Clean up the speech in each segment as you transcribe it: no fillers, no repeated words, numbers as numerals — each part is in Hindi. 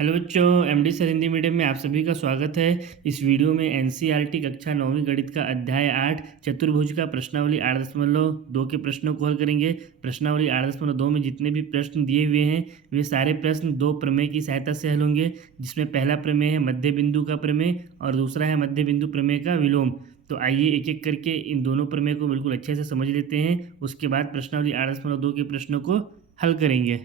हेलो बच्चों, एमडी सर हिंदी मीडियम में आप सभी का स्वागत है। इस वीडियो में एनसीईआरटी कक्षा 9वीं गणित का अध्याय 8 चतुर्भुज का प्रश्नावली 8.2 के प्रश्नों को हल करेंगे। प्रश्नावली 8.2 में जितने भी प्रश्न दिए हुए हैं वे सारे प्रश्न दो प्रमेय की सहायता से हल होंगे, जिसमें पहला प्रमेय है मध्य बिंदु का प्रमेय और दूसरा है मध्य बिंदु प्रमेय का विलोम। तो आइए एक एक करके इन दोनों प्रमेय को बिल्कुल अच्छे से समझ लेते हैं। उसके बाद प्रश्नावली 8.2 के प्रश्नों को हल करेंगे।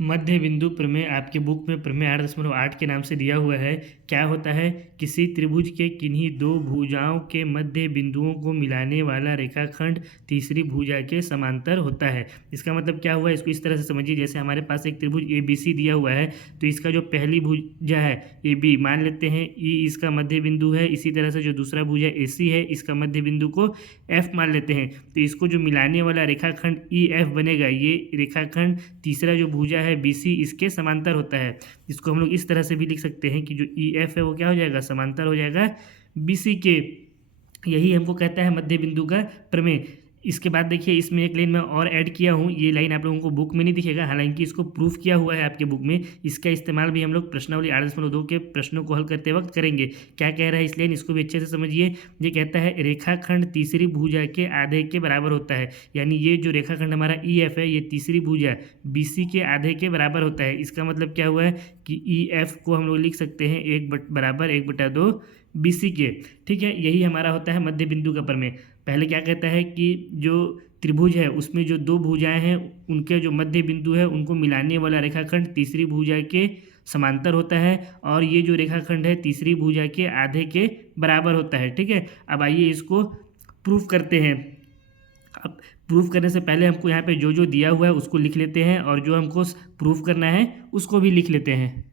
मध्य बिंदु प्रमेय आपके बुक में प्रमेय 8.8 के नाम से दिया हुआ है। क्या होता है? किसी त्रिभुज के किन्हीं दो भुजाओं के मध्य बिंदुओं को मिलाने वाला रेखाखंड तीसरी भुजा के समांतर होता है। इसका मतलब क्या हुआ? इसको इस तरह से समझिए, जैसे हमारे पास एक त्रिभुज ए बी सी दिया हुआ है, तो इसका जो पहली भुजा है ए बी मान लेते हैं, ई इसका मध्य बिंदु है। इसी तरह से जो दूसरा भुजा ए सी है, इसका मध्य बिंदु को एफ मान लेते हैं। तो इसको जो मिलाने वाला रेखाखंड ई एफ बनेगा, ये रेखाखंड तीसरा जो भुजा है बी सी इसके समांतर होता है। इसको हम लोग इस तरह से भी लिख सकते हैं कि जो ई एफ है वो क्या हो जाएगा? समांतर हो जाएगा बी सी के। यही हमको कहता है मध्य बिंदु का प्रमेय। इसके बाद देखिए, इसमें एक लाइन मैं और ऐड किया हूँ। ये लाइन आप लोगों को बुक में नहीं दिखेगा, हालांकि इसको प्रूफ किया हुआ है आपके बुक में। इसका इस्तेमाल भी हम लोग प्रश्नावली 8.2 के प्रश्नों को हल करते वक्त करेंगे। क्या कह रहा है इस लाइन, इसको भी अच्छे से समझिए। ये कहता है रेखाखंड तीसरी भुजा के आधे के बराबर होता है। यानी ये जो रेखाखंड हमारा ई एफ है, ये तीसरी भुजा बी सी के आधे के बराबर होता है। इसका मतलब क्या हुआ है कि ई एफ को हम लोग लिख सकते हैं 1/2 बी सी के। ठीक है, यही हमारा होता है मध्य बिंदु का प्रमेय। पहले क्या कहता है कि जो त्रिभुज है उसमें जो दो भुजाएं हैं, उनके जो मध्य बिंदु है उनको मिलाने वाला रेखाखंड तीसरी भुजा के समांतर होता है, और ये जो रेखाखंड है तीसरी भुजा के आधे के बराबर होता है। ठीक है, अब आइए इसको प्रूफ करते हैं। अब प्रूफ करने से पहले हमको यहाँ पे जो जो दिया हुआ है उसको लिख लेते हैं, और जो हमको प्रूफ करना है उसको भी लिख लेते हैं।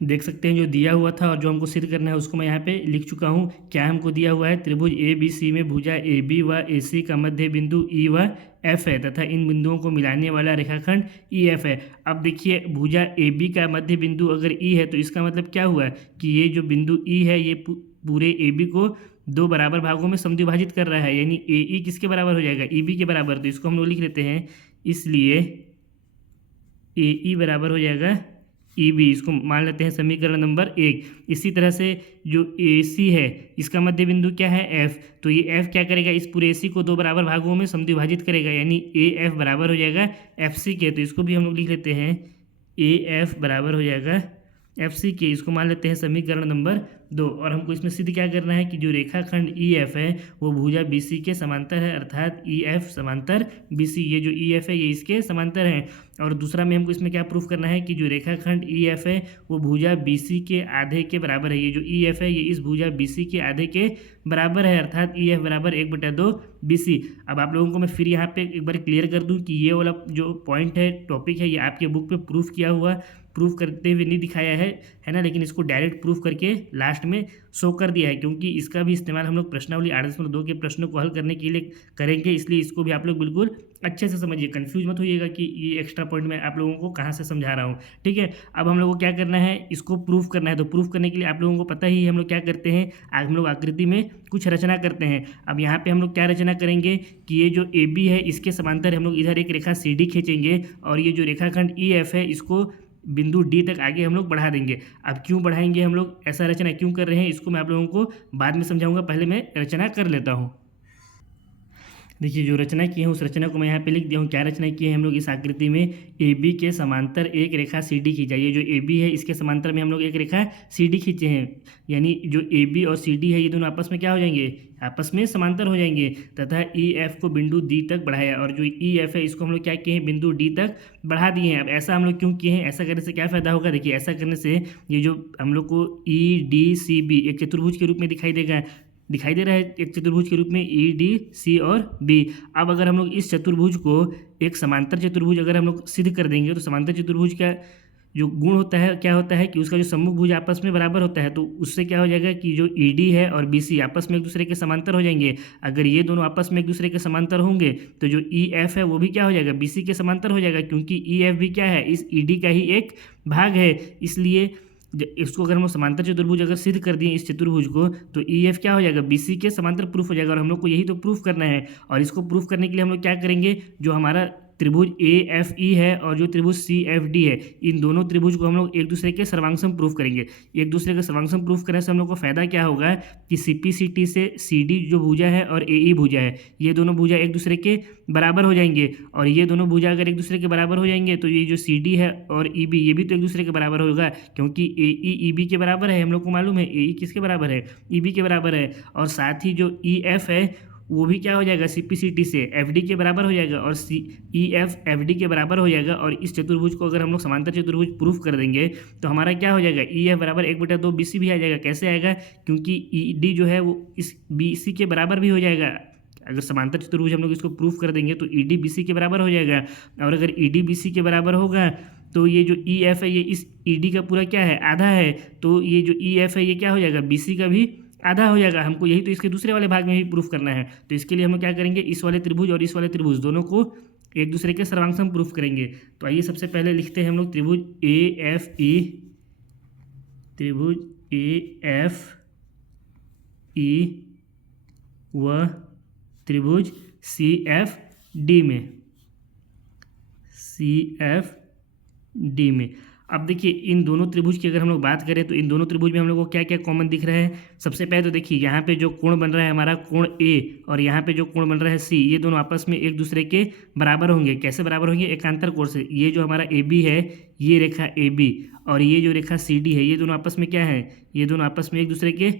देख सकते हैं जो दिया हुआ था और जो हमको सिद्ध करना है उसको मैं यहाँ पे लिख चुका हूँ। क्या हमको दिया हुआ है? त्रिभुज ए बी सी में भुजा ए बी व ए सी का मध्य बिंदु ई व एफ है तथा इन बिंदुओं को मिलाने वाला रेखाखंड ई एफ है। अब देखिए, भुजा ए बी का मध्य बिंदु अगर ई है तो इसका मतलब क्या हुआ कि ये जो बिंदु ई है ये पूरे ए बी को दो बराबर भागों में समद्विभाजित कर रहा है। यानी ए ई किसके बराबर हो जाएगा? ई बी के बराबर। तो इसको हम लोग लिख लेते हैं, इसलिए ए ई बराबर हो जाएगा ई बी। इसको मान लेते हैं समीकरण नंबर 1। इसी तरह से जो ए सी है इसका मध्य बिंदु क्या है? एफ। तो ये एफ क्या करेगा? इस पूरे ए सी को दो बराबर भागों में समद्विभाजित करेगा, यानी ए एफ बराबर हो जाएगा एफ सी के। तो इसको भी हम लोग लिख लेते हैं, ए एफ बराबर हो जाएगा एफ सी के। इसको मान लेते हैं समीकरण नंबर 2। और हमको इसमें सिद्ध क्या करना है कि जो रेखाखंड ई एफ है वो भुजा बी सी के समांतर है, अर्थात ई एफ समांतर बी सी। ये जो ई एफ है ये इसके समांतर है। और दूसरा में हमको इसमें क्या प्रूफ करना है कि जो रेखाखंड ई एफ है वो भुजा बी सी के आधे के बराबर है। ये जो ई एफ है ये इस भुजा बी सी के आधे के बराबर है, अर्थात ई एफ बराबर 1/2 बी सी। अब आप लोगों को मैं फिर यहाँ पे एक बार क्लियर कर दूँ कि ये वाला जो पॉइंट है, टॉपिक है, ये आपके बुक पे प्रूफ किया हुआ, प्रूफ करते हुए नहीं दिखाया है ना, लेकिन इसको डायरेक्ट प्रूफ करके लास्ट में शो कर दिया है, क्योंकि इसका भी इस्तेमाल हम लोग प्रश्नावली 8.2 के प्रश्नों को हल करने के लिए करेंगे। इसलिए इसको भी आप लोग बिल्कुल अच्छे से समझिए, कंफ्यूज मत होइएगा कि ये एक्स्ट्रा पॉइंट मैं आप लोगों को कहाँ से समझा रहा हूँ। ठीक है, अब हम लोगों को क्या करना है, इसको प्रूफ करना है। तो प्रूफ करने के लिए आप लोगों को पता ही हम लोग क्या करते हैं, आज हम लोग आकृति में कुछ रचना करते हैं। अब यहाँ पे हम लोग क्या रचना करेंगे कि ये जो ए बी है इसके समांतर हम लोग इधर एक रेखा सी डी खींचेंगे, और ये जो रेखाखंड ई एफ है इसको बिंदु डी तक आगे हम लोग बढ़ा देंगे। अब क्यों बढ़ाएंगे हम लोग, ऐसा रचना क्यों कर रहे हैं, इसको मैं आप लोगों को बाद में समझाऊंगा। पहले मैं रचना कर लेता हूँ। देखिए, जो रचना की है उस रचना को मैं यहाँ पे लिख दिया हूँ। क्या रचना की है हम लोग, इस आकृति में ए बी के समांतर एक रेखा सी डी खींचा। ये जो ए बी है इसके समांतर में हम लोग एक रेखा सी डी खींचे हैं, यानी जो ए बी और सी डी है ये दोनों आपस में क्या हो जाएंगे, आपस में समांतर हो जाएंगे। तथा ई एफ को बिंदु डी तक बढ़ाया, और जो ई एफ है इसको हम लोग क्या किए हैं, बिंदु डी तक बढ़ा दिए हैं। अब ऐसा हम लोग क्यों किए हैं, ऐसा करने से क्या फ़ायदा होगा? देखिए, ऐसा करने से ये जो हम लोग को ई डी सी बी एक चतुर्भुज के रूप में दिखाई दे रहा है, एक चतुर्भुज के रूप में ई डी सी और बी। अब अगर हम लोग इस चतुर्भुज को एक समांतर चतुर्भुज अगर हम लोग सिद्ध कर देंगे, तो समांतर चतुर्भुज का जो गुण होता है क्या होता है कि उसका जो सम्मुख भुज आपस में बराबर होता है। तो उससे क्या हो जाएगा कि जो ई डी है और बी सी आपस में एक दूसरे के समांतर हो जाएंगे। अगर ये दोनों आपस में एक दूसरे के समांतर होंगे तो जो ई एफ है वो भी क्या हो जाएगा, बी सी के समांतर हो जाएगा, क्योंकि ई एफ भी क्या है, इस ई डी का ही एक भाग है। इसलिए इसको अगर हम समांतर चतुर्भुज अगर सिद्ध कर दिए इस चतुर्भुज को, तो ई एफ क्या हो जाएगा, बी सी के समांतर प्रूफ हो जाएगा। और हम लोग को यही तो प्रूफ करना है। और इसको प्रूफ करने के लिए हम लोग क्या करेंगे, जो हमारा त्रिभुज AFE है और जो त्रिभुज CFD है, इन दोनों त्रिभुज को हम लोग एक दूसरे के सर्वांगसम प्रूफ करेंगे। एक दूसरे का सर्वांगसम प्रूफ करने से हम लोग को फायदा क्या होगा कि CPCT से CD जो भुजा है और AE भुजा है, ये दोनों भुजा एक दूसरे के बराबर हो जाएंगे। और ये दोनों भुजा अगर एक दूसरे के बराबर हो जाएंगे तो ये जो CD है और EB ये भी तो एक दूसरे के बराबर होगा, क्योंकि AE EB के बराबर है। हम लोग को मालूम है AE किसके बराबर है, EB के बराबर है। और साथ ही जो EF है वो भी क्या हो जाएगा, CPCT से FD के बराबर हो जाएगा और EF FD के बराबर हो जाएगा। और इस चतुर्भुज को अगर हम लोग समांतर चतुर्भुज प्रूफ कर देंगे तो हमारा क्या हो जाएगा, EF बराबर 1/2 BC भी आ जाएगा। कैसे आएगा, क्योंकि ED जो है वो इस BC के बराबर भी हो जाएगा। अगर समांतर चतुर्भुज हम लोग इसको प्रूफ कर देंगे तो ED BC के बराबर हो जाएगा। और अगर ED BC के बराबर होगा तो ये जो EF है ये इस ED का पूरा क्या है, आधा है। तो ये जो EF है ये क्या हो जाएगा, BC का भी आधा हो जाएगा। हमको यही तो इसके दूसरे वाले भाग में भी प्रूफ करना है। तो इसके लिए हम लोग क्या करेंगे, इस वाले त्रिभुज और इस वाले त्रिभुज दोनों को एक दूसरे के सर्वांगसम प्रूफ करेंगे। तो आइए सबसे पहले लिखते हैं हम लोग त्रिभुज AFE, त्रिभुज AFE व त्रिभुज CFD में। अब देखिए इन दोनों त्रिभुज की अगर हम लोग बात करें तो इन दोनों त्रिभुज में हम लोग को क्या क्या कॉमन दिख रहा है। सबसे पहले तो देखिए यहाँ पे जो कोण बन रहा है हमारा कोण A और यहाँ पे जो कोण बन रहा है C, ये दोनों आपस में एक दूसरे के बराबर होंगे। कैसे बराबर होंगे, एकांतर कोण से। ये जो हमारा AB है, ये रेखा AB और ये जो रेखा CD है, ये दोनों आपस में क्या है, ये दोनों आपस में एक दूसरे के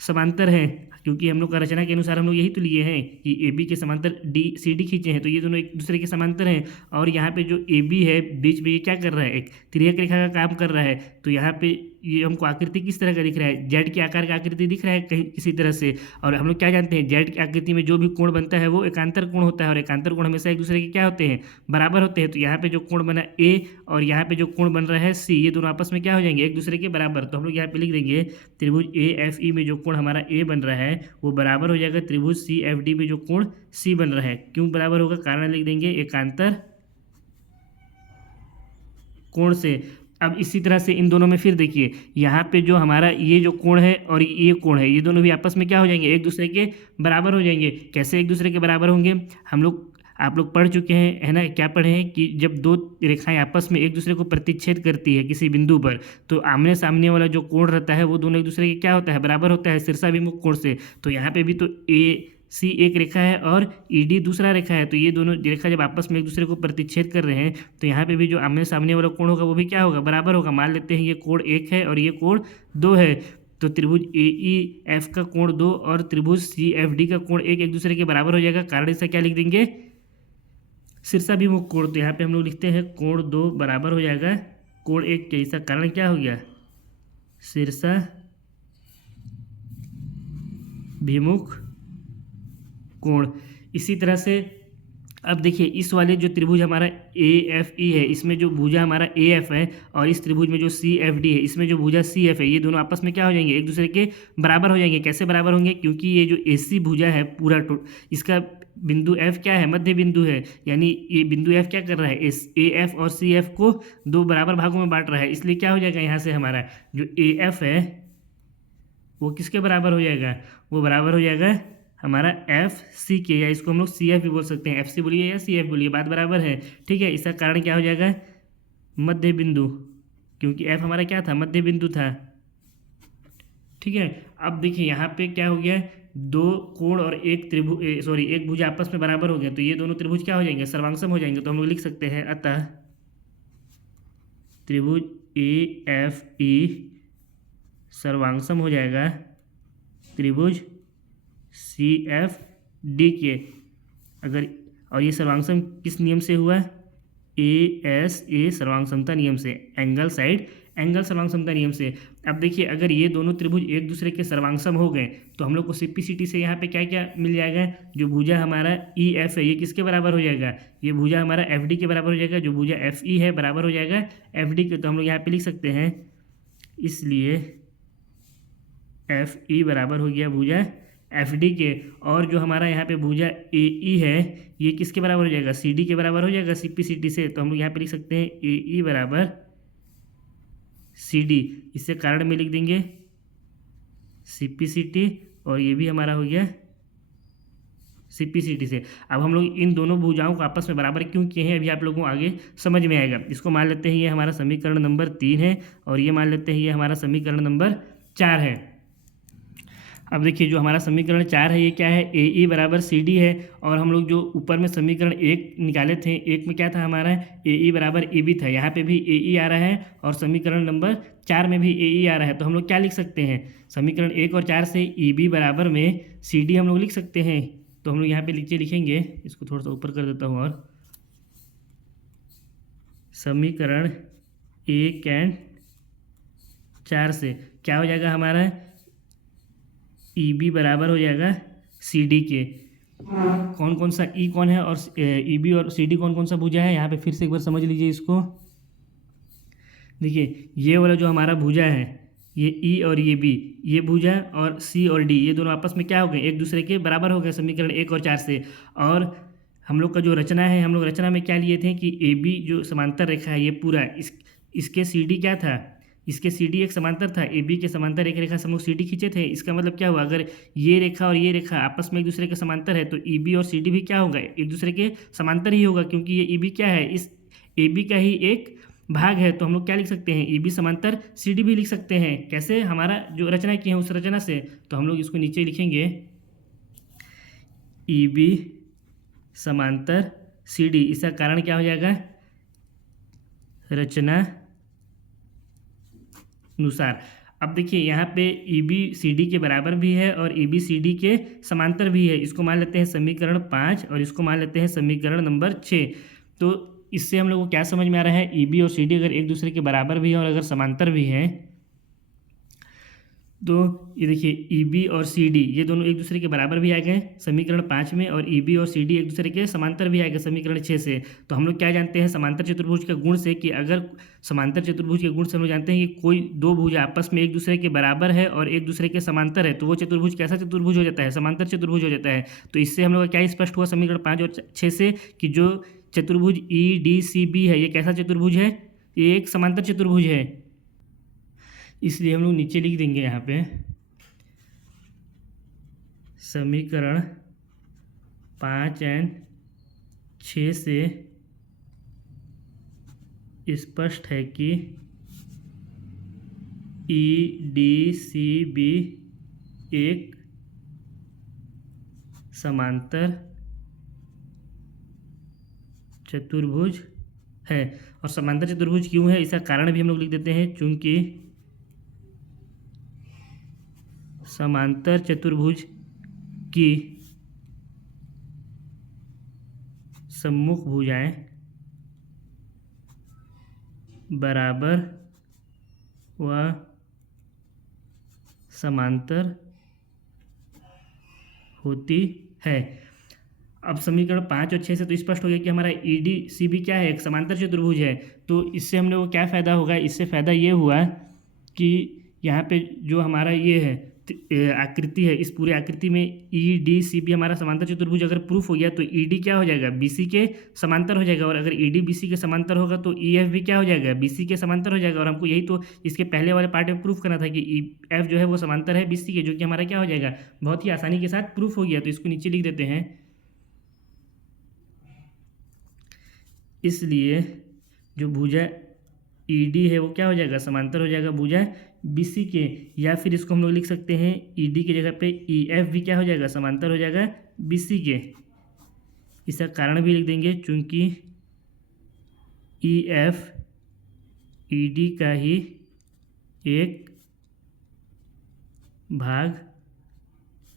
समांतर हैं। क्योंकि हम लोग का रचना के अनुसार हम लोग यही तो लिए हैं कि AB के समांतर CD खींचे हैं, तो ये दोनों एक दूसरे के समांतर हैं। और यहाँ पे जो AB है बीच में, ये क्या कर रहा है, एक तिर्यक रेखा का काम कर रहा है। तो यहाँ पे ये हमको आकृति किस तरह का दिख रहा है, जेड के आकार का आकृति दिख रहा है कहीं किसी तरह से। और हम लोग क्या जानते हैं, जेड की आकृति में जो भी कोण बनता है वो एकांतर कोण होता है और एकांतर कोण हमेशा एक दूसरे के क्या होते हैं, बराबर होते हैं। तो यहाँ पे जो कोण बना A और यहाँ पे जो कोण बन रहा है C, ये दोनों आपस में क्या हो जाएंगे, एक दूसरे के बराबर। तो हम लोग यहाँ पे लिख देंगे त्रिभुज AFE में जो कोण हमारा A बन रहा है वो बराबर हो जाएगा त्रिभुज CFD में जो कोण C बन रहा है। क्यों बराबर होगा, कारण लिख देंगे एकांतर कोण से। अब इसी तरह से इन दोनों में फिर देखिए यहाँ पे जो हमारा ये जो कोण है और ये कोण है, ये दोनों भी आपस में क्या हो जाएंगे, एक दूसरे के बराबर हो जाएंगे। कैसे एक दूसरे के बराबर होंगे, हम लोग आप लोग पढ़ चुके हैं, है ना। क्या पढ़े हैं कि जब दो रेखाएं आपस में एक दूसरे को प्रतिच्छेद करती है किसी बिंदु पर, तो आमने सामने वाला जो कोण रहता है वो दोनों एक दूसरे के क्या होता है, बराबर होता है शीर्षाभिमुख कोण से। तो यहाँ पे भी तो AC एक रेखा है और ED दूसरा रेखा है। तो ये दोनों रेखा जब आपस में एक दूसरे को प्रतिच्छेद कर रहे हैं तो यहाँ पे भी जो आमने सामने वाला कोण होगा वो भी क्या होगा, बराबर होगा। मान लेते हैं ये कोण 1 है और ये कोण 2 है। तो त्रिभुज AEF का कोण 2 और त्रिभुज CFD का कोण 1 एक दूसरे के बराबर हो जाएगा। कारण इसका क्या लिख देंगे, शीर्षाभिमुख कोण। तो यहाँ पे हम लोग लिखते हैं कोण 2 बराबर हो जाएगा कोण 1 के। इसका कारण क्या हो गया, शीर्षाभिमुख कोण। इसी तरह से अब देखिए इस वाले जो त्रिभुज हमारा AFE है, इसमें जो भुजा हमारा AF है और इस त्रिभुज में जो CFD है, इसमें जो भुजा CF है, ये दोनों आपस में क्या हो जाएंगे, एक दूसरे के बराबर हो जाएंगे। कैसे बराबर होंगे, क्योंकि ये जो AC भुजा है पूरा इसका बिंदु F क्या है, मध्य बिंदु है। यानी ये बिंदु F क्या कर रहा है, AF और CF को दो बराबर भागों में बांट रहा है। इसलिए क्या हो जाएगा, यहाँ से हमारा जो AF है वो किसके बराबर हो जाएगा, वो बराबर हो जाएगा हमारा FC के, या इसको हम लोग CF भी बोल सकते हैं। FC बोलिए या CF बोलिए, बात बराबर है, ठीक है। इसका कारण क्या हो जाएगा, मध्य बिंदु, क्योंकि F हमारा क्या था, मध्य बिंदु था, ठीक है। अब देखिए यहाँ पे क्या हो गया, दो कोण और एक त्रिभुज एक भुजा आपस में बराबर हो गया। तो ये दोनों त्रिभुज क्या हो जाएंगे, सर्वांगसम हो जाएंगे। तो हम लोग लिख सकते हैं अतः त्रिभुज AFE सर्वांगसम हो जाएगा त्रिभुज CFD के। अगर और ये सर्वांगसम किस नियम से हुआ, ASA सर्वांगसमता नियम से, एंगल साइड एंगल सर्वांगसमता नियम से। अब देखिए अगर ये दोनों त्रिभुज एक दूसरे के सर्वांगसम हो गए तो हम लोग को CPCT से यहाँ पे क्या क्या मिल जाएगा, जो भुजा हमारा EF है ये किसके बराबर हो जाएगा, ये भुजा हमारा FD के बराबर हो जाएगा। जो भुजा FE है बराबर हो जाएगा FD के। तो हम लोग यहाँ पे लिख सकते हैं, इसलिए FE बराबर हो गया भुजा FD के। और जो हमारा यहाँ पे भुजा AE है ये किसके बराबर हो जाएगा, CD के बराबर हो जाएगा CPCT से। तो हम लोग यहाँ पे लिख सकते हैं AE बराबर CD। इससे कारण में लिख देंगे CPCT और ये भी हमारा हो गया CPCT से। अब हम लोग इन दोनों भुजाओं को आपस में बराबर क्यों किए हैं अभी आप लोगों को आगे समझ में आएगा। इसको मान लेते हैं ये हमारा समीकरण नंबर 3 है और ये मान लेते हैं ये हमारा समीकरण नंबर 4 है। अब देखिए जो हमारा समीकरण 4 है ये क्या है, AE बराबर CD है। और हम लोग जो ऊपर में समीकरण 1 निकाले थे, 1 में क्या था हमारा, AE बराबर AB था। यहाँ पे भी AE आ रहा है और समीकरण नंबर 4 में भी AE आ रहा है। तो हम लोग क्या लिख सकते हैं, समीकरण 1 और 4 से EB बराबर में CD हम लोग लिख सकते हैं। तो हम लोग यहाँ पे नीचे लिखेंगे, इसको थोड़ा सा ऊपर कर देता हूँ, और समीकरण 1 और 4 से क्या हो जाएगा हमारा, EB बराबर हो जाएगा CD के। कौन कौन सा E कौन है और EB और CD कौन कौन सा भुजा है, यहाँ पे फिर से एक बार समझ लीजिए इसको। देखिए ये वाला जो हमारा भुजा है, ये E और ये B, ये भुजा और C और D, ये दोनों आपस में क्या हो गए, एक दूसरे के बराबर हो गए समीकरण 1 और 4 से। और हम लोग का जो रचना है, हम लोग रचना में क्या लिए थे कि AB जो समांतर रेखा है ये पूरा इसके CD क्या था, इसके CD एक समांतर था, AB के समांतर एक रेखा से हम लोग CD खींचे थे। इसका मतलब क्या हुआ, अगर ये रेखा और ये रेखा आपस में एक दूसरे के समांतर है तो EB और CD भी क्या होगा, एक दूसरे के समांतर ही होगा, क्योंकि ये EB क्या है, इस AB का ही एक भाग है। तो हम लोग क्या लिख सकते हैं, EB समांतर CD भी लिख सकते हैं। कैसे, हमारा जो रचना की है उस रचना से। तो हम लोग इसको नीचे लिखेंगे, EB समांतर CD। इसका कारण क्या हो जाएगा, रचना अनुसार। अब देखिए यहाँ पे EB CD के बराबर भी है और EB CD के समांतर भी है। इसको मान लेते हैं समीकरण 5 और इसको मान लेते हैं समीकरण नंबर 6। तो इससे हम लोग को क्या समझ में आ रहा है, EB और CD अगर एक दूसरे के बराबर भी है और अगर समांतर भी हैं, तो ये देखिए EB और CD ये दोनों एक दूसरे के बराबर भी आ गए समीकरण 5 में, और EB और CD एक दूसरे के समांतर भी आ गए समीकरण 6 से। तो हम लोग क्या जानते हैं समांतर चतुर्भुज के गुण से, कि अगर समांतर चतुर्भुज के गुण से हम लोग जानते हैं कि कोई दो भुज आपस में एक दूसरे के बराबर है और एक दूसरे के समांतर है, तो वो चतुर्भुज कैसा चतुर्भुज हो जाता है, समांतर चतुर्भुज हो जाता है। तो इससे हम लोग का क्या स्पष्ट हुआ समीकरण 5 और 6 से, कि जो चतुर्भुज EDCB है ये कैसा चतुर्भुज है, ये एक समांतर चतुर्भुज है। इसलिए हम लोग नीचे लिख देंगे यहाँ पे समीकरण 5 और 6 से स्पष्ट है कि EDCB एक समांतर चतुर्भुज है। और समांतर चतुर्भुज क्यों है, इसका कारण भी हम लोग लिख देते हैं, चूंकि समांतर चतुर्भुज की सम्मुख भुजाएं बराबर व समांतर होती है। अब समीकरण 5 और 6 से तो स्पष्ट हो गया कि हमारा EDCB क्या है, एक समांतर चतुर्भुज है। तो इससे हम लोग को क्या फ़ायदा होगा, इससे फ़ायदा ये हुआ कि यहाँ पे जो हमारा ये है आकृति है, इस पूरे आकृति में EDCB हमारा समांतर चतुर्भुज अगर प्रूफ हो गया तो ED क्या हो जाएगा, BC के समांतर हो जाएगा। और अगर ED BC के समांतर होगा तो EF भी क्या हो जाएगा, BC के समांतर हो जाएगा। और हमको यही तो इसके पहले वाले पार्ट में प्रूफ करना था कि EF जो है वो समांतर है BC के, जो कि हमारा क्या हो जाएगा, बहुत ही आसानी के साथ प्रूफ हो गया। तो इसको नीचे लिख देते हैं। इसलिए जो भुजा ED है वो क्या हो जाएगा, समांतर हो जाएगा भुजा BC के। या फिर इसको हम लोग लिख सकते हैं ED की जगह पे EF भी क्या हो जाएगा, समांतर हो जाएगा BC के। इसका कारण भी लिख देंगे, चूंकि EF ED का ही एक भाग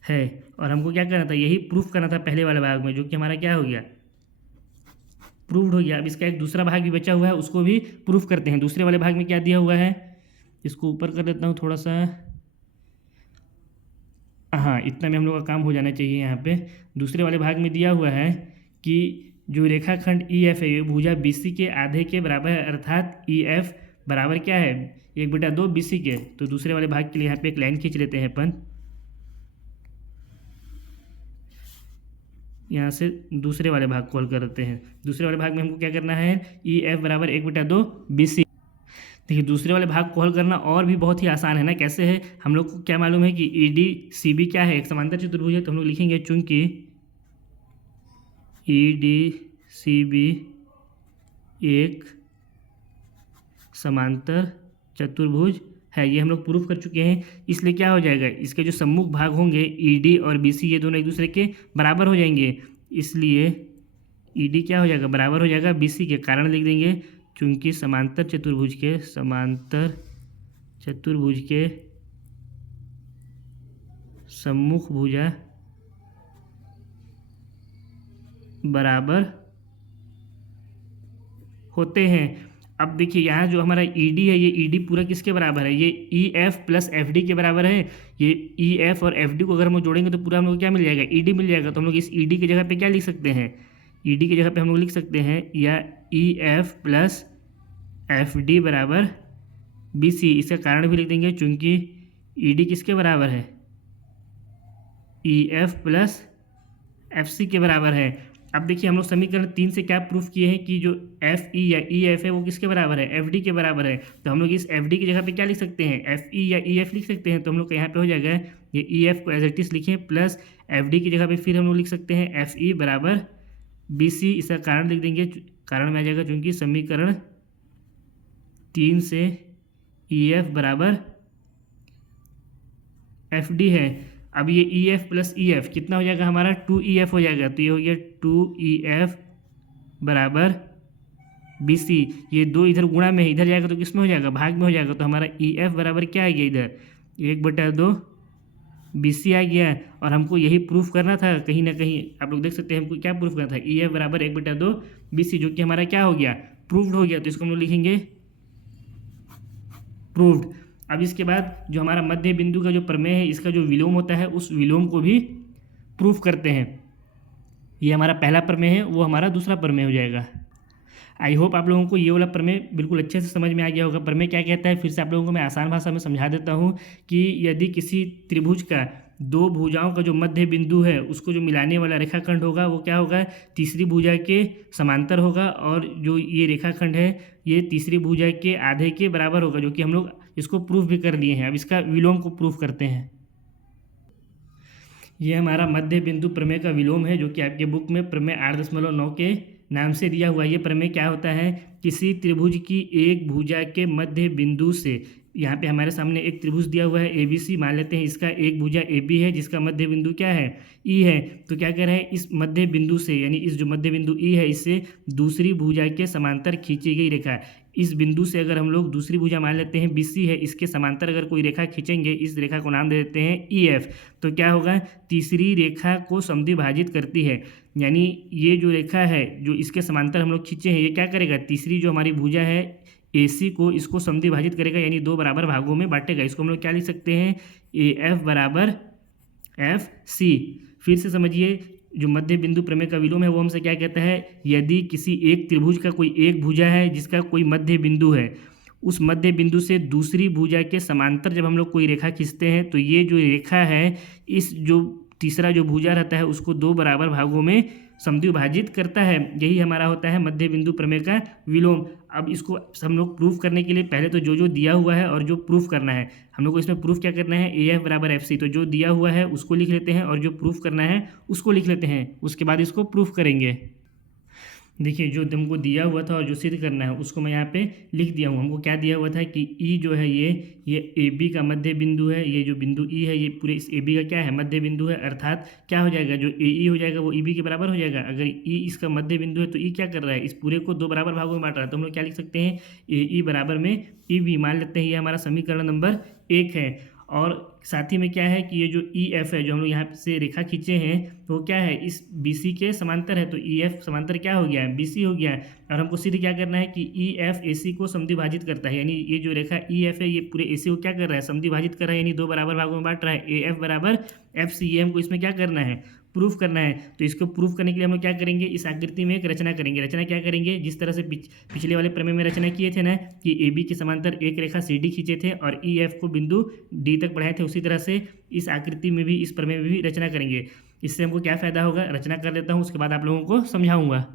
है। और हमको क्या करना था, यही प्रूफ करना था पहले वाले भाग में, जो कि हमारा क्या हो गया, प्रूव्ड हो गया। अब इसका एक दूसरा भाग भी बचा हुआ है, उसको भी प्रूफ करते हैं। दूसरे वाले भाग में क्या दिया हुआ है, इसको ऊपर कर देता हूँ थोड़ा सा, हाँ इतना में हम लोग का काम हो जाना चाहिए। यहाँ पे दूसरे वाले भाग में दिया हुआ है कि जो रेखाखंड EF है ये भुजा BC के आधे के बराबर है, अर्थात EF बराबर क्या है, 1/2 BC के। तो दूसरे वाले भाग के लिए यहाँ पे एक लाइन खींच लेते हैं अपन, यहाँ से दूसरे वाले भाग को हल करते हैं। दूसरे वाले भाग में हमको क्या करना है, EF बराबर 1/2 BC। देखिए दूसरे वाले भाग को हल करना और भी बहुत ही आसान है ना। कैसे है, हम लोग को क्या मालूम है कि EDCB क्या है, एक समांतर चतुर्भुज है। तो हम लोग लिखेंगे चूंकि ई डी सी बी एक समांतर चतुर्भुज है। ये हम लोग प्रूफ कर चुके हैं। इसलिए क्या हो जाएगा, इसके जो सम्मुख भाग होंगे ई डी और बी सी, ये दोनों एक दूसरे के बराबर हो जाएंगे। इसलिए ई डी क्या हो जाएगा, बराबर हो जाएगा बी सी के। कारण लिख देंगे, क्योंकि समांतर चतुर्भुज के सम्मुख भुजा बराबर होते हैं। अब देखिए यहाँ जो हमारा ई डी है, ये ई डी पूरा किसके बराबर है, ये ई एफ प्लस एफ डी के बराबर है। ये ई एफ और एफ डी को अगर हम लोग जोड़ेंगे तो पूरा हम लोग क्या मिल जाएगा, ई डी मिल जाएगा। तो हम लोग इस ई डी की जगह पे क्या लिख सकते हैं, ई डी की जगह पे हम लोग लिख सकते हैं या ई एफ प्लस एफ डी बराबर बी सी। इसका कारण भी लिख देंगे, चूंकि ई डी किसके बराबर है, E F plus F C के बराबर है। अब देखिए हम लोग समीकरण 3 से क्या प्रूफ किए हैं कि जो एफ ई या ई एफ है वो किसके बराबर है, एफ डी के बराबर है। तो हम लोग इस एफ डी की जगह पे क्या लिख सकते हैं, एफ ई या ई एफ लिख सकते हैं। तो हम लोग यहाँ पे हो जाएगा, ये ई एफ को एज इट इज लिखें, प्लस एफ डी की जगह पे फिर हम लोग लिख सकते हैं एफ ई बराबर बी सी। इसका कारण लिख देंगे, कारण में आ जाएगा चूंकि समीकरण 3 से ई एफ बराबर एफ डी है। अब ये ई एफ प्लस ई एफ कितना हो जाएगा हमारा, 2EF हो जाएगा। तो ये हो गया 2EF बराबर बी सी। ये दो इधर गुणा में है, इधर जाएगा तो किस में हो जाएगा, भाग में हो जाएगा। तो हमारा EF बराबर क्या आ गया, इधर 1/2 BC आ गया। और हमको यही प्रूफ करना था, कहीं ना कहीं आप लोग देख सकते हैं हमको क्या प्रूफ करना था, EF बराबर 1/2 BC, जो कि हमारा क्या हो गया, प्रूव्ड हो गया। तो इसको हम लोग लिखेंगे प्रूव्ड। अब इसके बाद जो हमारा मध्य बिंदु का जो प्रमेय है, इसका जो विलोम होता है उस विलोम को भी प्रूफ करते हैं। ये हमारा पहला प्रमेय है, वो हमारा दूसरा प्रमेय हो जाएगा। आई होप आप लोगों को ये वाला प्रमेय बिल्कुल अच्छे से समझ में आ गया होगा। प्रमेय क्या कहता है, फिर से आप लोगों को मैं आसान भाषा में समझा देता हूँ कि यदि किसी त्रिभुज का दो भुजाओं का जो मध्य बिंदु है उसको जो मिलाने वाला रेखाखंड होगा वो क्या होगा, तीसरी भुजा के समांतर होगा। और जो ये रेखाखंड है ये तीसरी भुजा के आधे के बराबर होगा, जो कि हम लोग इसको प्रूफ भी कर लिए हैं। अब इसका विलोम को प्रूफ करते हैं। ये हमारा मध्य बिंदु प्रमेय का विलोम है, जो कि आपके बुक में प्रमेय 8.9 के नाम से दिया हुआ है। ये प्रमेय क्या होता है, किसी त्रिभुज की एक भुजा के मध्य बिंदु से, यहाँ पे हमारे सामने एक त्रिभुज दिया हुआ है ABC, मान लेते हैं इसका एक भुजा AB है जिसका मध्य बिंदु क्या है, E है। तो क्या कह रहा है, इस मध्य बिंदु से, यानी इस जो मध्य बिंदु E है, इससे दूसरी भुजा के समांतर खींची गई रेखा, इस बिंदु से अगर हम लोग दूसरी भुजा मान लेते हैं BC है, इसके समांतर अगर कोई रेखा खींचेंगे, इस रेखा को नाम दे देते हैं EF। तो क्या होगा, तीसरी रेखा को समद्विभाजित करती है। यानी ये जो रेखा है जो इसके समांतर हम लोग खींचे हैं, ये क्या करेगा, तीसरी जो हमारी भुजा है AC को, इसको समद्विभाजित करेगा, यानी दो बराबर भागों में बांटेगा। इसको हम लोग क्या लिख सकते हैं, AF बराबर FC। फिर से समझिए, जो मध्य बिंदु प्रमेय का विलोम है वो हमसे क्या कहता है, यदि किसी एक त्रिभुज का कोई एक भुजा है जिसका कोई मध्य बिंदु है, उस मध्य बिंदु से दूसरी भुजा के समांतर जब हम लोग कोई रेखा खींचते हैं तो ये जो रेखा है, इस जो तीसरा जो भुजा रहता है उसको दो बराबर भागों में समद्विभाजित करता है। यही हमारा होता है मध्य बिंदु प्रमेय का विलोम। अब इसको हम लोग प्रूफ करने के लिए पहले तो जो दिया हुआ है और जो प्रूफ करना है, हम लोग को इसमें प्रूफ क्या करना है, AF बराबर FC। तो जो दिया हुआ है उसको लिख लेते हैं और जो प्रूफ करना है उसको लिख लेते हैं, उसके बाद इसको प्रूफ करेंगे। देखिए, जो हमको दिया हुआ था और जो सिद्ध करना है उसको मैं यहाँ पे लिख दिया हूँ। हमको क्या दिया हुआ था कि E जो है ये AB का मध्य बिंदु है, ये जो बिंदु E है ये पूरे इस AB का क्या है, मध्य बिंदु है। अर्थात क्या हो जाएगा, जो AE हो जाएगा वो EB के बराबर हो जाएगा। अगर E इसका मध्य बिंदु है तो E क्या कर रहा है, इस पूरे को दो बराबर भागों में बांट रहा है। तो हम लोग क्या लिख सकते हैं, AE बराबर में EB मान लेते हैं। ये हमारा समीकरण नंबर 1 है। और साथ ही में क्या है कि ये जो EF है, जो हम लोग यहाँ से रेखा खींचे हैं, तो क्या है, इस BC के समांतर है। तो EF समांतर क्या हो गया है, BC हो गया है। और हमको सिद्ध क्या करना है कि EF AC को समद्विभाजित करता है। यानी ये जो रेखा EF है ये पूरे AC को क्या कर रहा है, समद्विभाजित कर रहा है, यानी दो बराबर भागों में बांट रहा है। AF बराबर FC, ये हमको इसमें क्या करना है, प्रूफ करना है। तो इसको प्रूफ करने के लिए हम लोग क्या करेंगे, इस आकृति में एक रचना करेंगे। रचना क्या करेंगे, जिस तरह से पिछले वाले प्रमेय में रचना किए थे ना, कि AB के समांतर एक रेखा CD खींचे थे और EF को बिंदु D तक बढ़ाए थे, उसी तरह से इस आकृति में भी, इस प्रमेय में भी रचना करेंगे। इससे हमको क्या फ़ायदा होगा, रचना कर लेता हूँ, उसके बाद आप लोगों को समझाऊंगा।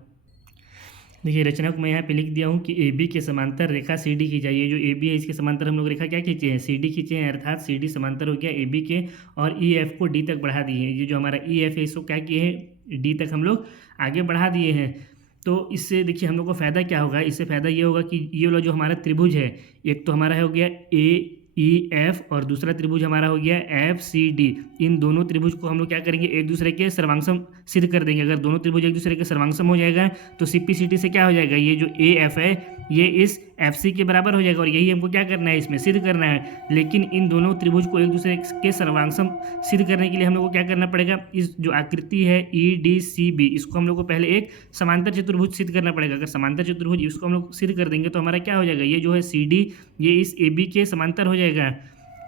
देखिए रचना को मैं यहाँ पे लिख दिया हूँ कि ए बी के समांतर रेखा सी डी खींचा। ये जो ए बी है इसके समांतर हम लोग रेखा क्या खींचे हैं, सी डी खींचे हैं, अर्थात सी डी समांतर हो गया ए बी के, और ई एफ को डी तक बढ़ा दिए हैं। ये जो हमारा ई एफ है इसको क्या किए हैं, डी तक हम लोग आगे बढ़ा दिए हैं। तो इससे देखिए हम लोग को फ़ायदा क्या होगा, इससे फ़ायदा ये होगा कि ये वाला जो हमारा त्रिभुज है, एक तो हमारा हो गया ए ई एफ और दूसरा त्रिभुज हमारा हो गया एफ सी डी। इन दोनों त्रिभुज को हम लोग क्या करेंगे, एक दूसरे के सर्वांगसम सिद्ध कर देंगे। अगर दोनों त्रिभुज एक दूसरे के सर्वांगसम हो जाएगा तो सीपीसीटी से क्या हो जाएगा, ये जो ए एफ है ये इस एफ सी के बराबर हो जाएगा, और यही हमको क्या करना है, इसमें सिद्ध करना है। लेकिन इन दोनों त्रिभुज को एक दूसरे के सर्वांगसम सिद्ध करने के लिए हम लोग को क्या करना पड़ेगा, इस जो आकृति है ई डी सी बी, इसको हम लोग को पहले एक समांतर चतुर्भुज सिद्ध करना पड़ेगा। अगर समांतर चतुर्भुज इसको हम लोग सिद्ध कर देंगे तो हमारा क्या हो जाएगा, ये जो है सी डी ये इस ए बी के समांतर हो जाएगा,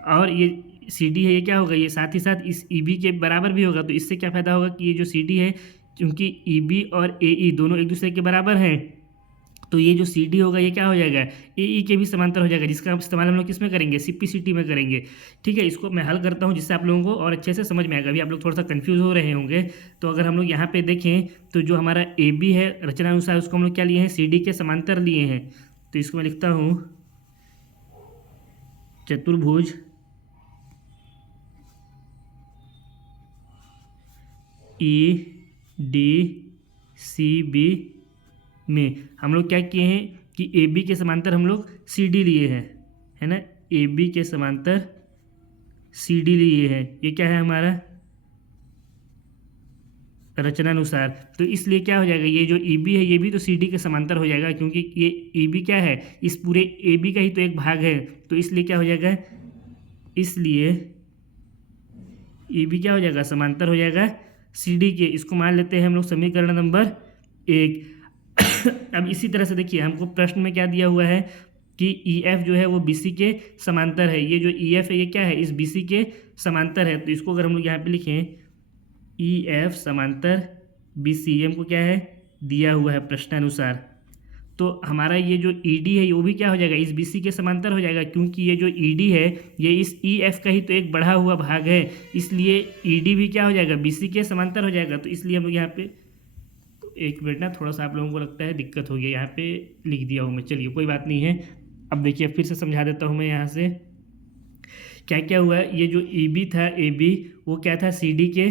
और ये सी डी है ये क्या होगा, ये साथ ही साथ इस ई बी के बराबर भी होगा। तो इससे क्या फ़ायदा होगा कि ये जो सी डी है, क्योंकि ई बी और ए ई दोनों एक दूसरे के बराबर हैं, तो ये जो सी डी होगा ये क्या हो जाएगा, ए ई के भी समांतर हो जाएगा, जिसका इस्तेमाल हम लोग किस में करेंगे, सी पी सी टी में करेंगे। ठीक है, इसको मैं हल करता हूँ जिससे आप लोगों को और अच्छे से समझ में आएगा। अभी आप लोग थोड़ा सा कन्फ्यूज़ हो रहे होंगे। तो अगर हम लोग यहाँ पे देखें तो जो हमारा ए बी है रचना अनुसार उसको हम लोग क्या लिए हैं, सी डी के समांतर लिए हैं। तो इसको मैं लिखता हूँ चतुर्भुज ई डी सी बी में हम लोग क्या किए हैं कि ए बी के समांतर हम लोग सी डी लिए हैं, है ना, ए बी के समांतर सी डी लिए हैं। ये क्या है हमारा रचनानुसार। तो इसलिए क्या हो जाएगा, ये जो ई बी है ये भी तो सी डी के समांतर हो जाएगा, क्योंकि ये ई बी क्या है, इस पूरे ए बी का ही तो एक भाग है। तो इसलिए क्या हो जाएगा, इसलिए ई बी क्या हो जाएगा, समांतर हो जाएगा सी डी के। इसको मान लेते हैं हम लोग समीकरण नंबर 1। अब इसी तरह से देखिए हमको प्रश्न में क्या दिया हुआ है कि ई एफ जो है वो बी सी के समांतर है। ये जो ई एफ है ये क्या है, इस बी सी के समांतर है। तो इसको अगर हम लोग यहाँ पे लिखें ई एफ समांतर बी सी, ये हमको क्या है दिया हुआ है प्रश्नानुसार। तो हमारा ये जो ई डी है वो भी क्या हो जाएगा, इस बी सी के समांतर हो जाएगा, क्योंकि ये जो ई डी है ये इस ई एफ का ही तो एक बढ़ा हुआ भाग है। इसलिए ई डी भी क्या हो जाएगा, बी सी के समांतर हो जाएगा। तो इसलिए हम लोग यहाँ पे, तो एक मिनट ना, थोड़ा सा आप लोगों को लगता है दिक्कत हो गया, यहाँ पे लिख दिया हूँ मैं, चलिए कोई बात नहीं है। अब देखिए फिर से समझा देता हूँ मैं यहाँ से क्या क्या हुआ है। ये जो ई बी था, ए बी वो क्या था, सी डी के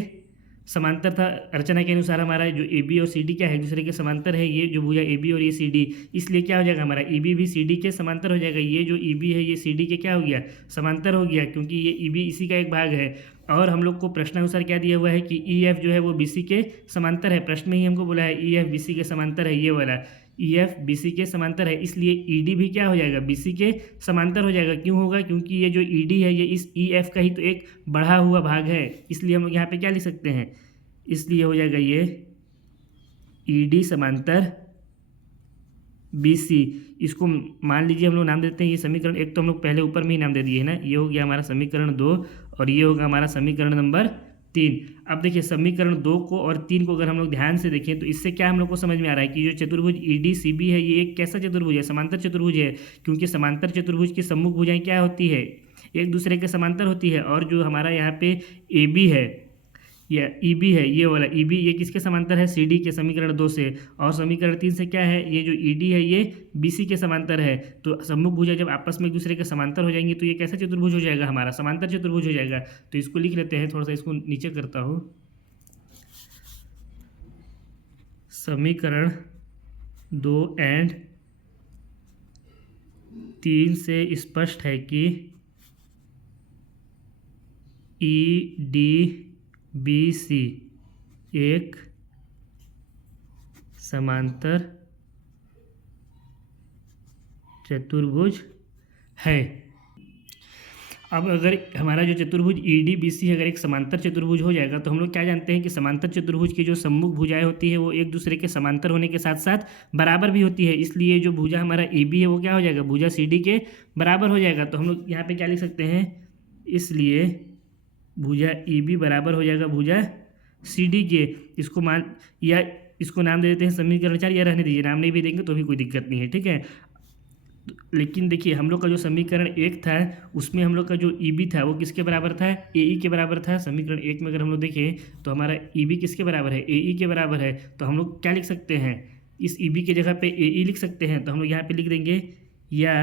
समांतर था। रचना के अनुसार हमारा जो ए बी और सी डी क्या है, एक दूसरे के समांतर है। ये जो भुजा ए बी और ये सी डी, इसलिए क्या हो जाएगा हमारा ई बी भी सी डी के समांतर हो जाएगा। ये जो ई बी है ये सी डी के क्या हो गया, समांतर हो गया, क्योंकि ये ई बी इसी का एक भाग है। और हम लोग को प्रश्नानुसार क्या दिया हुआ है कि ई एफ जो है वो बी सी के समांतर है। प्रश्न में ही हमको बोला है ई एफ बी सी के समांतर है, ये वाला ई एफ बी सी के समांतर है। इसलिए ई डी भी क्या हो जाएगा, बी सी के समांतर हो जाएगा। क्यों होगा, क्योंकि ये जो ई डी है ये इस ई एफ का ही तो एक बढ़ा हुआ भाग है। इसलिए हम लोग यहाँ पे क्या लिख सकते हैं, इसलिए हो जाएगा ये ई डी समांतर बी सी। इसको मान लीजिए हम लोग नाम देते हैं ये समीकरण 1, तो हम लोग पहले ऊपर में ही नाम दे दिए है ना। ये हो गया हमारा समीकरण 2 और ये होगा हमारा समीकरण नंबर 3। अब देखिए समीकरण 2 को और 3 को अगर हम लोग ध्यान से देखें तो इससे क्या हम लोग को समझ में आ रहा है कि जो चतुर्भुज ई डी सी बी है ये एक कैसा चतुर्भुज है, समांतर चतुर्भुज है। क्योंकि समांतर चतुर्भुज की सम्मुख भुजाएं क्या होती है, एक दूसरे के समांतर होती है। और जो हमारा यहाँ पे ए बी है या ई बी है, ये वाला ई बी ये किसके समांतर है, सी डी के, समीकरण 2 से। और समीकरण 3 से क्या है, ये जो ई डी है ये बी सी के समांतर है। तो सम्मुख भुजा जब आपस में एक दूसरे के समांतर हो जाएंगी तो ये कैसा चतुर्भुज हो जाएगा, हमारा समांतर चतुर्भुज हो जाएगा। तो इसको लिख लेते हैं, थोड़ा सा इसको नीचे करता हूँ। समीकरण 2 एंड 3 से स्पष्ट है कि ई डी बी सी एक समांतर चतुर्भुज है। अब अगर हमारा जो चतुर्भुज ई डी बी सी अगर एक समांतर चतुर्भुज हो जाएगा तो हम लोग क्या जानते हैं कि समांतर चतुर्भुज की जो सम्मुख भुजाएं होती है वो एक दूसरे के समांतर होने के साथ साथ बराबर भी होती है। इसलिए जो भुजा हमारा ए बी है वो क्या हो जाएगा, भुजा सी डी के बराबर हो जाएगा। तो हम लोग यहाँ पे क्या लिख सकते हैं, इसलिए भुजा ई बी बराबर हो जाएगा भुजा सी डी के। इसको मान या इसको नाम दे देते हैं समीकरण 4, या रहने दीजिए, नाम नहीं भी देंगे तो भी कोई दिक्कत नहीं है, ठीक है। लेकिन देखिए हम लोग का जो समीकरण 1 था उसमें हम लोग का जो ई बी था वो किसके बराबर था, ए ई के बराबर था। समीकरण 1 में अगर हम लोग देखें तो हमारा ई बी किसके बराबर है, ए ई के बराबर है। तो हम लोग क्या लिख सकते हैं, इस ई बी की जगह पे ए ई लिख सकते हैं, तो हम लोग यहाँ पे लिख देंगे या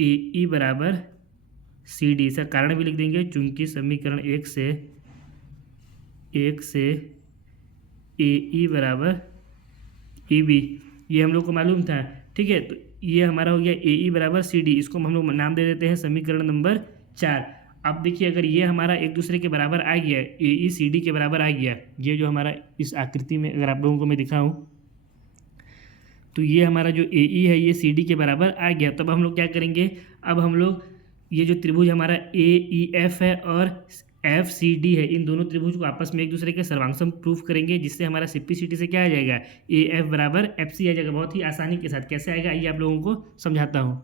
ए ई बराबर सी डी। इसका कारण भी लिख देंगे, चूंकि समीकरण एक से ए ई बराबर ई बी, ये हम लोग को मालूम था। ठीक है, तो ये हमारा हो गया ए ई बराबर सी डी। इसको हम लोग नाम दे देते हैं समीकरण नंबर 4। अब देखिए, अगर ये हमारा एक दूसरे के बराबर आ गया, ए ई सी डी के बराबर आ गया, ये जो हमारा इस आकृति में अगर आप लोगों को मैं दिखाऊं, तो ये हमारा जो ए ई है ये सी डी के बराबर आ गया। तब हम लोग क्या करेंगे, अब हम लोग ये जो त्रिभुज हमारा ए ई एफ है और एफ सी डी है, इन दोनों त्रिभुज को आपस में एक दूसरे के सर्वांगसम प्रूफ करेंगे, जिससे हमारा सिप्पीसिटी से क्या आ जाएगा, ए एफ बराबर एफ सी आ जाएगा। बहुत ही आसानी के साथ कैसे आएगा, आइए आप लोगों को समझाता हूँ।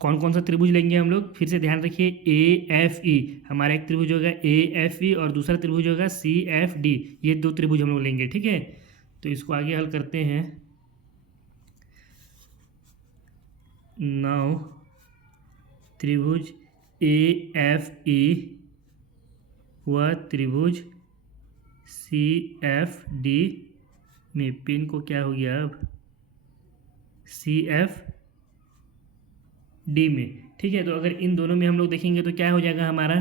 कौन कौन सा त्रिभुज लेंगे हम लोग, फिर से ध्यान रखिए। ए एफ ई हमारा एक त्रिभुज होगा ए एफ ई, और दूसरा त्रिभुज होगा सी एफ डी। ये दो त्रिभुज हम लोग लेंगे। ठीक है, तो इसको आगे हल करते हैं। नाउ त्रिभुज ए एफ ई व त्रिभुज सी एफ डी में पिन को क्या हो गया, अब सी एफ डी में। ठीक है, तो अगर इन दोनों में हम लोग देखेंगे तो क्या हो जाएगा हमारा,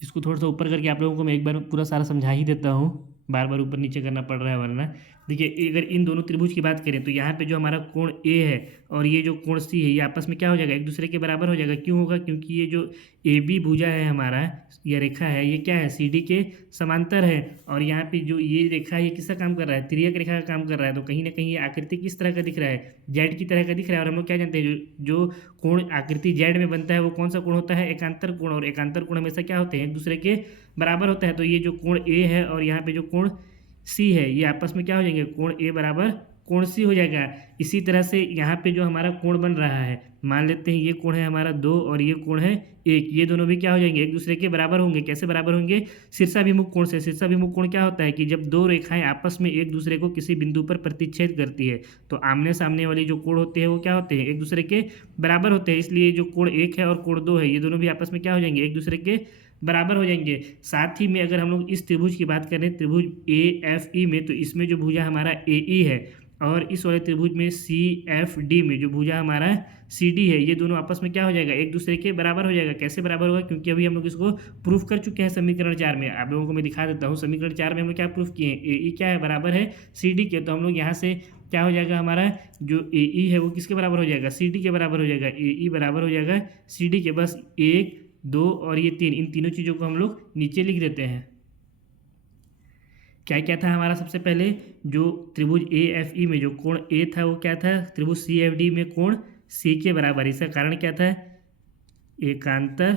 इसको थोड़ा सा ऊपर करके आप लोगों को मैं एक बार पूरा सारा समझा ही देता हूँ, बार बार ऊपर नीचे करना पड़ रहा है वरना। देखिए, अगर इन दोनों त्रिभुज की बात करें तो यहाँ पे जो हमारा कोण ए है और ये जो कोण सी है, ये आपस में क्या हो जाएगा, एक दूसरे के बराबर हो जाएगा। क्यों होगा, क्योंकि ये जो ए बी भुजा है हमारा, ये रेखा है, ये क्या है, सी डी के समांतर है। और यहाँ पे जो ये रेखा है, ये किसका काम कर रहा है, तिर्यक रेखा का काम कर रहा है। तो कहीं ना कहीं ये आकृति किस तरह का दिख रहा है, जेड की तरह का दिख रहा है। और हम लोग क्या जानते हैं, जो कोण आकृति जेड में बनता है वो कौन सा कोण होता है, एकांतर कोण। और एकांतर कोण हमेशा क्या होते हैं, एक दूसरे के बराबर होता है। तो ये जो कोण ए है और यहाँ पे जो कोण सी है, ये आपस में क्या हो जाएंगे, कोण ए बराबर कोण सी हो जाएगा। इसी तरह से यहाँ पे जो हमारा कोण बन रहा है, मान लेते हैं ये कोण है हमारा 2 और ये कोण है 1, ये दोनों भी क्या हो जाएंगे, एक दूसरे के बराबर होंगे। कैसे बराबर होंगे, शीर्षाभिमुख कोण से। शीर्षाभिमुख कोण क्या होता है कि जब दो रेखाएं आपस में एक दूसरे को किसी बिंदु पर प्रतिच्छेद करती है, तो आमने सामने वाली जो कोण होते हैं वो क्या होते हैं, एक दूसरे के बराबर होते हैं। इसलिए जो कोण 1 है और कोण 2 है, ये दोनों भी आपस में क्या हो जाएंगे, एक दूसरे के बराबर हो जाएंगे। साथ ही में अगर हम लोग इस त्रिभुज की बात करें, त्रिभुज ए एफ ई में, तो इसमें जो भुजा हमारा ए ई है और इस वाले त्रिभुज में सी एफ डी में जो भुजा हमारा सी डी है, ये दोनों आपस में क्या हो जाएगा, एक दूसरे के बराबर हो जाएगा। कैसे बराबर होगा, क्योंकि अभी हम लोग इसको प्रूफ कर चुके हैं समीकरण 4 में। आप लोगों को मैं दिखा देता हूँ, समीकरण 4 में हम लोग क्या प्रूफ किए हैं, ए ई क्या है, बराबर है सी डी के। तो हम लोग यहाँ से क्या हो जाएगा, हमारा जो ए ई है वो किसके बराबर हो जाएगा, सी डी के बराबर हो जाएगा। ए ई बराबर हो जाएगा सी डी के। बस 1 2 और ये 3, इन तीनों चीज़ों को हम लोग नीचे लिख देते हैं। क्या क्या था हमारा, सबसे पहले जो त्रिभुज ए एफ ई में जो कोण ए था वो क्या था, त्रिभुज सी एफ डी में कोण सी के बराबर। इसका कारण क्या था, एकांतर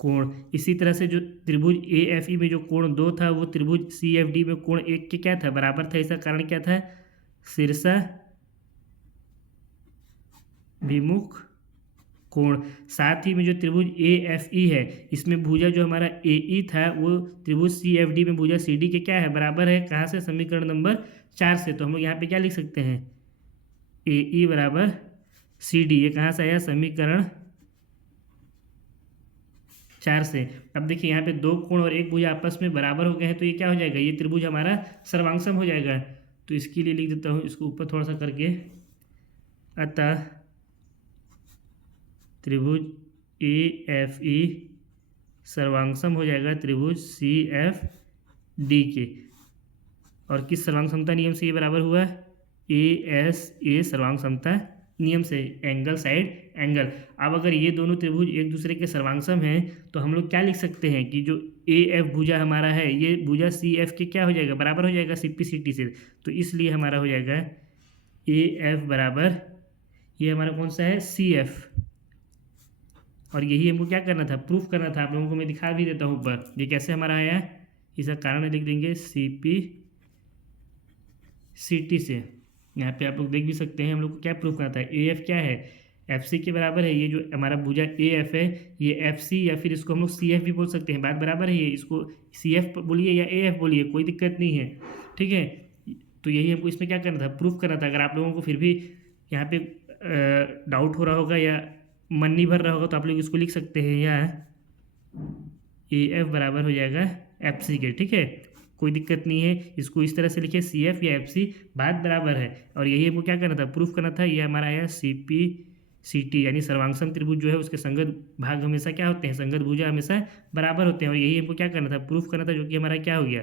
कोण। इसी तरह से जो त्रिभुज ए एफ ई में जो कोण 2 था वो त्रिभुज सी एफ डी में कोण 1 के क्या था, बराबर था। इसका कारण क्या था, शीर्षाभिमुख कोण। साथ ही में जो त्रिभुज ए एफ ई है, इसमें भुजा जो हमारा ए ई था वो त्रिभुज सी एफ डी में भुजा सी डी के क्या है, बराबर है। कहाँ से, समीकरण नंबर 4 से। तो हम लोग यहाँ पे क्या लिख सकते हैं, ए ई बराबर सी डी। ये कहाँ से आया, समीकरण 4 से। अब देखिए यहाँ पे 2 कोण और 1 भुजा आपस में बराबर हो गए हैं, तो ये क्या हो जाएगा, ये त्रिभुज हमारा सर्वांगसम हो जाएगा। तो इसके लिए लिख देता हूँ, इसको ऊपर थोड़ा सा करके, अतः त्रिभुज ए एफ ई सर्वांगसम हो जाएगा त्रिभुज सी एफ डी के। और किस सर्वांग समता नियम से ये बराबर हुआ, ए एस ए सर्वांग समता नियम से, एंगल साइड एंगल। अब अगर ये दोनों त्रिभुज एक दूसरे के सर्वांगसम हैं तो हम लोग क्या लिख सकते हैं कि जो ए एफ भुजा हमारा है, ये भुजा सी एफ के क्या हो जाएगा, बराबर हो जाएगा सिप्पीसिटी से। तो इसलिए हमारा हो जाएगा ए एफ बराबर, ये हमारा कौन सा है, सी एफ। और यही हमको क्या करना था, प्रूफ करना था। आप लोगों को मैं दिखा भी देता हूँ ऊपर, ये कैसे हमारा आया, इसका कारण लिख देंगे सी पी सी टी से। यहाँ पे आप लोग देख भी सकते हैं हम लोग को क्या प्रूफ करना था, ए एफ क्या है, एफ सी के बराबर है। ये जो हमारा भुजा ए एफ है, ये एफ सी या फिर इसको हम लोग सी एफ भी बोल सकते हैं, बात बराबर है। ये इसको सी एफ बोलिए या ए एफ बोलिए, कोई दिक्कत नहीं है। ठीक है, तो यही हमको इसमें क्या करना था, प्रूफ करना था। अगर आप लोगों को फिर भी यहाँ पे डाउट हो रहा होगा या मन नहीं भर रहा होगा तो आप लोग इसको लिख सकते हैं, या ए एफ बराबर हो जाएगा एफ सी के। ठीक है, कोई दिक्कत नहीं है। इसको इस तरह से लिखे CF या FC बात बराबर है। और यही हमको क्या करना था, प्रूफ करना था। ये हमारा आया CPCT यानी सर्वांगसम त्रिभुज जो है उसके संगत भाग हमेशा क्या होते हैं, संगत भुजा हमेशा बराबर होते हैं। और यही हमको क्या करना था, प्रूफ करना था, जो कि हमारा क्या हो गया,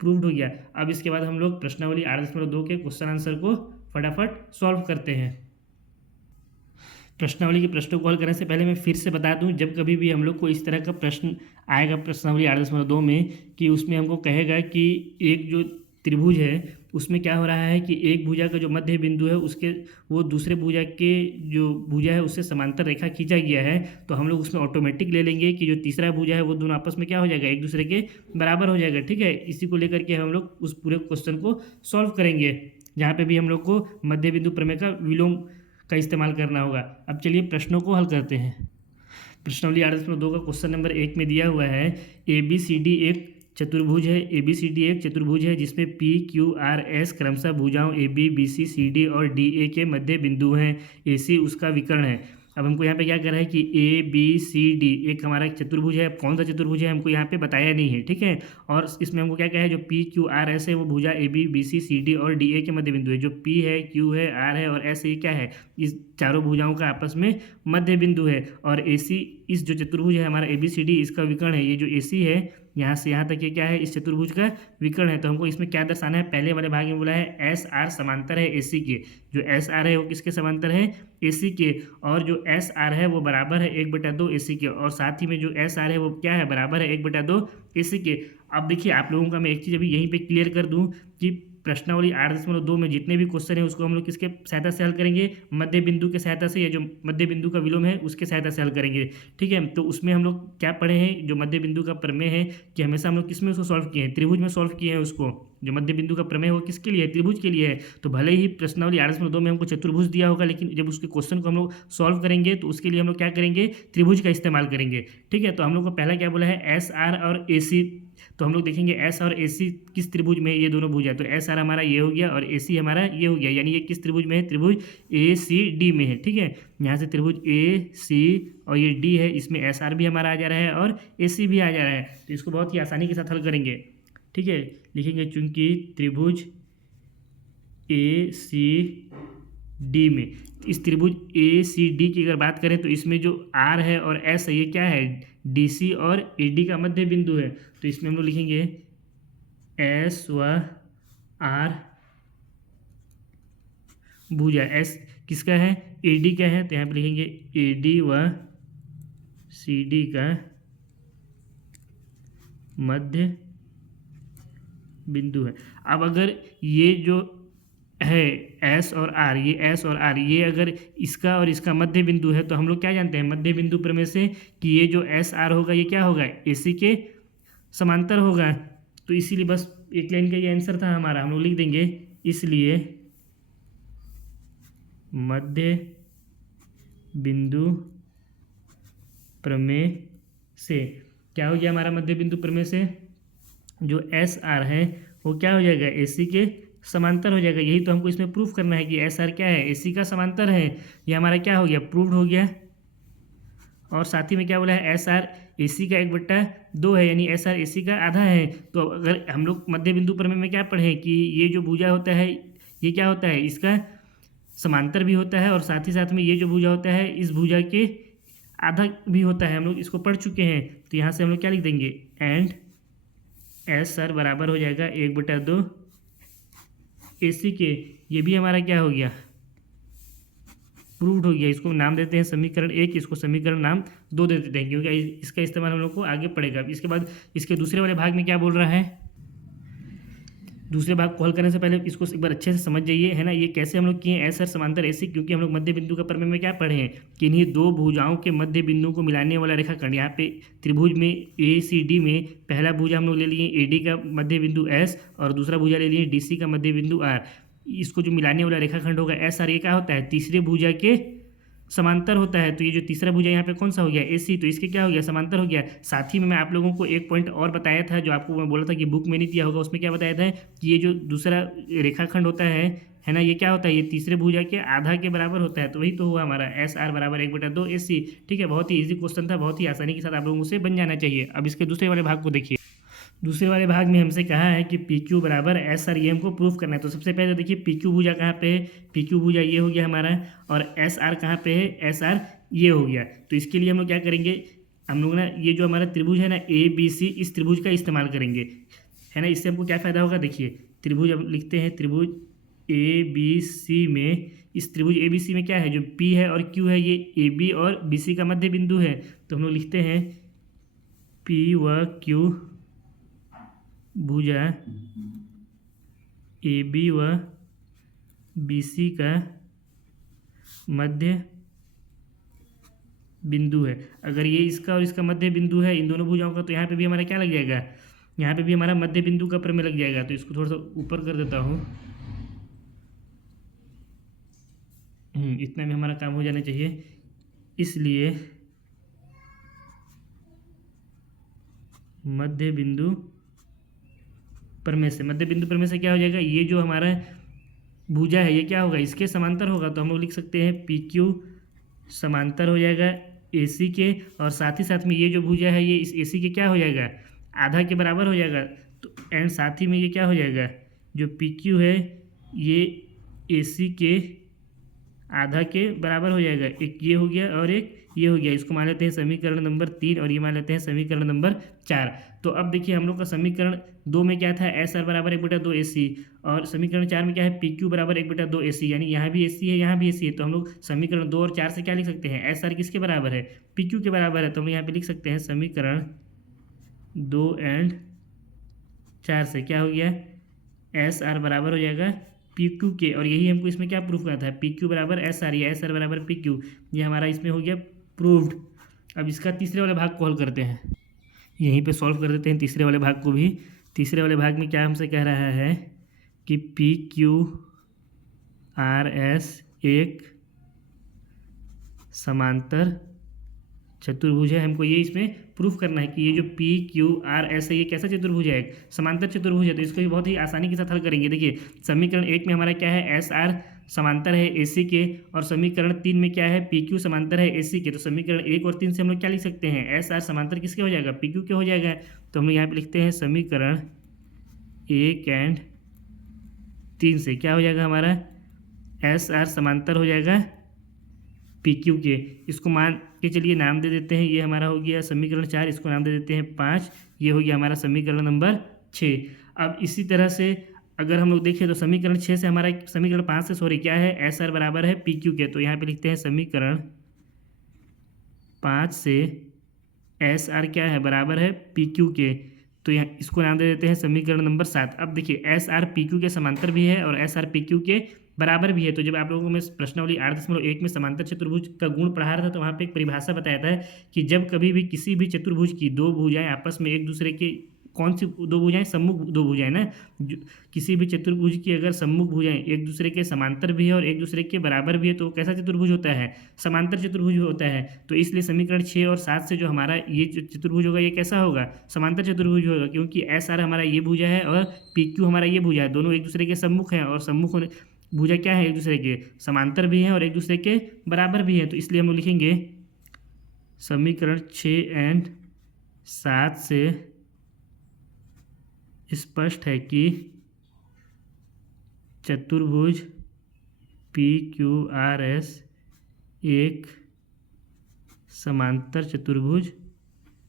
प्रूव्ड हो गया। अब इसके बाद हम लोग प्रश्नावली 8.2 के क्वेश्चन आंसर को फटाफट सॉल्व करते हैं। प्रश्नावली के प्रश्नों को हल करने से पहले मैं फिर से बता दूं, जब कभी भी हम लोग को इस तरह का प्रश्न आएगा प्रश्नावली 8.2 में कि उसमें हमको कहेगा कि एक जो त्रिभुज है उसमें क्या हो रहा है कि एक भुजा का जो मध्य बिंदु है उसके वो दूसरे भुजा के जो भुजा है उससे समांतर रेखा खींचा गया है, तो हम लोग उसमें ऑटोमेटिक ले लेंगे कि जो तीसरा भुजा है वो दोनों आपस में क्या हो जाएगा, एक दूसरे के बराबर हो जाएगा। ठीक है, इसी को लेकर के हम लोग उस पूरे क्वेश्चन को सॉल्व करेंगे जहाँ पे भी हम लोग को मध्य बिंदु प्रमेय का विलोम का इस्तेमाल करना होगा। अब चलिए प्रश्नों को हल करते हैं। प्रश्नावली 8.2 का क्वेश्चन नंबर 1 में दिया हुआ है ABCD एक चतुर्भुज है। ABCD एक चतुर्भुज है जिसमें PQRS क्रमशः भुजाओं AB BC CD और DA के मध्य बिंदु हैं। AC उसका विकर्ण है। अब हमको यहाँ पे क्या कर रहा है कि ABCD एक हमारा एक चतुर्भुज है। कौन सा चतुर्भुज है हमको यहाँ पे बताया नहीं है। ठीक है, और इसमें हमको क्या कहा है, जो PQRS है वो भुजा AB BC CD और DA के मध्य बिंदु है। जो P है, Q है, R है और S ये क्या है, इस चारों भुजाओं का आपस में मध्य बिंदु है। और AC इस जो चतुर्भुज है हमारा ABCD इसका विकर्ण है। ये जो AC है यहाँ से यहाँ तक ये क्या है, इस चतुर्भुज का विकर्ण है। तो हमको इसमें क्या दर्शाना है, पहले वाले भाग में बोला है SR समांतर है AC के। जो SR है वो किसके समांतर है, AC के। और जो SR है वो बराबर है 1/2 AC के। और साथ ही में जो SR है वो क्या है, बराबर है 1/2 AC के। अब देखिए आप लोगों का मैं एक चीज़ अभी यहीं पे क्लियर कर दूं कि प्रश्नावली 8.2 में जितने भी क्वेश्चन है उसको हम लोग किसके सहायता से हल करेंगे, मध्य बिंदु के सहायता से, या जो मध्य बिंदु का विलोम है उसके सहायता से हल करेंगे। ठीक है, तो उसमें हम लोग क्या पढ़े हैं, जो मध्य बिंदु का प्रमेय है कि हमेशा हम लोग किस में उसको सॉल्व किए हैं, त्रिभुज में सॉल्व किए हैं उसको। जो मध्य बिंदु का प्रमेय वो किसके लिए है, त्रिभुज के लिए है। तो भले ही प्रश्नावली 8.2 में हमको चतुर्भुज दिया होगा, लेकिन जब उसके क्वेश्चन को हम लोग सॉल्व करेंगे तो उसके लिए हम लोग क्या करेंगे, त्रिभुज का इस्तेमाल करेंगे। ठीक है, तो हम लोग को पहला क्या बोला है, SR और AC। तो हम लोग देखेंगे S और AC किस त्रिभुज में, ये दोनों भुज है। तो SR हमारा ये हो गया और AC हमारा ये हो गया, यानी ये किस त्रिभुज में है, त्रिभुज ACD में है। ठीक है, यहाँ से त्रिभुज AC और ये D है, इसमें SR भी हमारा आ जा रहा है और AC भी आ जा रहा है। तो इसको बहुत ही आसानी के साथ हल करेंगे। ठीक है, लिखेंगे चूंकि त्रिभुज ACD में, इस त्रिभुज ACD की अगर बात करें तो इसमें जो R है और S है ये क्या है, DC और AD का मध्य बिंदु है। तो इसमें हम लोग लिखेंगे S व R भुजा, S किसका है, AD का है। तो यहाँ पे लिखेंगे AD व CD का मध्य बिंदु है। अब अगर ये जो है S और R, ये S और R ये अगर इसका और इसका मध्य बिंदु है, तो हम लोग क्या जानते हैं मध्य बिंदु प्रमेय से कि ये जो SR होगा ये क्या होगा, AC के समांतर होगा। तो इसीलिए बस एक लाइन का ये आंसर था हमारा, हम लोग लिख देंगे इसलिए मध्य बिंदु प्रमेय से क्या हो गया हमारा, मध्य बिंदु प्रमेय से जो SR है वो क्या हो जाएगा, AC के समांतर हो जाएगा। यही तो हमको इसमें प्रूफ करना है कि SR क्या है, AC का समांतर है। ये हमारा क्या हो गया, प्रूव्ड हो गया। और साथ ही में क्या बोला है, SR AC का 1/2 है, यानी SR AC का आधा है। तो अगर हम लोग मध्य बिंदु प्रमेय में क्या पढ़े कि ये जो भुजा होता है ये क्या होता है, इसका समांतर भी होता है, और साथ ही साथ में ये जो भुजा होता है इस भुजा के आधा भी होता है। हम लोग इसको पढ़ चुके हैं। तो यहाँ से हम लोग क्या लिख देंगे, एंड SR बराबर हो जाएगा 1/2 AC के। ये भी हमारा क्या हो गया, प्रूव्ड हो गया। इसको नाम देते हैं समीकरण 1, इसको समीकरण नाम 2 दे देते हैं, क्योंकि इसका इस्तेमाल हम लोग को आगे पड़ेगा। इसके बाद इसके दूसरे वाले भाग में क्या बोल रहा है, दूसरे भाग को हल करने से पहले इसको एक बार अच्छे से समझ जाइए, है ना। ये कैसे हम लोग किए, SR समांतर AC, क्योंकि हम लोग मध्य बिंदु का प्रमेय में क्या पढ़े हैं कि इन्हीं दो भुजाओं के मध्य बिंदु को मिलाने वाला रेखाखंड, यहाँ पे त्रिभुज में ACD में पहला भुजा हम लोग ले लिए AD का मध्य बिंदु S और दूसरा भुजा ले लिए DC का मध्य बिंदु R। इसको जो मिलाने वाला रेखाखंड होगा SR, ये क्या होता है, तीसरे भुजा के समांतर होता है। तो ये जो तीसरा भुजा यहाँ पे कौन सा हो गया, AC, तो इसके क्या हो गया, समांतर हो गया। साथ ही में मैं आप लोगों को एक पॉइंट और बताया था, जो आपको मैं बोला था कि बुक में नहीं दिया होगा, उसमें क्या बताया था कि ये जो दूसरा रेखाखंड होता है ना, ये क्या होता है, ये तीसरे भुजा के आधा के बराबर होता है। तो वही तो हुआ हमारा SR बराबर 1/2 AC। ठीक है, बहुत ही ईजी क्वेश्चन था, बहुत ही आसानी के साथ आप लोगों से बन जाना चाहिए। अब इसके दूसरे वाले भाग को देखिए। दूसरे वाले भाग में हमसे कहा है कि पी क्यू बराबर एस आर, ये हमको प्रूफ करना है। तो सबसे पहले तो देखिए पी क्यू भुजा कहाँ पे है, पी क्यू भुजा ये हो गया हमारा, और एस आर कहाँ पे है, एस आर ये हो गया। तो इसके लिए हम लोग क्या करेंगे, हम लोग ना ये जो हमारा त्रिभुज है ना ए बी सी, इस त्रिभुज का इस्तेमाल करेंगे, है ना। इससे हमको क्या फ़ायदा होगा, देखिए त्रिभुज हम लिखते हैं, त्रिभुज ए बी सी में, इस त्रिभुज ए बी सी में क्या है, जो पी है और क्यू है, ये ए बी और बी सी का मध्य बिंदु है। तो हम लोग लिखते हैं पी व क्यू भुजा ए बी व बी सी का मध्य बिंदु है। अगर ये इसका और इसका मध्य बिंदु है, इन दोनों भुजाओं का, तो यहाँ पे भी हमारा क्या लग जाएगा, यहाँ पे भी हमारा मध्य बिंदु का प्रमेय लग जाएगा। तो इसको थोड़ा सा ऊपर कर देता हूँ, इतना में हमारा काम हो जाना चाहिए। इसलिए मध्य बिंदु प्रमेय से, मध्य बिंदु प्रमेय से क्या हो जाएगा, ये जो हमारा भुजा है ये क्या होगा, इसके समांतर होगा। तो हम लोग लिख सकते हैं पी क्यू समांतर हो जाएगा ए सी के, और साथ ही साथ में ये जो भुजा है ये इस ए सी के क्या हो जाएगा, आधा के बराबर हो जाएगा। तो एंड साथ ही में ये क्या हो जाएगा, जो पी क्यू है ये ए सी के आधा के बराबर हो जाएगा। एक ये हो गया और एक ये हो गया। इसको मान लेते हैं समीकरण नंबर 3 और ये मान लेते हैं समीकरण नंबर 4। तो अब देखिए हम लोग का समीकरण 2 में क्या था, एस आर बराबर 1/2 ए सी, और समीकरण 4 में क्या है, पी क्यू बराबर 1/2 ए सी, यानी यहाँ भी ए सी है यहाँ भी ए सी है। तो हम लोग समीकरण 2 और 4 से क्या लिख सकते हैं, एस आर किसके बराबर है, पी क्यू के बराबर है। तो हम यहाँ पे लिख सकते हैं समीकरण 2 एंड 4 से क्या हो गया, एस आर बराबर हो जाएगा पी क्यू के, और यही हमको इसमें क्या प्रूफ करना था, पी क्यू बराबर एस आर, या एस आर बराबर पी क्यू, ये हमारा इसमें हो गया प्रूव्ड। अब इसका तीसरे वाले भाग को हल करते हैं, यहीं पे सॉल्व कर देते हैं तीसरे वाले भाग को भी। तीसरे वाले भाग में क्या हमसे कह रहा है कि पी क्यू आर एस एक समांतर चतुर्भुज है। हमको ये इसमें प्रूफ करना है कि ये जो पी क्यू आर एस है ये कैसा चतुर्भुज है, एक समांतर चतुर्भुज है। तो इसको भी बहुत ही आसानी के साथ हल करेंगे। देखिए समीकरण 1 में हमारा क्या है, एस आर समांतर है ए सी के, और समीकरण 3 में क्या है, पी क्यू समांतर है ए सी के। तो समीकरण 1 और 3 से हम लोग क्या लिख सकते हैं, एस आर समांतर किसके हो जाएगा, पी क्यू के हो जाएगा। तो हम लोग यहाँ पे लिखते हैं समीकरण 1 एंड 3 से क्या हो जाएगा हमारा, एस आर समांतर हो जाएगा पी क्यू के। इसको मान के चलिए नाम दे देते हैं, ये हमारा हो गया समीकरण 4, इसको नाम दे देते हैं 5, ये हो गया हमारा समीकरण नंबर 6। अब इसी तरह से अगर हम लोग देखें तो समीकरण 6 से हमारा, समीकरण 5 से सॉरी क्या है, एस आर बराबर है पी क्यू के। तो यहाँ पे लिखते हैं समीकरण 5 से एस आर क्या है, बराबर है पी क्यू के। तो यहाँ इसको नाम दे देते हैं समीकरण नंबर 7। अब देखिए एस आर पी क्यू के समांतर भी है और एस आर पी क्यू के बराबर भी है। तो जब आप लोगों को मैं प्रश्नावली 8.1 में समांतर चतुर्भुज का गुण पढ़ा रहा था तो वहाँ पे एक परिभाषा बताया था कि जब कभी भी किसी भी चतुर्भुज की दो भुजाएं आपस में एक दूसरे के, कौन सी दो भुजाएं, सम्मुख दो भुजाएं ना, किसी भी चतुर्भुज की अगर सम्मुख भुजाएं एक दूसरे के समांतर भी है और एक दूसरे के बराबर भी है तो कैसा चतुर्भुज होता है, समांतर चतुर्भुज होता है। तो इसलिए समीकरण 6 और 7 से जो हमारा ये चतुर्भुज होगा ये कैसा होगा, समांतर चतुर्भुज होगा, क्योंकि एस आर हमारा ये भुजा है और पी क्यू हमारा ये भुजा है, दोनों एक दूसरे के सम्मुख हैं, और सम्मुख भुजा क्या है, एक दूसरे के समांतर भी हैं और एक दूसरे के बराबर भी है। तो इसलिए हम लोग लिखेंगे समीकरण 6 एंड 7 से स्पष्ट है कि चतुर्भुज पी क्यू आर एस एक समांतर चतुर्भुज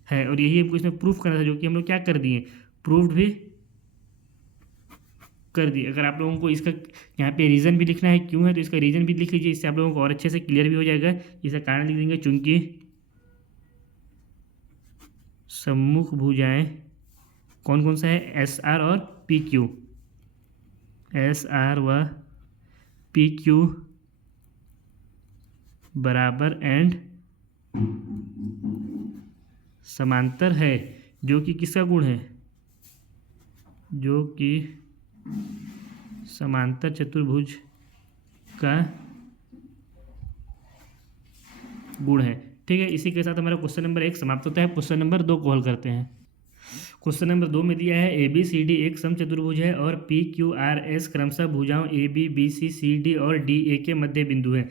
है, और यही हमको इसमें प्रूफ करना था, जो कि हम लोग क्या कर दिए, प्रूव्ड भी कर दिए। अगर आप लोगों को इसका यहाँ पे रीज़न भी लिखना है क्यों है तो इसका रीज़न भी लिख लीजिए, इससे आप लोगों को और अच्छे से क्लियर भी हो जाएगा। इसका कारण लिख देंगे, चूंकि सम्मुख भुजाएं कौन कौन सा है, एस आर और पी क्यू, एस आर व पी क्यू बराबर एंड समांतर है, जो कि किसका गुण है, जो कि समांतर चतुर्भुज का गुण है। ठीक है, इसी के साथ हमारा क्वेश्चन नंबर 1 समाप्त होता है। क्वेश्चन नंबर 2 को हल करते हैं। क्वेश्चन नंबर 2 में दिया है ए बी सी डी एक समचतुर्भुज है और पी क्यू आर एस क्रमशः भुजाओं A B B C C D और डी ए के मध्य बिंदु है।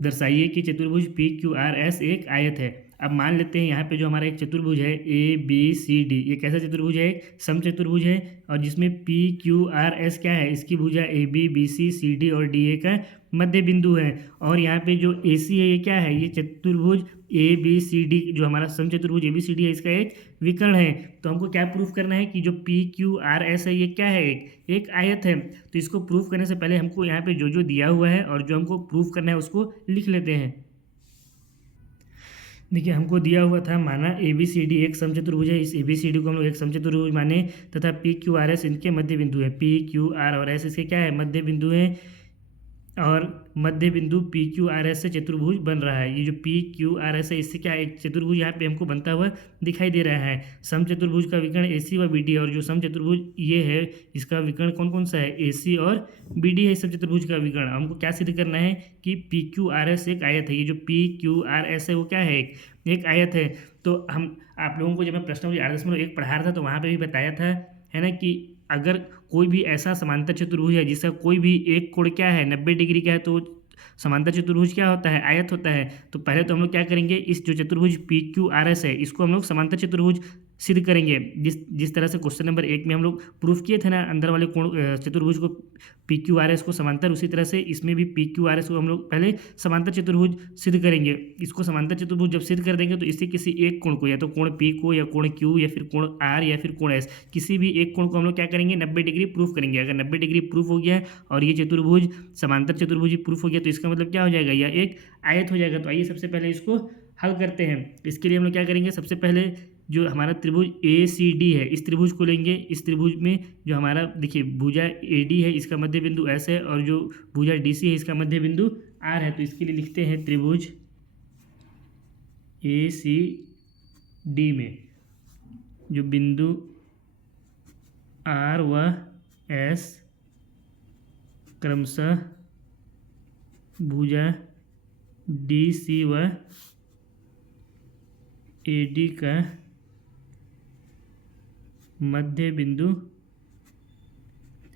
दर्शाइए कि चतुर्भुज पी क्यू आर एस एक आयत है। अब मान लेते हैं यहाँ पे जो हमारा एक चतुर्भुज है ABCD, ये कैसा चतुर्भुज है? एक समचतुर्भुज है और जिसमें PQRS क्या है? इसकी भुजा ABBCCD और DA का मध्य बिंदु है। और यहाँ पे जो AC है ये क्या है? ये चतुर्भुज ABCD जो हमारा समचतुर्भुज ABCD है इसका एक विकर्ण है। तो हमको क्या प्रूफ करना है कि जो PQRS है ये क्या है? एक आयत है। तो इसको प्रूफ करने से पहले हमको यहाँ पे जो जो दिया हुआ है और जो हमको प्रूफ करना है उसको लिख लेते हैं। देखिए हमको दिया हुआ था, माना ABCD एक समचतुर्भुज है, इस ABCD को हम लोग एक समचतुर्भुज माने तथा PQRS इनके मध्य बिंदु है। PQR और S इसके क्या है? मध्य बिंदु है और मध्य बिंदु PQRS से चतुर्भुज बन रहा है। ये जो PQRS है इससे क्या है? एक चतुर्भुज यहाँ पे हमको बनता हुआ दिखाई दे रहा है। समचतुर्भुज का विकर्ण AC व BD, और जो समचतुर्भुज ये है इसका विकर्ण कौन कौन सा है? AC और BD है इस समचतुर्भुज का विकर्ण। हमको क्या सिद्ध करना है कि PQRS एक आयत है। ये जो PQRS है वो क्या है? एक आयत है। तो हम आप लोगों को जब मैं प्रश्नावली 8.1 पढ़ा रहा था तो वहाँ पर भी बताया था, है ना, कि अगर कोई भी ऐसा समांतर चतुर्भुज है जिसका कोई भी एक कोण क्या है? 90 डिग्री का है, तो समांतर चतुर्भुज क्या होता है? आयत होता है। तो पहले तो हम लोग क्या करेंगे, इस जो चतुर्भुज PQRS है इसको हम लोग समांतर चतुर्भुज सिद्ध करेंगे। जिस तरह से क्वेश्चन नंबर 1 में हम लोग प्रूफ किए थे ना अंदर वाले कोण चतुर्भुज को PQRS को समांतर, उसी तरह से इसमें भी PQRS को हम लोग पहले समांतर चतुर्भुज सिद्ध करेंगे। इसको समांतर चतुर्भुज जब सिद्ध कर देंगे तो इससे किसी एक कोण को, या तो कोण P को, या कोण Q, या फिर कोण R, या फिर कोण S, किसी भी एक कोण को हम लोग क्या करेंगे? 90 डिग्री प्रूफ करेंगे। अगर 90 डिग्री प्रूफ हो गया और ये चतुर्भुज समांतर चतुर्भुज प्रूफ हो गया तो इसका मतलब क्या हो जाएगा? यह एक आयत हो जाएगा। तो आइए सबसे पहले इसको हल करते हैं। इसके लिए हम लोग क्या करेंगे? सबसे पहले जो हमारा त्रिभुज ACD है इस त्रिभुज को लेंगे। इस त्रिभुज में जो हमारा देखिए भुजा AD है इसका मध्य बिंदु S है, और जो भुजा DC है इसका मध्य बिंदु R है। तो इसके लिए लिखते हैं त्रिभुज ACD में जो बिंदु R व S क्रमशः भुजा DC व AD का मध्य बिंदु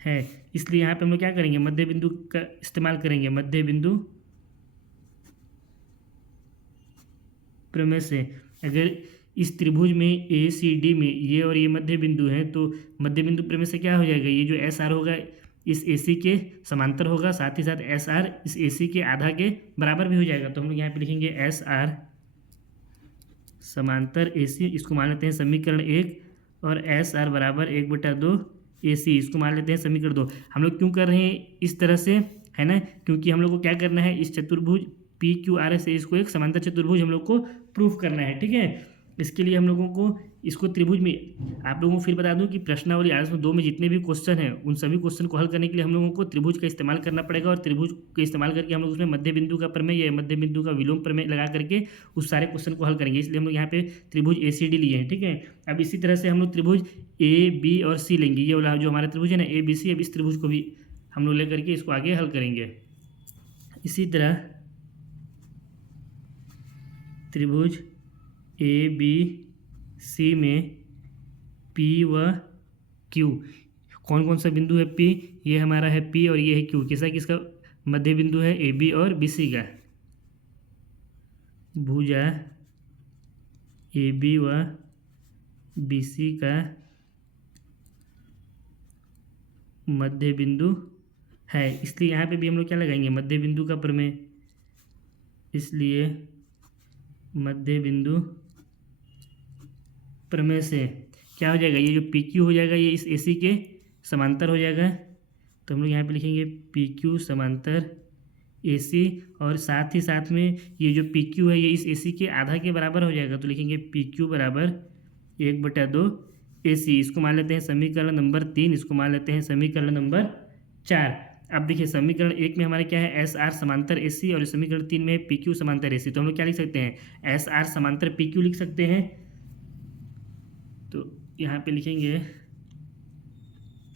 है। इसलिए यहाँ पे हम लोग क्या करेंगे? मध्य बिंदु का इस्तेमाल करेंगे। मध्य बिंदु प्रमेय से अगर इस त्रिभुज में ACD में ये और ये मध्य बिंदु है तो मध्य बिंदु प्रमेय से क्या हो जाएगा? ये जो SR होगा इस AC के समांतर होगा, साथ ही साथ SR इस AC के आधा के बराबर भी हो जाएगा। तो हम लोग यहाँ पे लिखेंगे SR समांतर AC, इसको मान लेते हैं समीकरण 1, और SR बराबर 1/2 AC, इसको मान लेते हैं समीकरण 2। हम लोग क्यों कर रहे हैं इस तरह से, है ना? क्योंकि हम लोग को क्या करना है? इस चतुर्भुज PQRS है इसको एक समांतर चतुर्भुज हम लोग को प्रूफ करना है। ठीक है, इसके लिए हम लोगों को इसको त्रिभुज में, आप लोगों को फिर बता दूं कि प्रश्नावली 8.2 में जितने भी क्वेश्चन हैं उन सभी क्वेश्चन को हल करने के लिए हम लोगों को त्रिभुज का इस्तेमाल करना पड़ेगा, और त्रिभुज का इस्तेमाल करके हम लोग उसमें मध्य बिंदु का प्रमेय या मध्य बिंदु का विलोम प्रमेय लगा करके उस सारे क्वेश्चन को हल करेंगे। इसलिए हम लोग यहाँ पे त्रिभुज ACD लिए हैं। ठीक है, अब इसी तरह से हम लोग त्रिभुज AB और C लेंगे। ये वाला जो हमारा त्रिभुज है ना ABC, अब इस त्रिभुज को भी हम लोग लेकर के इसको आगे हल करेंगे। इसी तरह त्रिभुज ABC में P व Q, कौन कौन सा बिंदु है? P, ये हमारा है P, और ये है Q। किसका मध्य बिंदु है? AB और BC का। भुजा AB व BC का मध्य बिंदु है, इसलिए यहाँ पे भी हम लोग क्या लगाएंगे? मध्य बिंदु का प्रमेय। इसलिए मध्य बिंदु प्रमेय से क्या हो जाएगा? ये जो PQ हो जाएगा ये इस AC के समांतर हो जाएगा। तो हम लोग यहाँ पे लिखेंगे PQ समांतर AC, और साथ ही साथ में ये जो PQ है ये इस AC के आधा के बराबर हो जाएगा। तो लिखेंगे PQ बराबर 1/2 AC। इसको मान लेते हैं समीकरण नंबर 3, इसको मान लेते हैं समीकरण नंबर 4। अब देखिए समीकरण 1 में हमारे क्या है? SR समांतर AC, और समीकरण 3 में PQ समांतर AC। तो हम लोग क्या लिख सकते हैं? SR समांतर PQ लिख सकते हैं। तो यहाँ पे लिखेंगे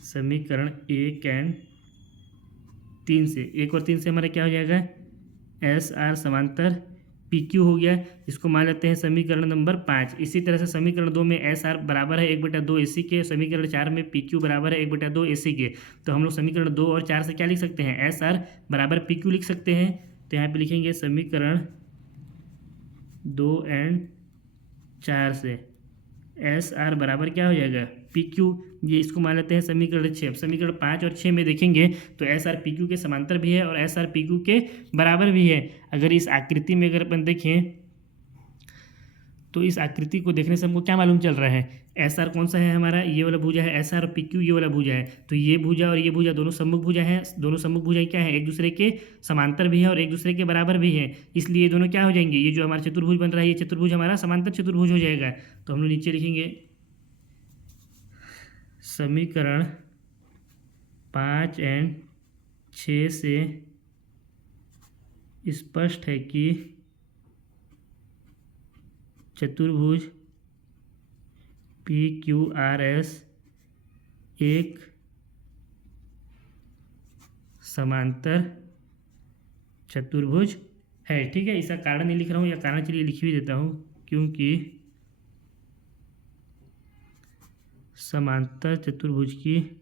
समीकरण 1 और 3 से, 1 और 3 से हमारा क्या हो जाएगा? SR समांतर PQ हो गया। इसको मान लेते हैं समीकरण नंबर 5। इसी तरह से समीकरण 2 में SR बराबर है 1/2 AC के, समीकरण 4 में PQ बराबर है 1/2 AC के। तो हम लोग समीकरण 2 और 4 से क्या लिख सकते हैं? SR बराबर PQ लिख सकते हैं। तो यहाँ पे लिखेंगे समीकरण 2 और 4 से एस आर बराबर क्या हो जाएगा पी क्यू। ये इसको मान लेते हैं समीकरण 6। अब समीकरण 5 और 6 में देखेंगे तो एस आर पी क्यू के समांतर भी है और एस आर पी क्यू के बराबर भी है। अगर इस आकृति में अगर अपन देखें तो इस आकृति को देखने से हमको क्या मालूम चल रहा है, एस आर कौन सा है हमारा, ये वाला भुजा है, एस आर और पी क्यू ये वाला भुजा है। तो ये भुजा और ये भुजा दोनों सम्मुख भुजा है। दोनों सम्मुख भुजा क्या है, एक दूसरे के समांतर भी है और एक दूसरे के बराबर भी है, इसलिए ये दोनों क्या हो जाएंगे, ये जो हमारा चतुर्भुज बन रहा है ये चतुर्भुज हमारा समांतर चतुर्भुज हो जाएगा। तो हम लोग नीचे लिखेंगे समीकरण 5 और 6 से स्पष्ट है कि चतुर्भुज पी क्यू आर एस एक समांतर चतुर्भुज है। ठीक है, इसका कारण नहीं लिख रहा हूँ, या कारण चलिए लिख भी देता हूँ, क्योंकि समांतर चतुर्भुज की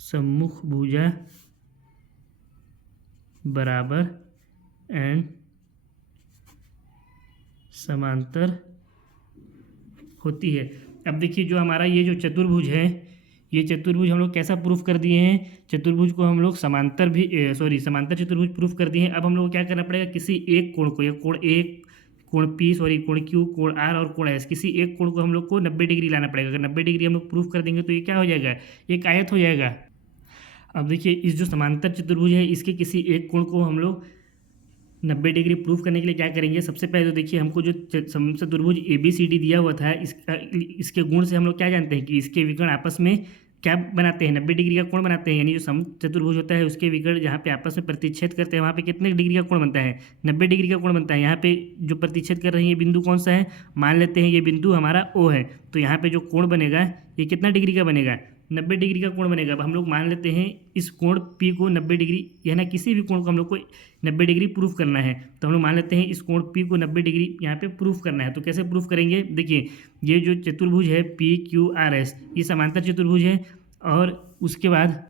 सम्मुख भुजा बराबर एंड समांतर होती है। अब देखिए जो हमारा ये जो चतुर्भुज है, ये चतुर्भुज हम लोग कैसा प्रूफ कर दिए हैं, चतुर्भुज को हम लोग समांतर भी समांतर चतुर्भुज प्रूफ कर दिए हैं। अब हम लोग को क्या करना पड़ेगा, किसी एक कोण को, या कोण एक, कोण पी, कोण क्यू, कोण आर और कोण एस, किसी एक कोण को हम लोग को 90 डिग्री लाना पड़ेगा। अगर 90 डिग्री हम लोग प्रूफ कर देंगे तो ये क्या हो जाएगा, एक आयत हो जाएगा। अब देखिए इस जो समांतर चतुर्भुज है इसके किसी एक कोण को हम लोग 90 डिग्री प्रूफ करने के लिए क्या करेंगे, सबसे पहले तो देखिए हमको जो चतुर्भुज ABCD दिया हुआ था इसके गुण से हम लोग क्या जानते हैं कि इसके विकर्ण आपस में क्या बनाते हैं, 90 डिग्री का कोण बनाते हैं। यानी जो सम चतुर्भुज होता है उसके विकर्ण जहाँ पे आपस में प्रतिच्छेद करते हैं वहाँ पे कितने डिग्री का कोण बनता है, 90 डिग्री का कोण बनता है। यहाँ पे जो प्रतिच्छेद कर रही है बिंदु कौन सा है, मान लेते हैं ये बिंदु हमारा O है। तो यहाँ पे जो कोण बनेगा ये कितना डिग्री का बनेगा, 90 डिग्री का कोण बनेगा। अब हम लोग मान लेते हैं इस कोण P को 90 डिग्री, या ना किसी भी कोण को हम लोग को 90 डिग्री प्रूफ करना है। तो हम लोग मान लेते हैं इस कोण P को 90 डिग्री यहाँ पे प्रूफ करना है। तो कैसे प्रूफ करेंगे, देखिए ये जो चतुर्भुज है PQRS ये समांतर चतुर्भुज है, और उसके बाद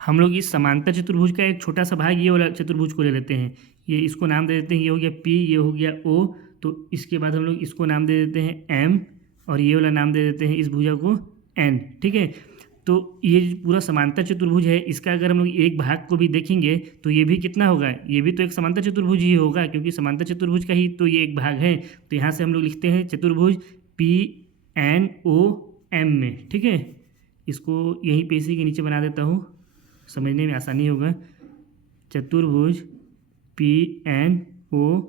हम लोग इस समांतर चतुर्भुज का एक छोटा सा भाग ये वाला चतुर्भुज को ले लेते हैं, ये इसको नाम दे देते हैं, ये हो गया P, ये हो गया O। तो इसके बाद हम लोग इसको नाम दे देते हैं M, और ये वाला नाम दे देते हैं इस भुजा को N। ठीक है, तो ये पूरा समांतर चतुर्भुज है, इसका अगर हम लोग एक भाग को भी देखेंगे तो ये भी कितना होगा, ये भी तो एक समांतर चतुर्भुज ही होगा, क्योंकि समांतर चतुर्भुज का ही तो ये एक भाग है। तो यहाँ से हम लोग लिखते हैं चतुर्भुज PNOM में। ठीक है, इसको यहीं पे इसी के नीचे बना देता हूँ, समझने में आसानी होगा। चतुर्भुज PNOM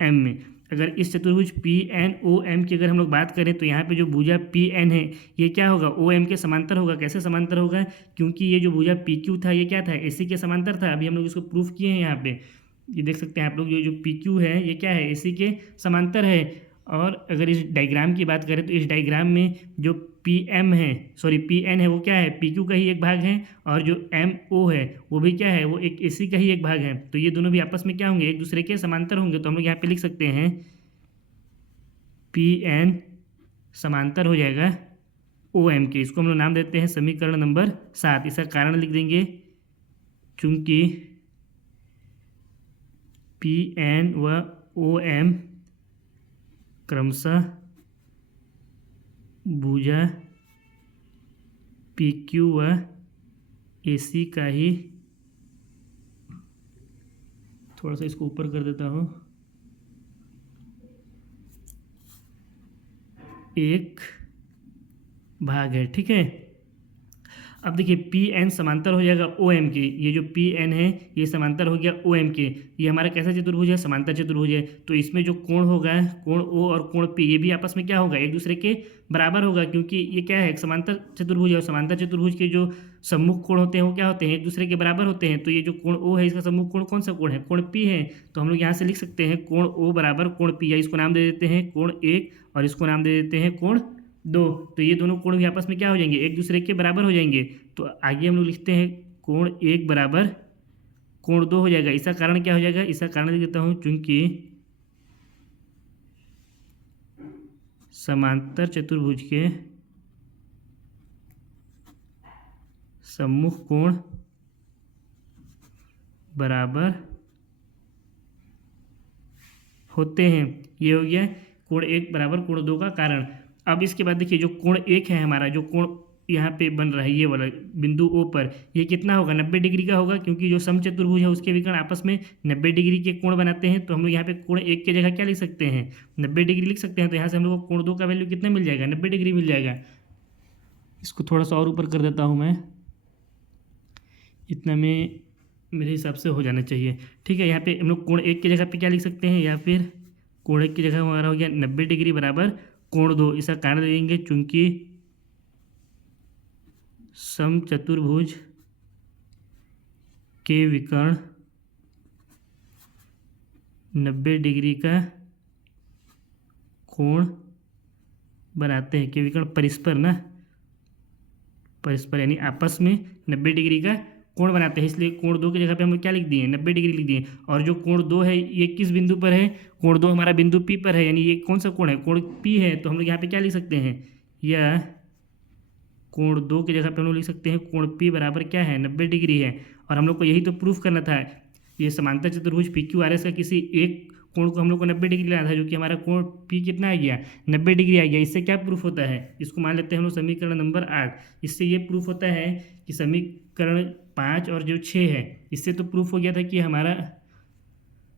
में अगर इस चतुर्भुज PNOM की अगर हम लोग बात करें तो यहाँ पे जो भुजा PN है ये क्या होगा, OM के समांतर होगा। कैसे समांतर होगा, क्योंकि ये जो भुजा PQ था ये क्या था, AC के समांतर था। अभी हम लोग इसको प्रूफ किए हैं, यहाँ पे ये देख सकते हैं आप लोग, ये जो PQ है ये क्या है, AC के समांतर है। और अगर इस डायग्राम की बात करें तो इस डायग्राम में जो PN है वो क्या है, PQ का ही एक भाग है, और जो MO है वो भी क्या है, वो एक AC का ही एक भाग है। तो ये दोनों भी आपस में क्या होंगे, एक दूसरे के समांतर होंगे। तो हम लोग यहाँ पे लिख सकते हैं PN समांतर हो जाएगा OM के। इसको हम लोग नाम देते हैं समीकरण नंबर 7। इसका कारण लिख देंगे, चूंकि PN व OM क्रमशः भुजा PQ व AC का ही, थोड़ा सा इसको ऊपर कर देता हूँ, एक भाग है। ठीक है, अब देखिए PN समांतर हो जाएगा OM के, ये जो PN है ये समांतर हो गया OM के। ये हमारा कैसा चतुर्भुज है, समांतर चतुर्भुज है। तो इसमें जो कोण होगा, कोण O और कोण P, ये भी आपस में क्या होगा, एक दूसरे के बराबर होगा, क्योंकि ये क्या है, एक समांतर चतुर्भुज है। और समांतर चतुर्भुज के जो सम्मुख कोण होते हैं वो क्या होते हैं, एक दूसरे के बराबर होते हैं। तो ये जो कोण O है इसका सम्मुख कोण कौन सा कोण है, कोण P है। तो हम लोग यहाँ से लिख सकते हैं कोण O बराबर कोण P, या इसको नाम दे देते हैं कोण 1 और इसको नाम दे देते हैं कोण 2। तो ये दोनों कोण भी आपस में क्या हो जाएंगे, एक दूसरे के बराबर हो जाएंगे। तो आगे हम लोग लिखते हैं कोण 1 बराबर कोण 2 हो जाएगा। इसका कारण क्या हो जाएगा, इसका कारण लिख देता हूँ, चूंकि समांतर चतुर्भुज के सम्मुख कोण बराबर होते हैं। ये हो गया कोण 1 बराबर कोण 2 का कारण। अब इसके बाद देखिए जो कोण 1 है हमारा, जो कोण यहाँ पे बन रहा है ये वाला बिंदु O पर, ये कितना होगा, 90 डिग्री का होगा, क्योंकि जो समचतुर्भुज है उसके विकर्ण आपस में 90 डिग्री के कोण बनाते हैं। तो हम लोग यहाँ पे कोण 1 की जगह क्या लिख सकते हैं, 90 डिग्री लिख सकते हैं। तो यहाँ से हम लोग को कोण 2 का वैल्यू कितना मिल जाएगा, 90 डिग्री मिल जाएगा। इसको थोड़ा सा और ऊपर कर देता हूँ मैं, इतना में मेरे हिसाब से हो जाना चाहिए। ठीक है, यहाँ पे हम लोग कोण 1 की जगह पे क्या लिख सकते हैं, या फिर कोण 1 की जगह हमारा हो गया 90 डिग्री बराबर कोण 2। इसका कारण देंगे चूंकि समचतुर्भुज के विकर्ण 90 डिग्री का कोण बनाते हैं, के विकर्ण परस्पर ना, परस्पर यानी आपस में 90 डिग्री का कोण बनाते हैं। इसलिए कोण 2 की जगह पे हम लोग क्या लिख दिए, 90 डिग्री लिख दिए। और जो कोण 2 है ये किस बिंदु पर है, कोण 2 हमारा बिंदु P पर है, यानी ये कौन सा कोण है, कोण P है। तो हम लोग यहाँ पे क्या लिख सकते हैं, यह कोण 2 की जगह पे हम लोग लिख सकते हैं कोण P बराबर क्या है, 90 डिग्री है। और हम लोग को यही तो प्रूफ करना था, ये समांतर चतुर्भुज PQRS का किसी एक कोण को हम लोग को 90 डिग्री लेना था, जो कि हमारा कोण P कितना आ गया, 90 डिग्री आ गया। इससे क्या प्रूफ होता है, इसको मान लेते हैं हम लोग समीकरण नंबर 8। इससे ये प्रूफ होता है कि समीकरण 5 और जो 6 है, इससे तो प्रूफ हो गया था कि हमारा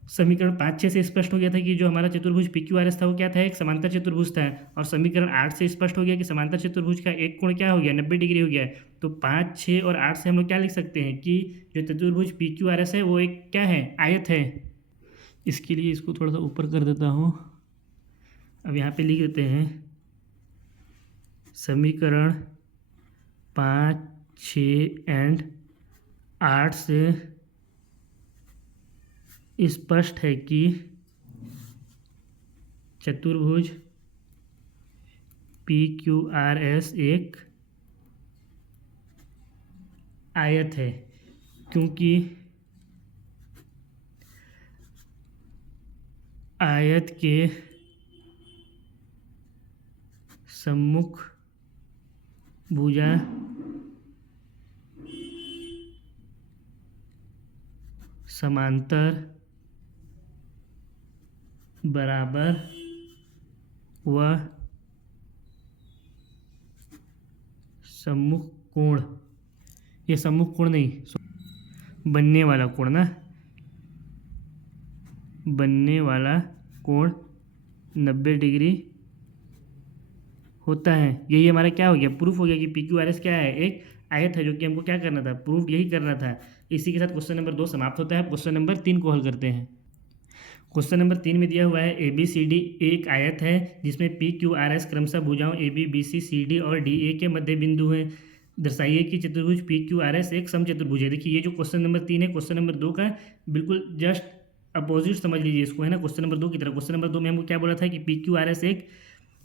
समीकरण 5, 6 से स्पष्ट हो गया था कि जो हमारा चतुर्भुज PQRS था वो क्या था, एक समांतर चतुर्भुज था। और समीकरण 8 से स्पष्ट हो गया कि समांतर चतुर्भुज का एक कोण क्या हो गया, 90 डिग्री हो गया। तो 5, 6 और 8 से हम लोग क्या लिख सकते हैं कि जो चतुर्भुज PQRS है वो एक क्या है, आयत है। इसके लिए इसको थोड़ा सा ऊपर कर देता हूँ। अब यहाँ पे लिख देते हैं समीकरण 5, 6 एंड 8 से स्पष्ट है कि चतुर्भुज PQRS एक आयत है, क्योंकि आयत के सम्मुख भुजा समांतर बराबर व सम्मुख कोण, ये सम्मुख कोण नहीं, बनने वाला कोण ना, बनने वाला कोण 90 डिग्री होता है। यही हमारा क्या हो गया, प्रूफ हो गया कि PQRS क्या है, एक आयत है, जो कि हमको क्या करना था, प्रूफ यही करना था। इसी के साथ क्वेश्चन नंबर 2 समाप्त होता है। क्वेश्चन नंबर 3 को हल करते हैं। क्वेश्चन नंबर 3 में दिया हुआ है ABCD एक आयत है जिसमें PQRS क्रमशः भुजाओं AB, BC, CD और DA के मध्य बिंदु हैं। दर्शाइए कि चतुर्भुज PQRS एक समचतुर्भुज है। देखिए ये जो क्वेश्चन नंबर 3 है, क्वेश्चन नंबर 2 का बिल्कुल जस्ट अपोजिट समझ लीजिए इसको, है ना, क्वेश्चन नंबर 2 की तरह। क्वेश्चन नंबर 2 में हमको क्या बोला था कि PQRS एक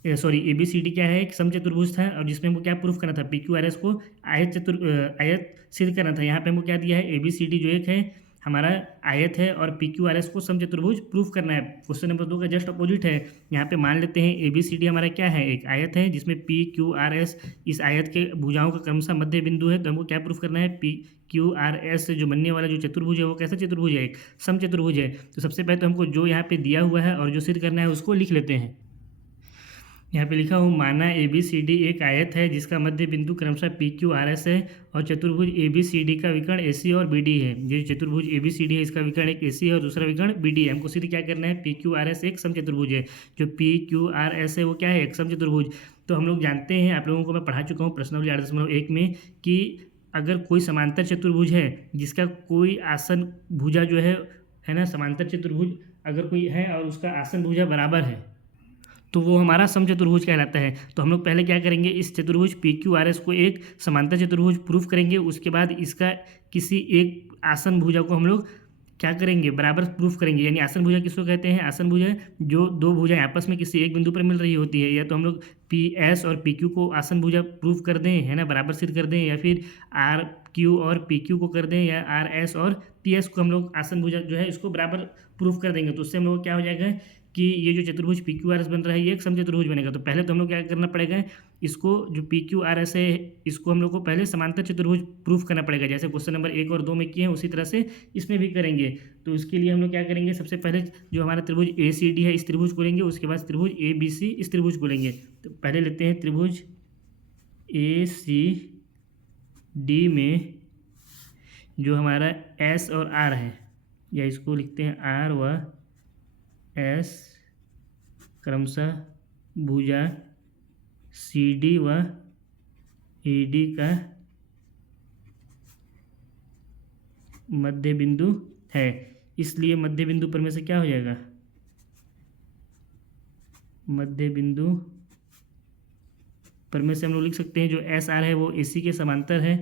ABCD क्या है, एक समचतुर्भुज था, और जिसमें हमको क्या प्रूफ करना था, PQRS को आयत सिद्ध करना था। यहाँ पे हमको क्या दिया है, ABCD जो एक है हमारा आयत है और PQRS को समचतुर्भुज प्रूफ करना है। क्वेश्चन नंबर 2 का जस्ट अपोजिट है। यहाँ पे मान लेते हैं ABCD हमारा क्या है, एक आयत है जिसमें PQRS इस आयत के भुजाओं का क्रमशः मध्य बिंदु है। तो हमको क्या प्रूफ करना है, PQRS से जो बनने वाला जो चतुर्भुज है वो कैसा चतुर्भुज है, एक समचतुर्भुज है। तो सबसे पहले तो हमको जो यहाँ पे दिया हुआ है और जो सिद्ध करना है उसको लिख लेते हैं। यहाँ पे लिखा हूँ, माना ABCD एक आयत है जिसका मध्य बिंदु क्रमशः PQRS है और चतुर्भुज ABCD का विकर्ण AC और BD है। ये चतुर्भुज ABCD है, इसका विकर्ण एक AC है और दूसरा विकर्ण BD है। हमको सिद्ध क्या करना है, PQRS एक समचतुर्भुज है। जो PQRS है वो क्या है, एक समचतुर्भुज। तो हम लोग जानते हैं, आप लोगों को मैं पढ़ा चुका हूँ प्रश्नावली 8.1 में, कि अगर कोई समांतर चतुर्भुज है जिसका कोई आसन भुजा जो है ना, समांतर चतुर्भुज अगर कोई है और उसका आसन भुजा बराबर है तो वो हमारा समचतुर्भुज कहलाता है। तो हम लोग पहले क्या करेंगे, इस चतुर्भुज PQRS को एक समांतर चतुर्भुज प्रूफ करेंगे। उसके बाद इसका किसी एक आसन भुजा को हम लोग क्या करेंगे, बराबर प्रूफ करेंगे। यानी आसन भुजा किसको कहते हैं, आसन भुजा जो दो भुजाएं आपस में किसी एक बिंदु पर मिल रही होती है। या तो हम लोग PS और PQ को आसन भुजा प्रूफ कर दें, है ना, बराबर सिद्ध कर दें, या फिर RQ और PQ को कर दें, या RS और PS को हम लोग आसन भुजा जो है इसको बराबर प्रूफ कर देंगे। तो उससे हम लोग क्या हो जाएगा कि ये जो चतुर्भुज PQRS बन रहा है ये एक समचतुर्भुज बनेगा। तो पहले तो हम लोग क्या करना पड़ेगा, इसको जो पी क्यू आर एस है इसको हम लोग को पहले समांतर चतुर्भुज प्रूफ करना पड़ेगा, जैसे क्वेश्चन नंबर 1 और 2 में किए हैं उसी तरह से इसमें भी करेंगे। तो इसके लिए हम लोग क्या करेंगे, सबसे पहले जो हमारा त्रिभुज ए सी डी है इस त्रिभुज को लेंगे, उसके बाद त्रिभुज ए बी सी इस त्रिभुज को लेंगे। तो पहले लेते हैं त्रिभुज ए सी डी में जो हमारा एस और आर है, या इसको लिखते हैं आर व एस क्रमशः भुजा सी डी व ए डी का मध्य बिंदु है। इसलिए मध्य बिंदु पर में से क्या हो जाएगा, मध्य बिंदु पर में से हम लोग लिख सकते हैं जो एस आर है वो ए सी के समांतर है,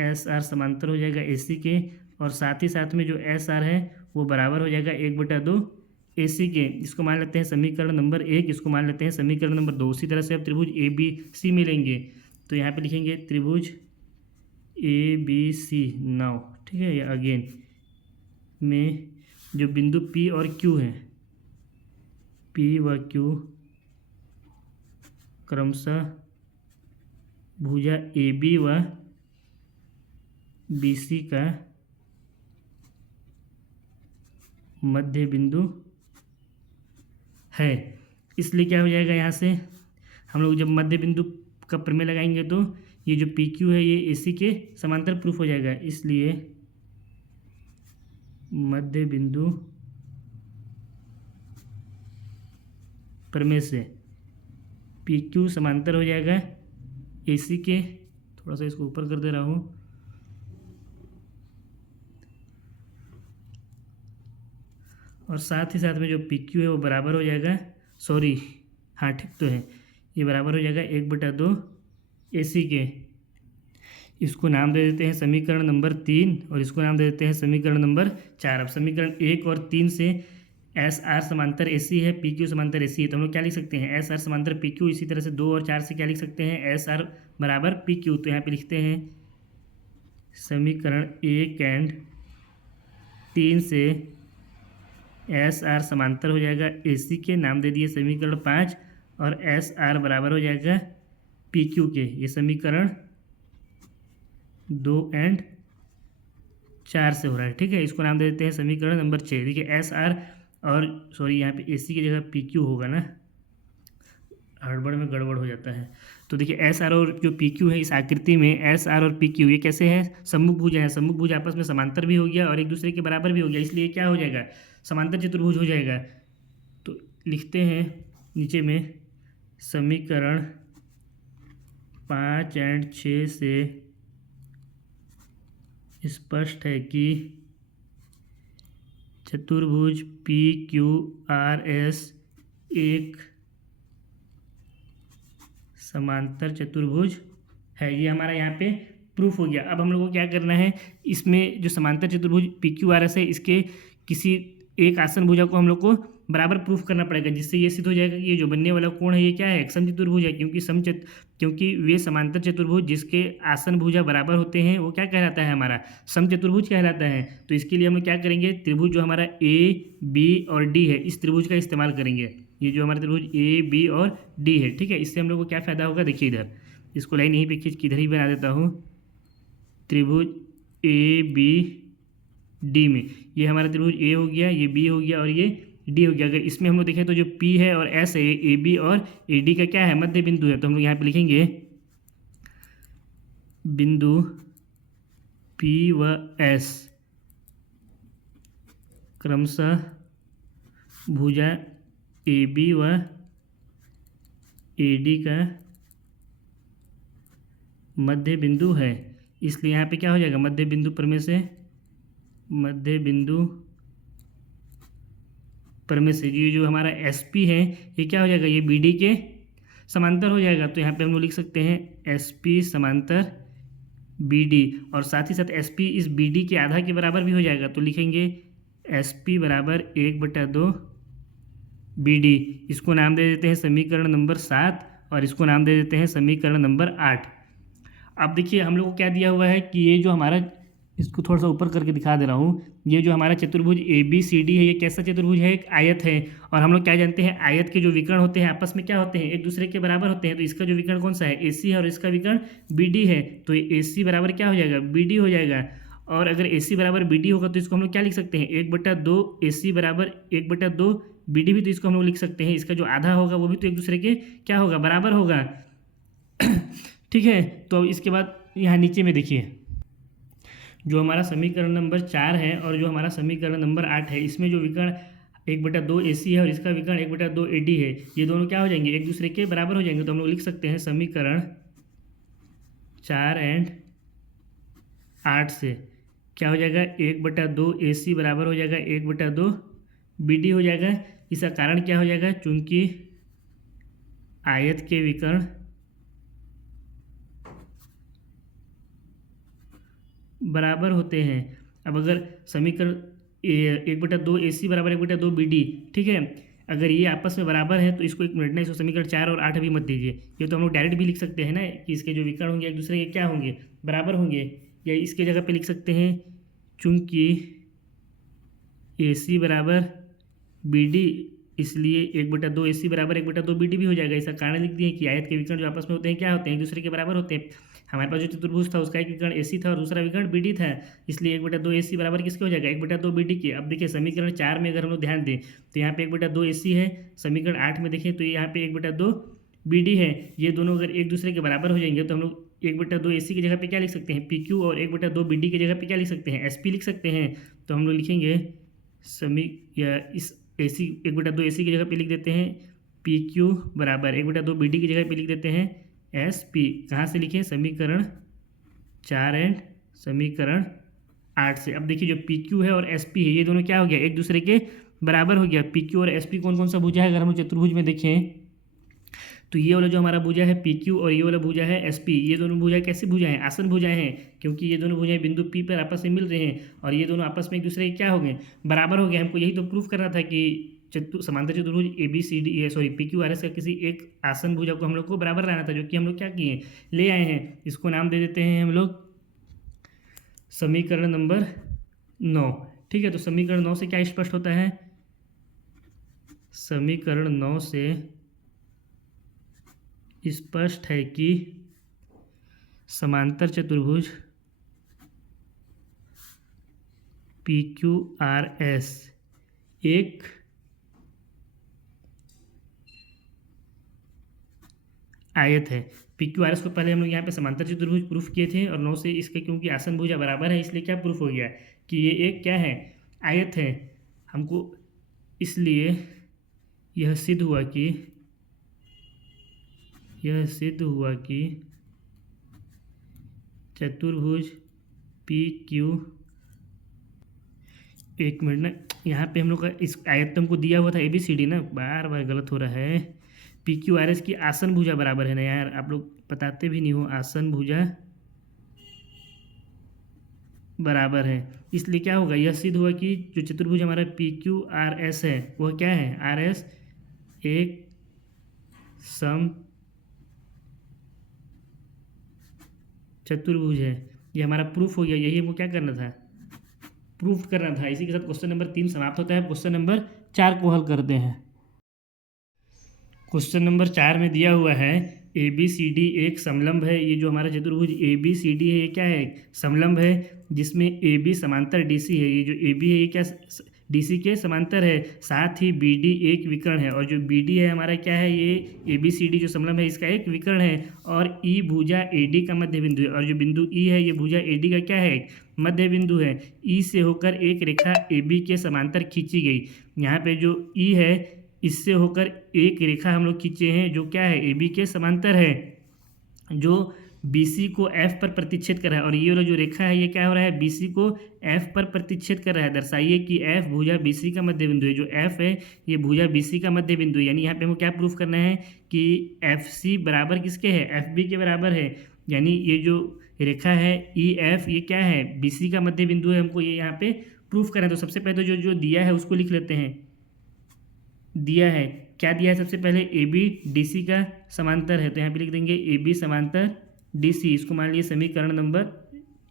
एस आर समांतर हो जाएगा ए सी के, और साथ ही साथ में जो एस आर है वो बराबर हो जाएगा 1/2 ए सी के। इसको मान लेते हैं समीकरण नंबर 1, इसको मान लेते हैं समीकरण नंबर 2। उसी तरह से अब त्रिभुज ए बी सी में लेंगे, तो यहाँ पे लिखेंगे त्रिभुज ए बी सी नाउ, ठीक है, या अगेन में जो बिंदु पी और क्यू है, पी व क्यू क्रमशः भुजा ए बी व बी सी का मध्य बिंदु है। इसलिए क्या हो जाएगा, यहाँ से हम लोग जब मध्य बिंदु का प्रमेय लगाएंगे तो ये जो पी क्यू है ये ए सी के समांतर प्रूफ हो जाएगा। इसलिए मध्य बिंदु प्रमेय से पी क्यू समांतर हो जाएगा ए सी के, थोड़ा सा इसको ऊपर कर दे रहा हूँ, और साथ ही साथ में जो पी क्यू है वो बराबर हो जाएगा, सॉरी हाँ ठीक तो है, ये बराबर हो जाएगा 1/2 ए सी के। इसको नाम दे देते हैं समीकरण नंबर 3 और इसको नाम दे देते हैं समीकरण नंबर 4। अब समीकरण 1 और 3 से एस आर समांतर ए सी है, पी क्यू समांतर ए सी है, तो हम लोग क्या लिख सकते हैं, एस आर समांतर पी क्यू। इसी तरह से 2 और 4 से क्या लिख सकते हैं, एस आर बराबर पी क्यू। तो यहाँ पे लिखते हैं समीकरण 1 एंड 3 से एस आर समांतर हो जाएगा ए सी के, नाम दे दिए समीकरण 5, और एस आर बराबर हो जाएगा पी क्यू के। ये समीकरण 2 एंड 4 से हो रहा है, ठीक है। इसको नाम दे देते हैं समीकरण नंबर 6। देखिए एस आर और सॉरी यहाँ पे ए सी की जगह पी क्यू होगा ना, हड़बड़ में गड़बड़ हो जाता है। तो देखिए एस आर और जो पी क्यू है इस आकृति में एस आर और पी क्यू ये कैसे हैं, सम्मुख भुज है। सम्मुख भुज आपस में समांतर भी हो गया और एक दूसरे के बराबर भी हो गया, इसलिए क्या हो जाएगा, समांतर चतुर्भुज हो जाएगा। तो लिखते हैं नीचे में समीकरण 5 एंड 6 से स्पष्ट है कि चतुर्भुज पी क्यू आर एस एक समांतर चतुर्भुज है। ये हमारा यहाँ पे प्रूफ हो गया। अब हम लोग को क्या करना है, इसमें जो समांतर चतुर्भुज पी क्यू आर एस है इसके किसी एक आसन भुजा को हम लोग को बराबर प्रूफ करना पड़ेगा, जिससे ये सिद्ध हो जाएगा कि ये जो बनने वाला कोण है ये क्या है, समचतुर्भुज है। क्योंकि वे समांतर चतुर्भुज जिसके आसन भुजा बराबर होते हैं वो क्या कहलाता है, हमारा समचतुर्भुज कहलाता है। तो इसके लिए हम लोग क्या करेंगे, त्रिभुज जो हमारा ए बी और डी है इस त्रिभुज का इस्तेमाल करेंगे। ये जो हमारा त्रिभुज ए बी और डी है, ठीक है, इससे हम लोग को क्या फ़ायदा होगा, देखिए इधर इसको लाइन यहीं पे खींच के इधर ही बना देता हूँ। त्रिभुज ए बी डी में ये हमारा त्रिभुज ए हो गया, ये बी हो गया और ये डी हो गया। अगर इसमें हम लोग देखें तो जो पी है और एस है, ए बी और ए डी का क्या है, मध्य बिंदु है। तो हम लोग यहाँ पे लिखेंगे बिंदु पी व एस क्रमशः भुजा ए बी व ए डी का मध्य बिंदु है। इसलिए यहाँ पे क्या हो जाएगा, मध्य बिंदु प्रमेय से मध्य बिंदु प्रमेय से ये जो हमारा एस पी है ये क्या हो जाएगा, ये बी डी के समांतर हो जाएगा। तो यहाँ पे हम लोग लिख सकते हैं एस पी समांतर बी डी, और साथ ही साथ एस पी इस बी डी के आधा के बराबर भी हो जाएगा। तो लिखेंगे एस पी बराबर 1/2 बी डी। इसको नाम दे देते हैं समीकरण नंबर 7 और इसको नाम दे देते हैं समीकरण नंबर 8। अब देखिए हम लोग को क्या दिया हुआ है कि ये जो हमारा इसको थोड़ा सा ऊपर करके दिखा दे रहा हूँ। ये जो हमारा चतुर्भुज ABCD है, ये कैसा चतुर्भुज है? एक आयत है। और हम लोग क्या जानते हैं, आयत के जो विकर्ण होते हैं आपस में क्या होते हैं? एक दूसरे के बराबर होते हैं। तो इसका जो विकर्ण कौन सा है? AC है, और इसका विकर्ण BD है। तो AC बराबर क्या हो जाएगा? BD हो जाएगा। और अगर AC बराबर BD होगा तो इसको हम लोग क्या लिख सकते हैं? 1/2 AC बराबर 1/2 BD भी तो इसको हम लोग लिख सकते हैं। इसका जो आधा होगा वो भी तो एक दूसरे के क्या होगा? बराबर होगा। ठीक है। तो अब इसके बाद यहाँ नीचे में देखिए, जो हमारा समीकरण नंबर 4 है और जो हमारा समीकरण नंबर 8 है, इसमें जो विकर्ण 1/2 AC है और इसका विकर्ण 1/2 AD है, ये दोनों क्या हो जाएंगे? एक दूसरे के बराबर हो जाएंगे। तो हम लोग लिख सकते हैं समीकरण 4 एंड 8 से क्या हो जाएगा? 1/2 AC बराबर हो जाएगा 1/2 BD हो जाएगा। इसका कारण क्या हो जाएगा? चूंकि आयत के विकर्ण बराबर होते हैं। अब अगर समीकरण 1/2 AC बराबर 1/2 BD, ठीक है, अगर ये आपस में बराबर है तो इसको एक मिनट ना, इसको समीकरण 4 और 8 भी मत दीजिए। ये तो हम लोग डायरेक्ट भी लिख सकते हैं ना कि इसके जो विकर्ण होंगे एक दूसरे के क्या होंगे? बराबर होंगे। या इसके जगह पे लिख सकते हैं चूंकि AC बराबर BD, इसलिए 1/2 AC बराबर 1/2 BD भी हो जाएगा। इसका कारण लिख दिए कि आयत के विकर्ण जो आपस में होते हैं क्या होते हैं? एक दूसरे के बराबर होते हैं। हमारे पास जो चतुर्भुज था उसका एक विकर्ण AC था और दूसरा विकर्ण BD था, इसलिए 1/2 AC बराबर किसके हो जाएगा? 1/2 BD के। अब देखिए समीकरण 4 में अगर हम लोग ध्यान दें तो यहाँ पे 1/2 AC है, समीकरण 8 में देखें तो यहाँ पे 1/2 BD है। ये दोनों अगर एक दूसरे के बराबर हो जाएंगे तो हम लोग 1/2 AC की जगह पे क्या लिख सकते हैं? PQ, और 1/2 BD की जगह पे क्या लिख सकते हैं? SP लिख सकते हैं। तो हम लोग लिखेंगे या इस AC 1/2 AC की जगह पे लिख देते हैं PQ बराबर 1/2 BD की जगह पे लिख देते हैं SP। कहाँ से लिखें? समीकरण 4 एंड समीकरण 8 से। अब देखिए जो PQ है और SP है, ये दोनों क्या हो गया? एक दूसरे के बराबर हो गया। PQ और SP कौन कौन सा भुजा है? अगर हम चतुर्भुज में देखें तो ये वाला जो हमारा भुजा है PQ और ये वाला भुजा है SP, ये दोनों भुजा कैसे भुजा हैं? आसन भुजाएं हैं, क्योंकि ये दोनों भुजाएं बिंदु P पर आपस में मिल रहे हैं और ये दोनों आपस में एक दूसरे के क्या हो गए? बराबर हो गए। हमको यही तो प्रूफ करना था कि समांतर चतुर्भुज ABCD PQRS का किसी एक आसन भुजा को हम लोग को बराबर लाना था, जो कि हम लोग क्या किए? ले आए हैं। इसको नाम दे देते हैं हम लोग समीकरण नंबर 9। ठीक है। तो समीकरण 9 से क्या स्पष्ट होता है? समीकरण 9 से स्पष्ट है कि समांतर चतुर्भुज PQRS एक आयत है। PQRS को पहले हम लोग यहाँ पे समांतर चतुर्भुज प्रूफ किए थे और 9 से इसके क्योंकि आसन भुजा बराबर है इसलिए क्या प्रूफ हो गया कि ये एक क्या है? आयत है। हमको इसलिए यह सिद्ध हुआ कि चतुर्भुज PQ, एक मिनट ना, यहाँ पे हम लोग का इस आयत हमको दिया हुआ था ABCD ना, बार बार गलत हो रहा है। PQRS की आसन भुजा बराबर है ना यार, आप लोग बताते भी नहीं हो। आसन भुजा बराबर है, इसलिए क्या होगा? यह सिद्ध हुआ कि जो चतुर्भुज हमारा PQRS है वह क्या है? RS एक सम चतुर्भुज है। ये हमारा प्रूफ हो गया। यही हमको क्या करना था? प्रूफ करना था। इसी के साथ क्वेश्चन नंबर 3 समाप्त होता है। क्वेश्चन नंबर 4 को हल करते हैं। क्वेश्चन नंबर 4 में दिया हुआ है ABCD एक समलंब है। ये जो हमारा चतुर्भुज ABCD है ये क्या है? समलंब है, जिसमें AB समांतर DC है। ये जो AB है ये क्या? DC के समांतर है। साथ ही BD एक विकर्ण है, और जो BD है हमारा क्या है? ये ABCD जो समलंब है इसका एक विकर्ण है। और E भुजा AD का मध्य बिंदु है, और जो बिंदु E है ये भुजा AD का क्या है? मध्य बिंदु है। E से होकर एक रेखा AB के समांतर खींची गई। यहाँ पे जो E है इससे होकर एक रेखा हम लोग खींचे हैं जो क्या है? AB के समांतर है, जो BC को F पर प्रतिच्छेद कर रहा है। और ये वाला जो रेखा है ये क्या हो रहा है? BC को F पर प्रतिच्छेद कर रहा है। दर्शाइए कि F भुजा BC का मध्य बिंदु है। जो F है ये भुजा BC का मध्य बिंदु है। यानी यहाँ पे हमको क्या प्रूफ करना है कि FC बराबर किसके है? FB के बराबर है। यानी ये जो रेखा है EF ये क्या है? BC का मध्य बिंदु है। हमको ये यहाँ पे प्रूफ करना है। तो सबसे पहले जो दिया है उसको लिख लेते हैं। दिया है क्या? दिया है सबसे पहले AB DC का समांतर है, तो यहाँ पे लिख देंगे AB समांतर DC। इसको मान लीजिए समीकरण नंबर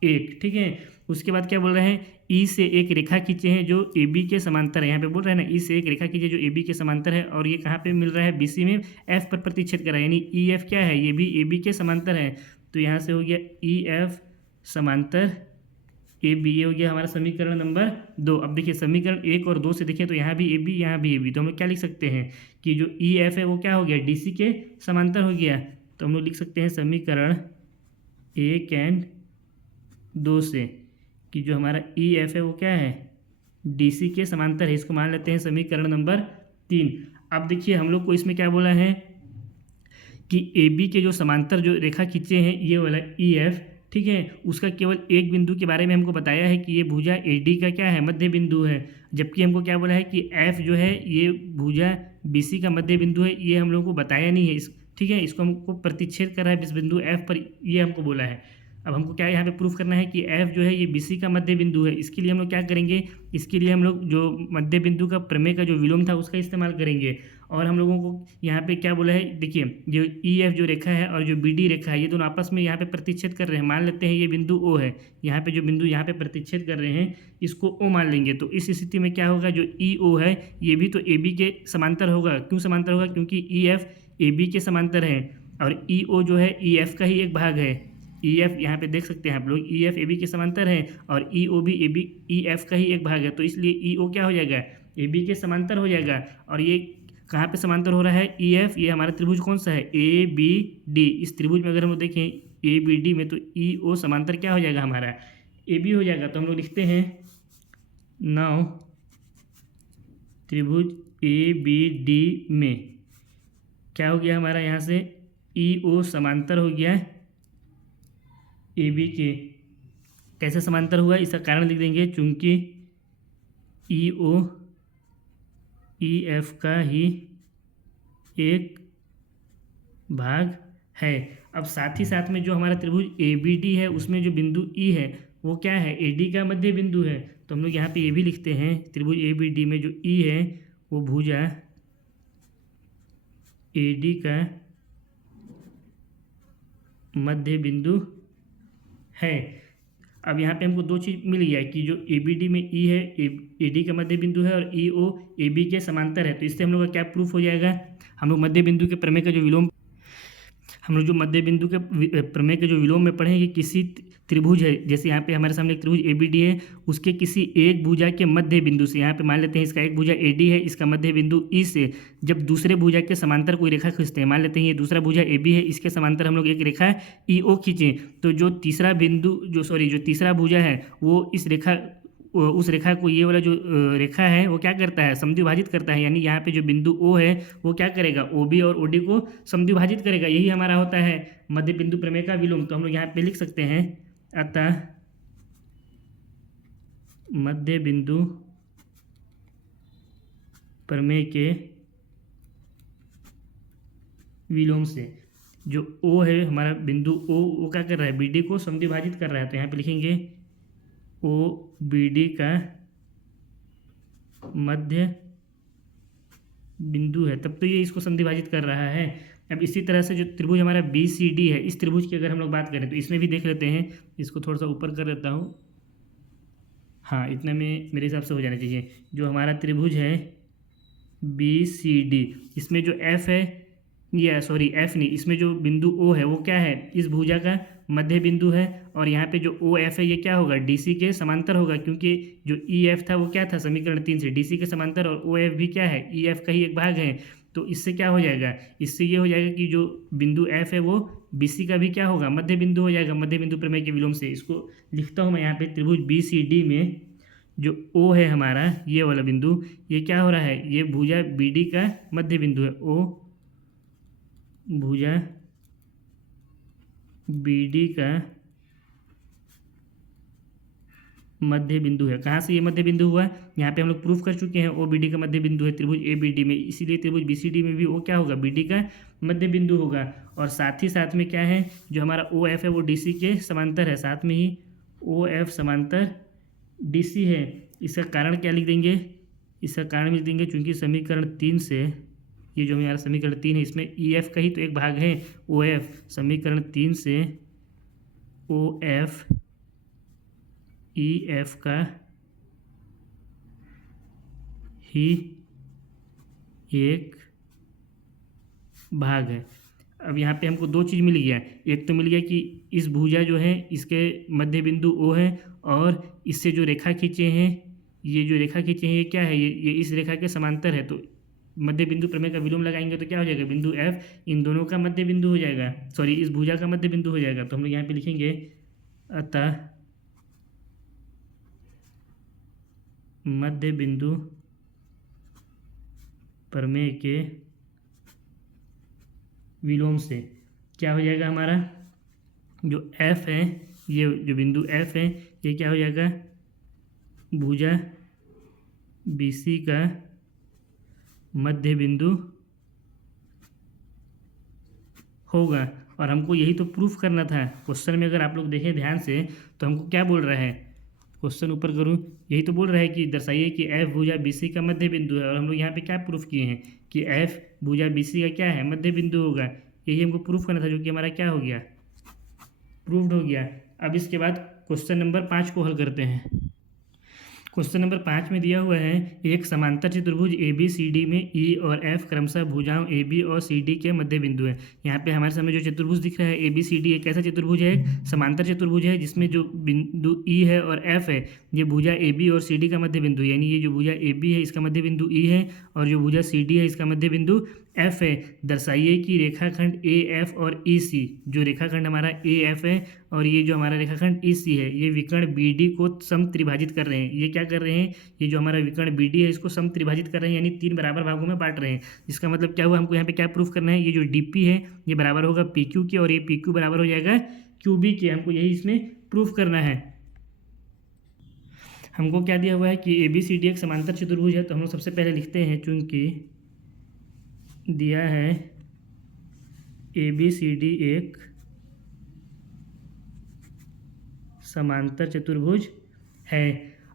1। ठीक है। उसके बाद क्या बोल रहे हैं, ई से एक रेखा खींचे हैं जो ए बी के समांतर है। यहाँ पे बोल रहे हैं ना, ई से एक रेखा खींचे जो ए बी के समांतर है, और ये कहाँ पे मिल रहा है, बी सी में एफ पर प्रतिच्छेद कर रहा है, यानी ई एफ क्या है, ये भी ए बी के समांतर है। तो यहाँ से हो गया ई एफ समांतर ए बी, ये हो गया हमारा समीकरण नंबर 2। अब देखिए समीकरण 1 और 2 से देखिए तो यहाँ भी ए बी, यहाँ भी ए बी, तो हम लोग क्या लिख सकते हैं कि जो ई एफ है वो क्या हो गया, डी सी के समांतर हो गया। तो हम लोग लिख सकते हैं समीकरण 1 एंड 2 से कि जो हमारा ई एफ है वो क्या है, डी सी के समांतर है। इसको मान लेते हैं समीकरण नंबर 3। अब देखिए हम लोग को इसमें क्या बोला है कि ए बी के जो समांतर जो रेखा खींचे हैं ये वाला ई एफ, ठीक है, उसका केवल एक बिंदु के बारे में हमको बताया है कि ये भुजा ए डी का क्या है, मध्य बिंदु है। जबकि हमको क्या बोला है कि एफ जो है ये भुजा बी सी का मध्य बिंदु है, ये हम लोग को बताया नहीं है इस, ठीक है, इसको हमको प्रतिच्छेद कर रहा है इस बिंदु एफ पर, ये हमको बोला है। अब हमको क्या यहाँ पे प्रूफ करना है कि एफ जो है ये बी सी का मध्य बिंदु है। इसके लिए हम लोग क्या करेंगे, इसके लिए हम लोग जो मध्य बिंदु का प्रमेय का जो विलोम था उसका इस्तेमाल करेंगे। और हम लोगों को यहाँ पे क्या बोला है, देखिए जो ई एफ जो रेखा है और जो बी डी रेखा है ये दोनों आपस में यहाँ पे प्रतिच्छेद कर रहे हैं। मान लेते हैं ये बिंदु ओ है, यहाँ पे जो बिंदु यहाँ पे प्रतिच्छेद कर रहे हैं इसको ओ मान लेंगे। तो इस स्थिति में क्या होगा, जो ई ओ है ये भी तो ए बी के समांतर होगा। क्यों समांतर होगा, क्योंकि ई एफ ए बी के समांतर है और ई ओ जो है ई एफ का ही एक भाग है। ई एफ यहाँ पे देख सकते हैं आप लोग, ई एफ ए बी के समांतर है और ई ओ भी ए बी ई एफ का ही एक भाग है। तो इसलिए ई ओ क्या हो जाएगा, ए बी के समांतर हो जाएगा। और ये कहाँ पे समांतर हो रहा है, ई एफ, ये हमारा त्रिभुज कौन सा है, ए बी डी। इस त्रिभुज में अगर हम लोग देखें ए बी डी में तो ई ओ समांतर क्या हो जाएगा, हमारा ए बी हो जाएगा। तो हम लोग लिखते हैं नाउ त्रिभुज ए बी डी में क्या हो गया हमारा, यहाँ से ई ओ समांतर हो गया ए बी के। कैसे समांतर हुआ इसका कारण लिख देंगे, चूंकि ई ओ ई एफ का ही एक भाग है। अब साथ ही साथ में जो हमारा त्रिभुज ए बी डी है उसमें जो बिंदु ई है वो क्या है, ए डी का मध्य बिंदु है। तो हम लोग यहाँ पे ये भी लिखते हैं त्रिभुज ए बी डी में जो ई है वो भुजा ए डी का मध्य बिंदु है। अब यहाँ पे हमको दो चीज़ मिल गया कि जो ए बी डी में ई है ए डी का मध्य बिंदु है और ई ओ ए बी के समांतर है। तो इससे हम लोग का क्या प्रूफ हो जाएगा, हम लोग मध्य बिंदु के प्रमेय का जो विलोम, हम लोग जो मध्य बिंदु के प्रमेय के जो विलोम में पढ़ेंगे, किसी त्रिभुज है, जैसे यहाँ पे हमारे सामने एक त्रिभुज ए बी डी है, उसके किसी एक भुजा के मध्य बिंदु से, यहाँ पे मान लेते हैं इसका एक भुजा ए डी है, इसका मध्य बिंदु ई से जब दूसरे भुजा के समांतर कोई रेखा खींचते हैं, मान लेते हैं ये दूसरा भुजा ए बी है, इसके समांतर हम लोग एक रेखा ई ओ खींचें, तो जो तीसरा बिंदु जो तीसरा भुजा है वो इस रेखा, उस रेखा को, ये वाला जो रेखा है वो क्या करता है, समद्विभाजित करता है। यानी यहाँ पे जो बिंदु ओ है वो क्या करेगा, ओ बी और ओ डी को समद्विभाजित करेगा। यही हमारा होता है मध्य बिंदु प्रमेय का विलोम। तो हम लोग यहाँ पे लिख सकते हैं, अतः मध्य बिंदु प्रमेय के विलोम से जो ओ है हमारा बिंदु ओ, वो क्या कर रहा है, बी डी को समद्विभाजित कर रहा है। तो यहाँ पे लिखेंगे ओ बी डी का मध्य बिंदु है, तब तो ये इसको समद्विभाजित कर रहा है। अब इसी तरह से जो त्रिभुज हमारा बी सी डी है, इस त्रिभुज की अगर हम लोग बात करें तो इसमें भी देख लेते हैं, इसको थोड़ा सा ऊपर कर लेता हूँ, हाँ इतना में मेरे हिसाब से हो जाना चाहिए। जो हमारा त्रिभुज है बी सी डी, इसमें जो एफ है, या सॉरी एफ नहीं, इसमें जो बिंदु ओ है वो क्या है, इस भुजा का मध्य बिंदु है। और यहाँ पे जो ओ एफ है ये क्या होगा, डी सी के समांतर होगा, क्योंकि जो ई एफ था वो क्या था, समीकरण 3 से डी सी के समांतर, और ओ एफ भी क्या है, ई एफ का ही एक भाग है। तो इससे क्या हो जाएगा, इससे ये हो जाएगा कि जो बिंदु एफ है वो बी सी का भी क्या होगा, मध्य बिंदु हो जाएगा, मध्य बिंदु प्रमेय के विलोम से। इसको लिखता हूँ मैं यहाँ पे, त्रिभुज बी सी डी में जो ओ है हमारा, ये वाला बिंदु, ये क्या हो रहा है, ये भुजा बी डी का मध्य बिंदु है। ओ भुजा बी डी का मध्य बिंदु है। कहाँ से ये मध्य बिंदु हुआ, यहाँ पे हम लोग प्रूफ कर चुके हैं, ओ बी डी का मध्य बिंदु है त्रिभुज ए बी डी में, इसीलिए त्रिभुज बी सी डी में भी वो क्या होगा, बी डी का मध्य बिंदु होगा। और साथ ही साथ में क्या है, जो हमारा ओ एफ है वो डी सी के समांतर है, साथ में ही ओ एफ समांतर डी सी है। इसका कारण क्या लिख देंगे, इसका कारण लिख देंगे चूँकि समीकरण 3 से, ये जो हमारा समीकरण 3 है इसमें ई एफ का ही तो एक भाग है ओ एफ, समीकरण 3 से ओ एफ ई एफ का ही एक भाग है। अब यहाँ पे हमको दो चीज़ मिल गया। एक तो मिल गया कि इस भुजा जो है इसके मध्य बिंदु O है, और इससे जो रेखा खींचे हैं, ये जो रेखा खींचे हैं ये क्या है, ये इस रेखा के समांतर है। तो मध्य बिंदु प्रमेय का विलोम लगाएंगे तो क्या हो जाएगा, बिंदु F इन दोनों का मध्य बिंदु हो जाएगा, सॉरी इस भुजा का मध्य बिंदु हो जाएगा। तो हम लोग यहाँ पे लिखेंगे अतः मध्य बिंदु प्रमेय के विलोम से क्या हो जाएगा, हमारा जो F है, ये जो बिंदु F है ये क्या हो जाएगा, भुजा BC का मध्य बिंदु होगा। और हमको यही तो प्रूफ करना था। क्वेश्चन में अगर आप लोग देखें ध्यान से तो हमको क्या बोल रहा है, क्वेश्चन ऊपर करूँ, यही तो बोल रहा है कि दर्शाइए कि F भुजा BC का मध्य बिंदु है। और हम लोग यहाँ पे क्या प्रूफ किए हैं कि F भुजा BC का क्या है, मध्य बिंदु होगा। यही हमको प्रूफ करना था, जो कि हमारा क्या हो गया, प्रूफ्ड हो गया। अब इसके बाद क्वेश्चन नंबर 5 को हल करते हैं। क्वेश्चन नंबर 5 में दिया हुआ है, एक समांतर चतुर्भुज ABCD में E और F क्रमशः भुजाओं AB और CD के मध्य बिंदु है। यहाँ पे हमारे सामने जो चतुर्भुज दिख रहा है ABCD, एक ऐसा चतुर्भुज है, समांतर चतुर्भुज है, जिसमें जो बिंदु E है और F है ये भुजा AB और CD का मध्य बिंदु है। यानी ये जो भुजा AB है इसका मध्य बिंदु E है, और जो भुजा CD है इसका मध्य बिंदु F है। दर्शाइए कि रेखाखंड AF और EC, जो रेखाखंड हमारा AF है और ये जो हमारा रेखाखंड EC है, ये विकर्ण BD को समत्रिभाजित कर रहे हैं। ये क्या कर रहे हैं, ये जो हमारा विकर्ण BD है इसको समत्रिभाजित कर रहे हैं, यानी 3 बराबर भागों में बांट रहे हैं। इसका मतलब क्या हुआ, हमको यहाँ पे क्या प्रूफ करना है, ये जो DP है ये बराबर होगा PQ के, और ये PQ बराबर हो जाएगा QB के। हमको यही इसमें प्रूफ करना है। हमको क्या दिया हुआ है कि ABCD एक समांतर चतुर्भुज है। तो हम लोग सबसे पहले लिखते हैं, चूंकि दिया है ABCD एक समांतर चतुर्भुज है।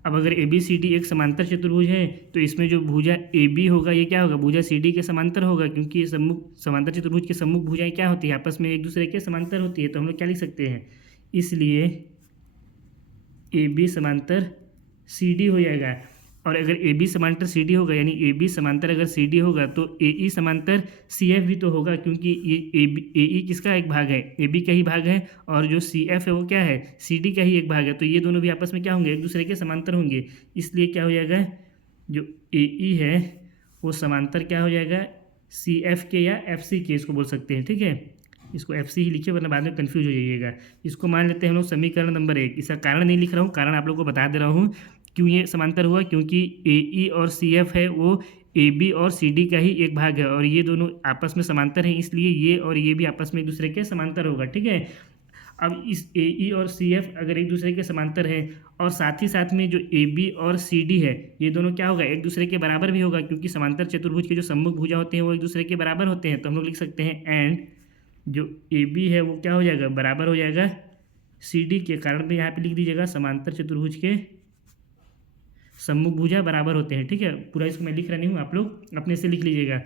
अब अगर ABCD एक समांतर चतुर्भुज है तो इसमें जो भुजा AB होगा ये क्या होगा, भुजा CD के समांतर होगा, क्योंकि ये समांतर चतुर्भुज के सम्मुख भुजाएं क्या होती है, आपस में एक दूसरे के समांतर होती है। तो हम लोग क्या लिख सकते हैं, इसलिए AB समांतर CD हो जाएगा। और अगर AB समांतर CD होगा, यानी AB समांतर अगर CD होगा तो AE समांतर CF भी तो होगा, क्योंकि ये AE किसका एक भाग है, AB का ही भाग है, और जो CF है वो क्या है, CD का ही एक भाग है। तो ये दोनों भी आपस में क्या होंगे, एक दूसरे के समांतर होंगे। इसलिए क्या हो जाएगा, जो AE है वो समांतर क्या हो जाएगा, CF के या FC के, इसको बोल सकते हैं। ठीक है, इसको FC ही लिखिए वरना बाद में कन्फ्यूज हो जाइएगा। इसको मान लेते हैं हम लोग समीकरण नंबर 1। इसका कारण नहीं लिख रहा हूँ, कारण आप लोग को बता दे रहा हूँ क्यों ये समांतर हुआ, क्योंकि AE और CF है वो AB और CD का ही एक भाग है, और ये दोनों आपस में समांतर हैं, इसलिए ये और ये भी आपस में एक दूसरे के समांतर होगा। ठीक है, अब इस AE और CF अगर एक दूसरे के समांतर है, और साथ ही साथ में जो AB और CD है ये दोनों क्या होगा, एक दूसरे के बराबर भी होगा, क्योंकि समांतर चतुर्भुज के जो सम्मुख भुजा होते हैं वो एक दूसरे के बराबर होते हैं। तो हम लोग लिख सकते हैं एंड जो AB है वो क्या हो जाएगा, बराबर हो जाएगा CD के। कारण पे यहाँ पे लिख दीजिएगा समांतर चतुर्भुज के सम्मुख भुजा बराबर होते हैं। ठीक है, पूरा इसको मैं लिख रहा नहीं हूँ, आप लोग अपने से लिख लीजिएगा।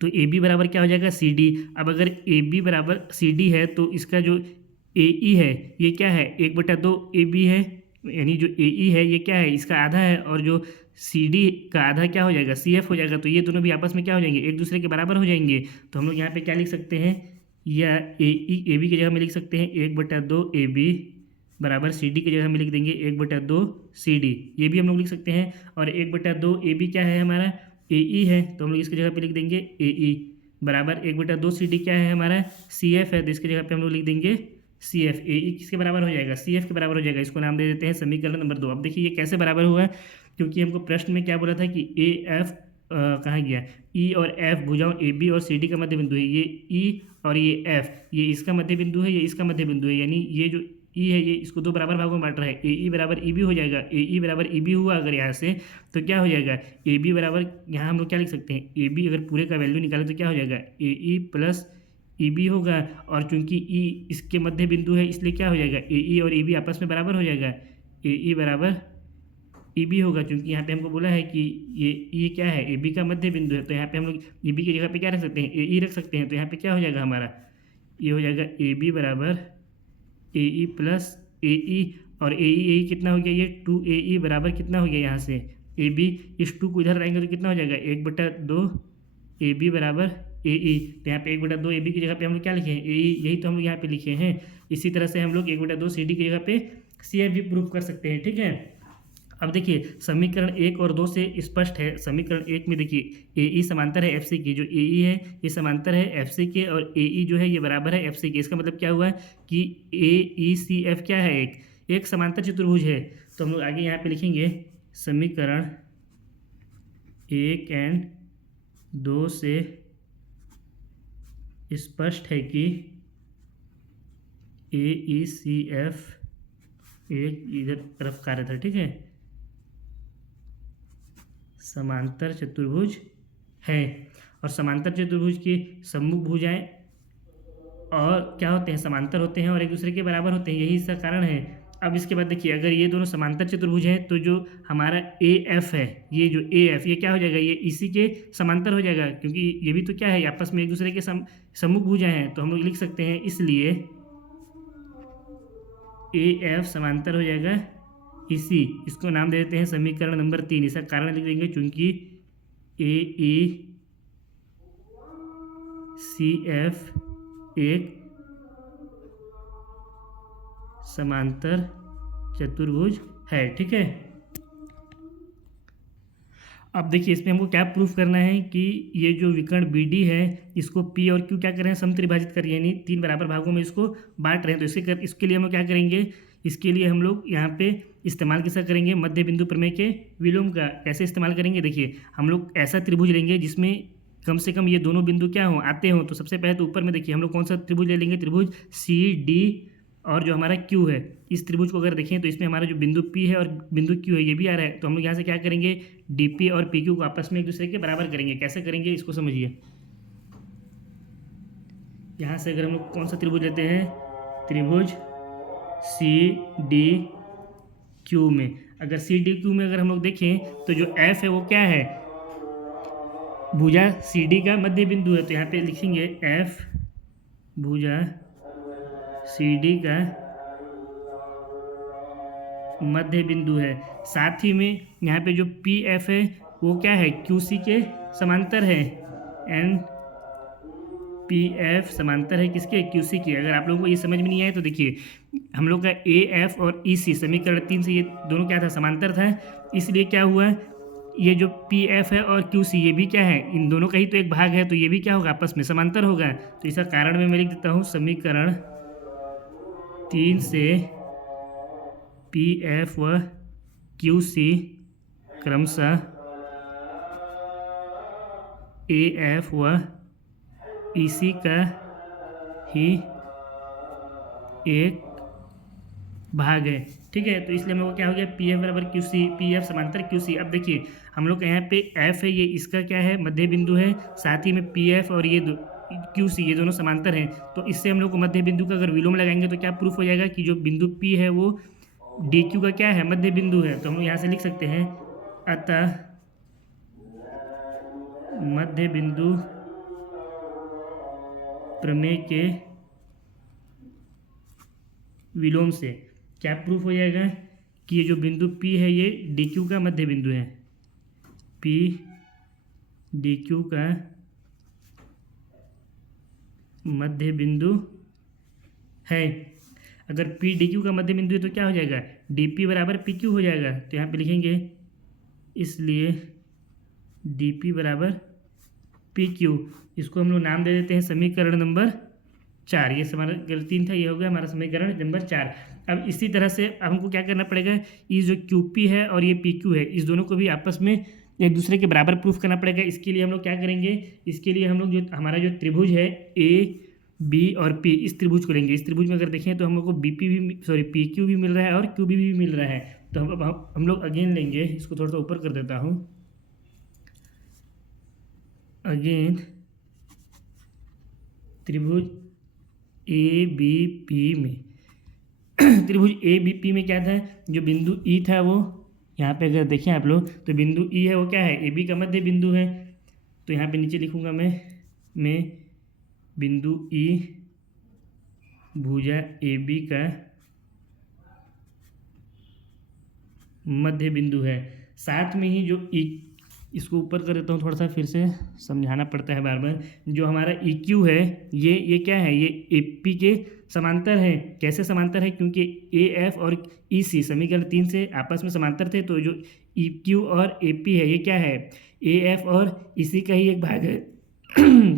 तो AB बराबर क्या हो जाएगा, CD। अब अगर AB बराबर CD है तो इसका जो AE है ये क्या है, 1/2 AB है, यानी जो AE है ये क्या है, इसका आधा है, और जो CD का आधा क्या हो जाएगा, CF हो जाएगा। तो ये दोनों भी आपस में क्या हो जाएंगे, एक दूसरे के बराबर हो जाएंगे। तो हम लोग यहाँ पे क्या लिख सकते हैं, या AB की जगह में लिख सकते हैं 1/2 AB बराबर CD की जगह में लिख देंगे 1/2 CD। ये भी हम लोग लिख सकते हैं। और 1/2 AB क्या है, हमारा AE है, तो हम लोग इसकी जगह पे लिख देंगे AE बराबर 1/2 CD क्या है, हमारा CF है, तो इसकी जगह पे हम लोग लिख देंगे CF। AE किसके बराबर हो जाएगा, CF के बराबर हो जाएगा। इसको नाम दे देते हैं समीकरण नंबर 2। अब देखिए ये कैसे बराबर हुआ, क्योंकि हमको प्रश्न में क्या बोला था कि AF कहाँ गया, E और F भुजाओं AB और CD का मध्य बिंदु है। ये E और ये F ये इसका मध्य बिंदु है, ये इसका मध्य बिंदु है, यानी ये जो E है ये इसको 2 बराबर भागों में बांट रहा है। AE बराबर EB हो जाएगा। AE बराबर EB हुआ अगर यहाँ से तो क्या हो जाएगा, AB बराबर यहाँ हम लोग क्या लिख सकते हैं, AB अगर पूरे का वैल्यू निकालें तो क्या हो जाएगा, AE प्लस EB होगा। और चूंकि E इसके मध्य बिंदु है इसलिए क्या हो जाएगा, AE और EB आपस में बराबर हो जाएगा, AE बराबर EB होगा। चूंकि यहाँ पे हमको बोला है कि ये क्या है, AB का मध्य बिंदु है, तो यहाँ पे हम लोग EB की जगह पे क्या रख सकते हैं, AE रख सकते हैं। तो यहाँ पे क्या हो जाएगा, हमारा ये हो जाएगा AB बराबर AE प्लस AE, और ए कितना हो गया, ये 2AE बराबर कितना हो गया यहाँ से AB, इस 2 को इधर लाएंगे तो कितना हो जाएगा 1/2 AB बराबर AE। तो यहाँ पे 1/2 AB की जगह पे हम लोग क्या लिखे हैं AE, यही तो हम लोग यहाँ पे लिखे हैं। इसी तरह से हम लोग 1/2 CD की जगह पे CF भी प्रूफ कर सकते हैं, ठीक है। अब देखिए समीकरण 1 और 2 से स्पष्ट है। समीकरण 1 में देखिए AE समांतर है FC की, जो AE है ये समांतर है FC के, और AE जो है ये बराबर है FC के। इसका मतलब क्या हुआ कि AECF क्या है, एक समांतर चतुर्भुज है। तो हम लोग आगे यहाँ पे लिखेंगे समीकरण 1 एंड 2 से स्पष्ट है कि AECF एक इधर तरफ कार्य था, ठीक है, समांतर चतुर्भुज है। और समांतर चतुर्भुज की सम्मुख भुजाएं और क्या होते हैं, समांतर होते हैं और एक दूसरे के बराबर होते हैं, यही इसका कारण है। अब इसके बाद देखिए अगर ये दोनों समांतर चतुर्भुज हैं तो जो हमारा AF है, ये जो AF ये क्या हो जाएगा, ये इसी के समांतर हो जाएगा, क्योंकि ये भी तो क्या है आपस में एक दूसरे के सम्मुख भुजाएं हैं। तो हम लोग लिख सकते हैं इसलिए AF समांतर हो जाएगा इसी, इसको नाम दे देते हैं समीकरण नंबर 3। इसका कारण लिख देंगे चूंकि AECF एक समांतर चतुर्भुज है, ठीक है। अब देखिए इसमें हमको क्या प्रूफ करना है कि ये जो विकर्ण BD है इसको P और Q क्या कर रहे हैं, समत्रिभाजित कर रहे हैं, यानी 3 बराबर भागों में इसको बांट रहे हैं। तो इसके लिए हम लोग क्या करेंगे, इसके लिए हम लोग यहाँ पे इस्तेमाल किसका करेंगे, मध्य बिंदु प्रमेय के विलोम का। कैसे इस्तेमाल करेंगे, देखिए हम लोग ऐसा त्रिभुज लेंगे जिसमें कम से कम ये दोनों बिंदु क्या हो, आते हों। तो सबसे पहले तो ऊपर में देखिए हम लोग कौन सा त्रिभुज ले लेंगे, त्रिभुज CD और जो हमारा Q है, इस त्रिभुज को अगर देखें तो इसमें हमारा जो बिंदु P है और बिंदु Q है ये भी आ रहा है। तो हम लोग यहाँ से क्या करेंगे, DP और PQ को आपस में एक दूसरे के बराबर करेंगे। कैसे करेंगे इसको समझिए। यहाँ से अगर हम लोग कौन सा त्रिभुज लेते हैं, त्रिभुज CDQ में, अगर CDQ में अगर हम लोग देखें तो जो F है वो क्या है, भुजा CD का मध्य बिंदु है। तो यहाँ पे लिखेंगे F भुजा CD का मध्य बिंदु है। साथ ही में यहाँ पे जो PF है वो क्या है, QC के समांतर है। एंड PF समांतर है किसके, QC के। अगर आप लोगों को ये समझ में नहीं आए तो देखिए हम लोग का AF और EC समीकरण 3 से ये दोनों क्या था, समांतर था। इसलिए क्या हुआ, ये जो PF है और QC ये भी क्या है, इन दोनों का ही तो एक भाग है, तो ये भी क्या होगा, आपस में समांतर होगा। तो इसका कारण मैं लिख देता हूँ, समीकरण 3 से PF व QC क्रमशः AF व EC का ही एक भाग है, ठीक है। तो इसलिए हम लोग क्या हो गया, PF बराबर QC, PF समांतर QC। अब देखिए हम लोग का यहाँ पे F है, ये इसका क्या है, मध्य बिंदु है। साथ ही में PF और ये QC ये दोनों समांतर हैं। तो इससे हम लोग को मध्य बिंदु का अगर विलोम लगाएंगे तो क्या प्रूफ हो जाएगा कि जो बिंदु P है वो DQ का क्या है, मध्य बिंदु है। तो हम लोग यहाँ से लिख सकते हैं अतः मध्य बिंदु प्रमेय के विलोम से क्या प्रूफ हो जाएगा कि ये जो बिंदु P है ये DQ का मध्य बिंदु है। P DQ का मध्य बिंदु है। अगर P DQ का मध्य बिंदु है तो क्या हो जाएगा, DP बराबर PQ हो जाएगा। तो यहाँ पे लिखेंगे इसलिए DP बराबर PQ। इसको हम लोग नाम दे देते हैं समीकरण नंबर 4। ये हमारा 3 था, ये हो गया हमारा समीकरण नंबर 4। अब इसी तरह से अब हमको क्या करना पड़ेगा, ये जो QP है और ये PQ है इस दोनों को भी आपस में एक दूसरे के बराबर प्रूफ करना पड़ेगा। इसके लिए हम लोग क्या करेंगे, इसके लिए हम लोग जो हमारा जो त्रिभुज है AB और P, इस त्रिभुज को लेंगे। इस त्रिभुज में अगर देखें तो हम लोग को PQ भी मिल रहा है और QB भी मिल रहा है। तो हम लोग अगेन लेंगे, इसको थोड़ा सा ऊपर कर देता हूँ, अगेन त्रिभुज ABP में त्रिभुज ABP में क्या था, जो बिंदु E था वो यहाँ पे अगर देखें आप लोग तो बिंदु E है वो क्या है, AB का मध्य बिंदु है। तो यहाँ पे नीचे लिखूँगा मैं बिंदु E भुजा AB का मध्य बिंदु है। साथ में ही जो इसको ऊपर कर देता हूँ थोड़ा सा, फिर से समझाना पड़ता है बार बार। जो हमारा EQ है ये क्या है, ये AP के समांतर है। कैसे समांतर है, क्योंकि AF और EC समीकरण 3 से आपस में समांतर थे। तो जो EQ और AP है ये क्या है, AF और EC का ही एक भाग है।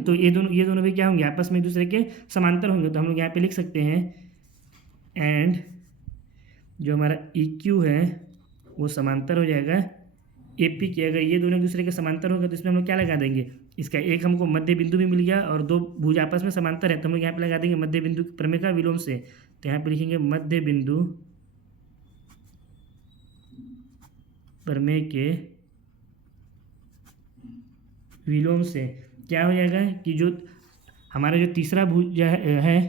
तो ये दोनों भी क्या होंगे, आपस में एक दूसरे के समांतर होंगे। तो हम लोग यहाँ पे लिख सकते हैं एंड जो हमारा EQ है वो समांतर हो जाएगा AP के। अगर ये दोनों एक दूसरे के समांतर होगा तो इसमें हम लोग क्या लगा देंगे, इसका एक हमको मध्य बिंदु भी मिल गया और दो भुज आपस में समांतर है, तो हम लोग यहाँ पे लगा देंगे मध्य बिंदु प्रमेय का विलोम से। तो यहाँ पे लिखेंगे मध्य बिंदु प्रमेय के विलोम से क्या हो जाएगा कि जो हमारा जो तीसरा भुजा है,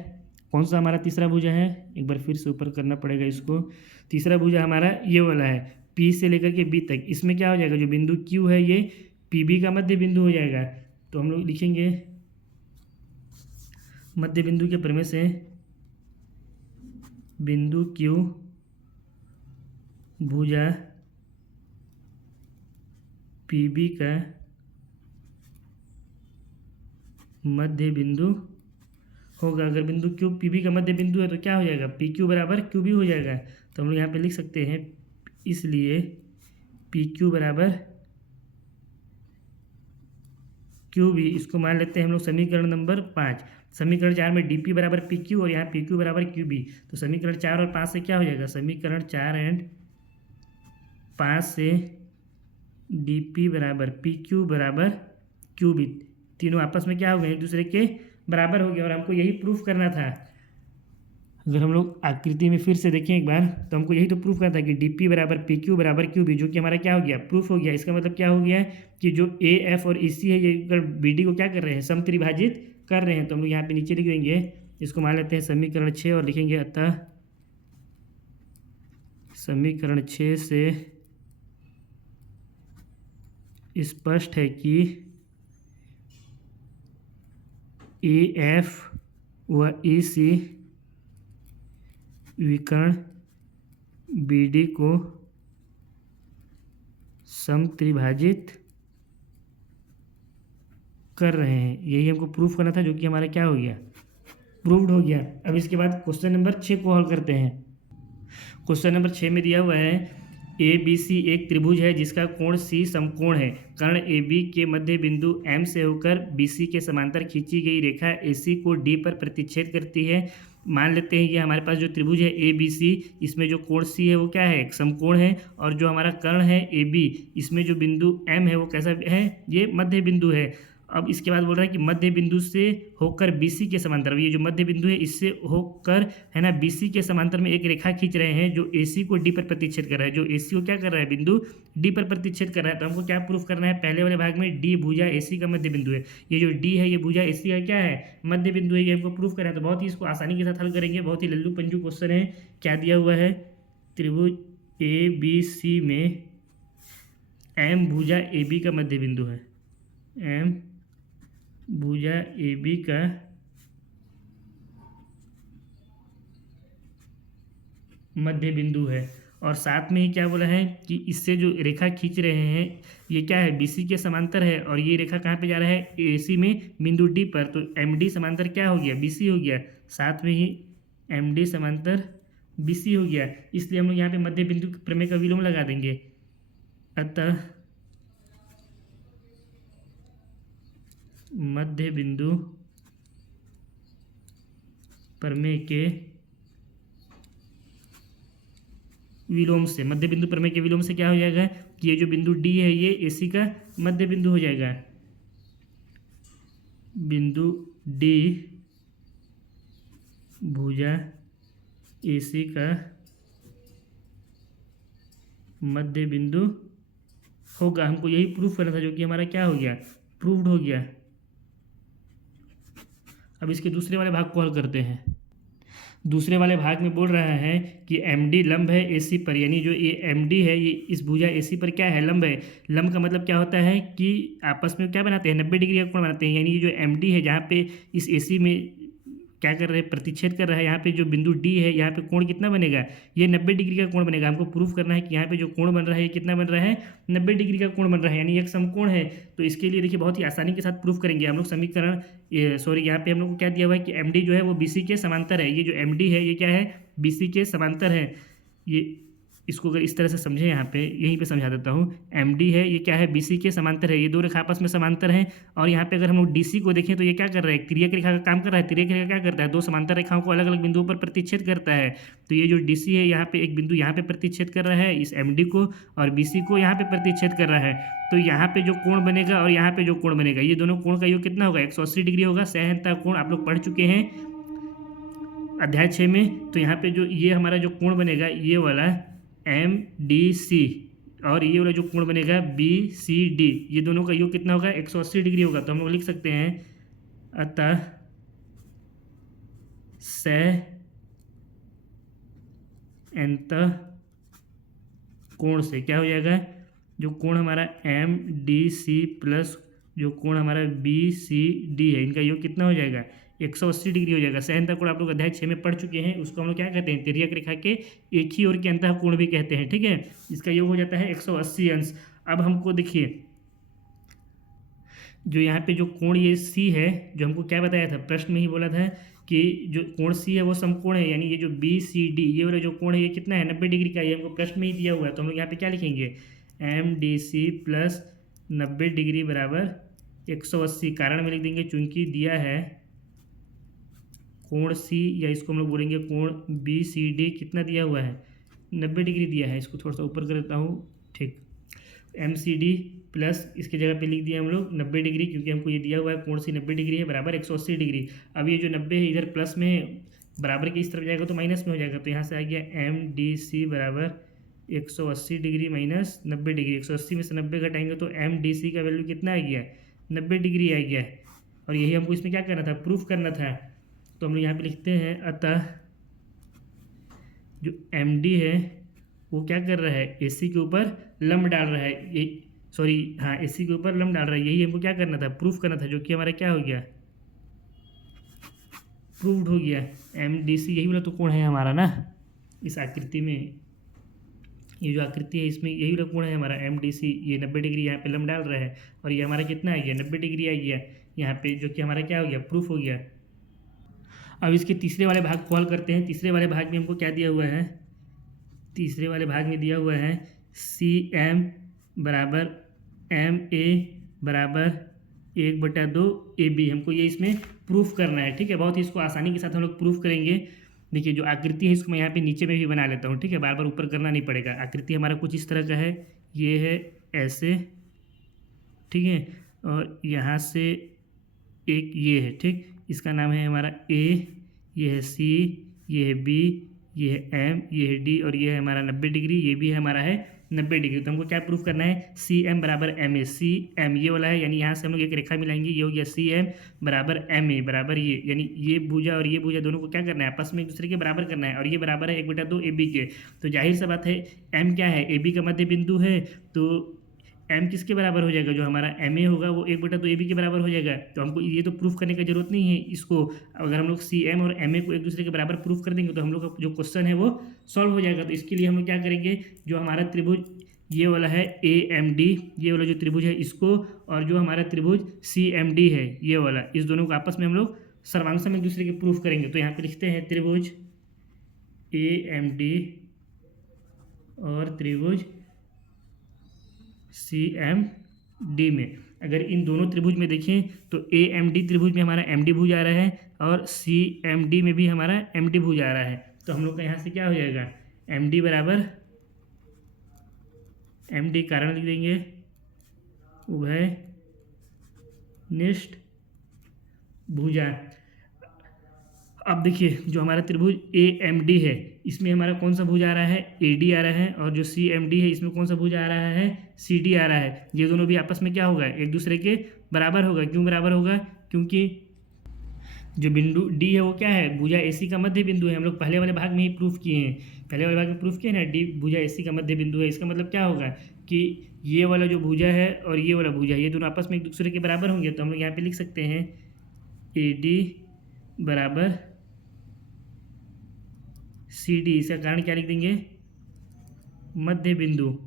कौन सा हमारा तीसरा भुजा है, एक बार फिर से ऊपर करना पड़ेगा इसको। तीसरा भुजा हमारा ये वाला है, P से लेकर के B तक। इसमें क्या हो जाएगा, जो बिंदु Q है ये PB का मध्य बिंदु हो जाएगा। तो हम लोग लिखेंगे मध्य बिंदु के प्रमेय से बिंदु Q भुजा PB का मध्य बिंदु होगा। अगर बिंदु Q PB का मध्य बिंदु है तो क्या हो जाएगा, PQ बराबर QB हो जाएगा। तो हम लोग यहाँ पे लिख सकते हैं, इसलिए PQ बराबर QB, इसको मान लेते हैं हम लोग समीकरण नंबर 5। समीकरण 4 में DP बराबर PQ और यहाँ PQ बराबर QB। तो समीकरण 4 और 5 से क्या हो जाएगा, समीकरण 4 एंड 5 से DP बराबर PQ बराबर QB, तीनों आपस में क्या हो गए, एक दूसरे के बराबर हो गया। और हमको यही प्रूफ करना था। अगर हम लोग आकृति में फिर से देखें एक बार, तो हमको यही तो प्रूफ करना था कि DP बराबर PQ बराबर QB, जो कि हमारा क्या हो गया, प्रूफ हो गया। इसका मतलब क्या हो गया कि जो AF और EC है ये BD को क्या कर रहे हैं, समत्रिभाजित कर रहे हैं। तो हम लोग यहाँ पे नीचे लिख देंगे, इसको मान लेते हैं समीकरण 6 और लिखेंगे अतः समीकरण 6 से स्पष्ट है कि AF व EC विकर्ण BD को समत्रिभाजित कर रहे हैं। यही हमको प्रूफ करना था, जो कि हमारा क्या हो गया, प्रूव्ड हो गया। अब इसके बाद क्वेश्चन नंबर 6 को हल करते हैं। क्वेश्चन नंबर 6 में दिया हुआ है ABC एक त्रिभुज है जिसका कोण C समकोण है। कर्ण AB के मध्य बिंदु M से होकर BC के समांतर खींची गई रेखा AC को D पर प्रतिच्छेद करती है। मान लेते हैं ये हमारे पास जो त्रिभुज है ABC, इसमें जो कोण C है वो क्या है, एक समकोण है। और जो हमारा कर्ण है AB, इसमें जो बिंदु M है वो कैसा है, ये मध्य बिंदु है। अब इसके बाद बोल रहा है कि मध्य बिंदु से होकर BC के समांतर, ये जो मध्य बिंदु है इससे होकर है ना BC के समांतर में एक रेखा खींच रहे हैं जो AC को D पर प्रतिच्छेद कर रहा है। जो AC को क्या कर रहा है, बिंदु D पर प्रतिच्छेद कर रहा है। तो हमको क्या प्रूफ करना है, पहले वाले भाग में D भुजा AC का मध्य बिंदु है, ये जो D है ये भुजा AC का क्या है, मध्य बिंदु है, ये हमको प्रूफ करना है। तो बहुत ही इसको आसानी के साथ हल करेंगे, बहुत ही लल्लू पंजू क्वेश्चन है। क्या दिया हुआ है, त्रिभुज ABC में M भुजा AB का मध्य बिंदु है, M भुजा AB का मध्य बिंदु है। और साथ में ही क्या बोला है कि इससे जो रेखा खींच रहे हैं ये क्या है, BC के समांतर है। और ये रेखा कहाँ पे जा रहा है, AC में बिंदु D पर। तो MD समांतर क्या हो गया, BC हो गया। साथ में ही MD समांतर BC हो गया। इसलिए हम लोग यहाँ पे मध्य बिंदु प्रमेय का विलोम लगा देंगे। अतः मध्य बिंदु प्रमेय के विलोम से, मध्य बिंदु प्रमेय के विलोम से क्या हो जाएगा कि ये जो बिंदु D है ये AC का मध्य बिंदु हो जाएगा। बिंदु D भुजा AC का मध्य बिंदु होगा। हमको यही प्रूफ करना था, जो कि हमारा क्या हो गया, प्रूव्ड हो गया। अब इसके दूसरे वाले भाग को हल करते हैं। दूसरे वाले भाग में बोल रहा है कि MD लंब है AC पर, यानी जो ये MD है ये इस भुजा AC पर क्या है, लंब है। लंब का मतलब क्या होता है कि आपस में क्या बनाते हैं, 90 डिग्री का कोण बनाते हैं। यानी ये जो MD है जहाँ पे इस AC में क्या कर रहे हैं, प्रतिच्छेद कर रहा है। यहाँ पे जो बिंदु डी है, यहाँ पे कोण कितना बनेगा, ये 90 डिग्री का कोण बनेगा। हमको प्रूफ करना है कि यहाँ पे जो कोण बन रहा है ये कितना बन रहा है, 90 डिग्री का कोण बन रहा है, यानी एक समकोण है। तो इसके लिए देखिए बहुत ही आसानी के साथ प्रूफ करेंगे हम लोग। समीकरण सॉरी यहाँ पे हम लोग को क्या दिया हुआ है कि एम डी जो है वो बी सी के समांतर है। ये जो एम डी है ये क्या है, बी सी के समांतर है। ये इसको अगर इस तरह से समझे, यहाँ पे यहीं पे समझा देता हूँ, एम डी है ये क्या है, बी सी के समांतर है। ये दो रेखा आपस में समांतर हैं। और यहाँ पे अगर हम लोग डी सी को देखें तो ये क्या कर रहा है, तिर्यक रेखा का काम कर रहा है। तिर्यक रेखा क्या करता है, दो समांतर रेखाओं को अलग अलग बिंदुओं पर प्रतिच्छेद करता है। तो ये जो डी सी है यहाँ पे एक बिंदु यहाँ पे प्रतिच्छेद कर रहा है इस एम डी को, और बी सी को यहाँ पे प्रतिच्छेद कर रहा है। तो यहाँ पे जो कोण बनेगा और यहाँ पे जो कोण बनेगा, ये दोनों कोण का योग कितना होगा, 180 डिग्री होगा। सहनता कोण आप लोग पढ़ चुके हैं अध्याय 6 में। तो यहाँ पे जो ये हमारा जो कोण बनेगा ये वाला एम डी सी, और ये वाला जो कोण बनेगा बी सी डी, ये दोनों का योग कितना होगा, 180 डिग्री होगा। तो हम लोग लिख सकते हैं अतः कोण से क्या हो जाएगा, जो कोण हमारा एम डी सी प्लस जो कोण हमारा बी सी डी है, इनका योग कितना हो जाएगा, 180 डिग्री हो जाएगा। सहनता कोण आप लोग अध्याय 6 में पढ़ चुके हैं। उसको हम लोग क्या कहते हैं, तिर्यक रेखा के एक ही ओर के अंतः कोण भी कहते हैं। ठीक है, इसका योग हो जाता है 180 अंश। अब हमको देखिए जो यहाँ पे जो कोण ये सी है, जो हमको क्या बताया था, प्रश्न में ही बोला था कि जो कोण सी है वो समकोण है। यानी ये जो बी सी डी ये वाला जो कोण है ये कितना है, 90 डिग्री का। ये हमको प्रश्न में ही दिया हुआ है। तो हम लोग यहाँ पे क्या लिखेंगे, M D C plus 90 degree बराबर 180। कारण में लिख देंगे चूंकि दिया है कोण सी, या इसको हम लोग बोलेंगे कोण बी सी डी कितना दिया हुआ है, 90 डिग्री दिया है। इसको थोड़ा सा ऊपर कर देता हूँ। ठीक, एम सी डी प्लस इसके जगह पे लिख दिया हम लोग 90 डिग्री, क्योंकि हमको ये दिया हुआ है कोण सी 90 डिग्री है, बराबर 180 डिग्री। अब ये जो 90 है इधर प्लस में, बराबर के इस तरफ जाएगा तो माइनस में हो जाएगा। तो यहाँ से आ गया एम डी सी बराबर 180 डिग्री माइनस 90 डिग्री। 180 में से 90 घटाएंगे तो एम डी सी का वैल्यू कितना आ गया, 90 डिग्री आ गया। और यही हमको इसमें क्या करना था, प्रूफ करना था। तो हम लोग यहाँ पे लिखते हैं अतः जो एम डी है वो क्या कर रहा है, ए सी के ऊपर लंब डाल रहा है। ये सॉरी हाँ, ए सी के ऊपर लंब डाल रहा है। यही हमको क्या करना था, प्रूफ करना था, जो कि हमारा क्या हो गया, प्रूव्ड हो गया। एम डी सी यही वाला तो कोण है हमारा ना, इस आकृति में ये जो आकृति है इसमें यही वाला कोण है हमारा एम डी सी। ये 90 डिग्री यहाँ पे लंब डाल रहा है, और ये हमारा कितना आ गया, 90 डिग्री आ गया यहाँ पे, जो कि हमारा क्या हो गया, प्रूफ हो गया। अब इसके तीसरे वाले भाग को हल करते हैं। तीसरे वाले भाग में हमको क्या दिया हुआ है, तीसरे वाले भाग में दिया हुआ है सी एम बराबर एम ए बराबर 1/2 ए बी। हमको ये इसमें प्रूफ करना है। ठीक है, बहुत ही इसको आसानी के साथ हम लोग प्रूफ करेंगे। देखिए जो आकृति है इसको मैं यहाँ पे नीचे में भी बना लेता हूँ। ठीक है, बार बार ऊपर करना नहीं पड़ेगा। आकृति हमारा कुछ इस तरह का है, ये है ऐसे, ठीक है, और यहाँ से एक ये है, ठीक, इसका नाम है हमारा ए, ये है सी, ये है बी, ये है एम, ये है डी, और ये है हमारा 90 डिग्री, ये भी है हमारा है 90 डिग्री। तो हमको क्या प्रूफ करना है, सी एम बराबर एम ए। सी एम ये वाला है, यानी यहाँ से हम लोग एक रेखा मिलाएंगे, ये हो गया सी एम बराबर एम ए बराबर ये, यानी ये भुजा और ये भुजा दोनों को क्या करना है, आपस में एक दूसरे के बराबर करना है, और ये बराबर है 1/2 ए बी के। तो जाहिर सा बात है एम क्या है, ए बी का मध्य बिंदु है, तो एम किसके बराबर हो जाएगा, जो हमारा एम ए होगा वो 1/2 ए बी के बराबर हो जाएगा। तो हमको ये तो प्रूफ करने की जरूरत नहीं है इसको। अगर हम लोग सी एम और एम ए को एक दूसरे के बराबर प्रूफ कर देंगे तो हम लोग का जो क्वेश्चन है वो सॉल्व हो जाएगा। तो इसके लिए हम लोग क्या करेंगे, जो हमारा त्रिभुज ये वाला है ए एम डी, ये वाला जो त्रिभुज है इसको, और जो हमारा त्रिभुज सी एम डी है ये वाला, इस दोनों को आपस में हम लोग सर्वांशम एक दूसरे के प्रूफ करेंगे। तो यहाँ पे लिखते हैं त्रिभुज ए एम डी और त्रिभुज सी एम डी में, अगर इन दोनों त्रिभुज में देखें तो ए एम डी त्रिभुज में हमारा एम डी भुज आ रहा है, और सी एम डी में भी हमारा एम डी भुज आ रहा है। तो हम लोग का यहाँ से क्या हो जाएगा, एम डी बराबर एम डी, कारण लिख देंगे उभय निष्ठ भुजा। अब देखिए जो हमारा त्रिभुज ए एम डी है इसमें हमारा कौन सा भुज आ रहा है, ए डी आ रहा है, और जो सी एम डी है इसमें कौन सा भुज आ रहा है, सी डी आ रहा है। ये दोनों भी आपस में क्या होगा, एक दूसरे के बराबर होगा। क्यों बराबर होगा, क्योंकि जो बिंदु डी है वो क्या है, भुजा ए सी का मध्य बिंदु है। हम लोग पहले वाले भाग में ही प्रूफ किए हैं, पहले वाले भाग में प्रूफ किए ना, डी भुजा ए सी का मध्य बिंदु है। इसका मतलब क्या होगा कि ये वाला जो भुजा है और ये वाला भुजा, ये दोनों आपस में एक दूसरे के बराबर होंगे। तो हम लोग यहाँ पे लिख सकते हैं ए डी बराबर सी डी, इसका कारण क्या लिख देंगे, मध्य बिंदु।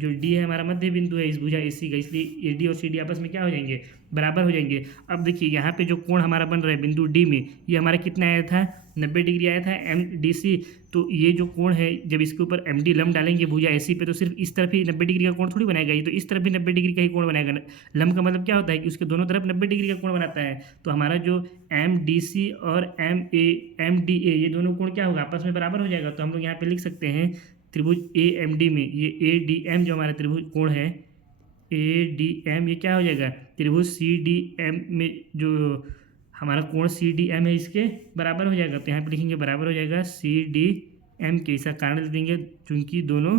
जो डी है हमारा मध्य बिंदु है इस भुजा एसी का, इसलिए ए डी और सी डी आपस में क्या हो जाएंगे, बराबर हो जाएंगे। अब देखिए यहाँ पे जो कोण हमारा बन रहा है बिंदु डी में, ये हमारा कितना आया था, 90 डिग्री आया था एम डी सी। तो ये जो कोण है, जब इसके ऊपर एम डी लंब डालेंगे भुजा एसी पे, तो सिर्फ इस तरफ ही 90 डिग्री का कोण थोड़ी बनाएगा, ये तो इस तरफ भी 90 डिग्री का ही कोण बनाएगा। लंब का मतलब क्या होता है कि उसके दोनों तरफ 90 डिग्री का कोण बनाता है। तो हमारा जो एम डी सी और एम डी ए, ये दोनों कोण क्या होगा, आपस में बराबर हो जाएगा। तो हम लोग यहाँ पे लिख सकते हैं त्रिभुज ए एम डी में, ये ए डी एम जो हमारा त्रिभुज कोण है ए डी एम, ये क्या हो जाएगा, त्रिभुज सी डी एम में जो हमारा कोण सी डी एम है इसके बराबर हो जाएगा। तो यहाँ पे लिखेंगे बराबर हो जाएगा सी डी एम के। इसका कारण लिख देंगे चूंकि दोनों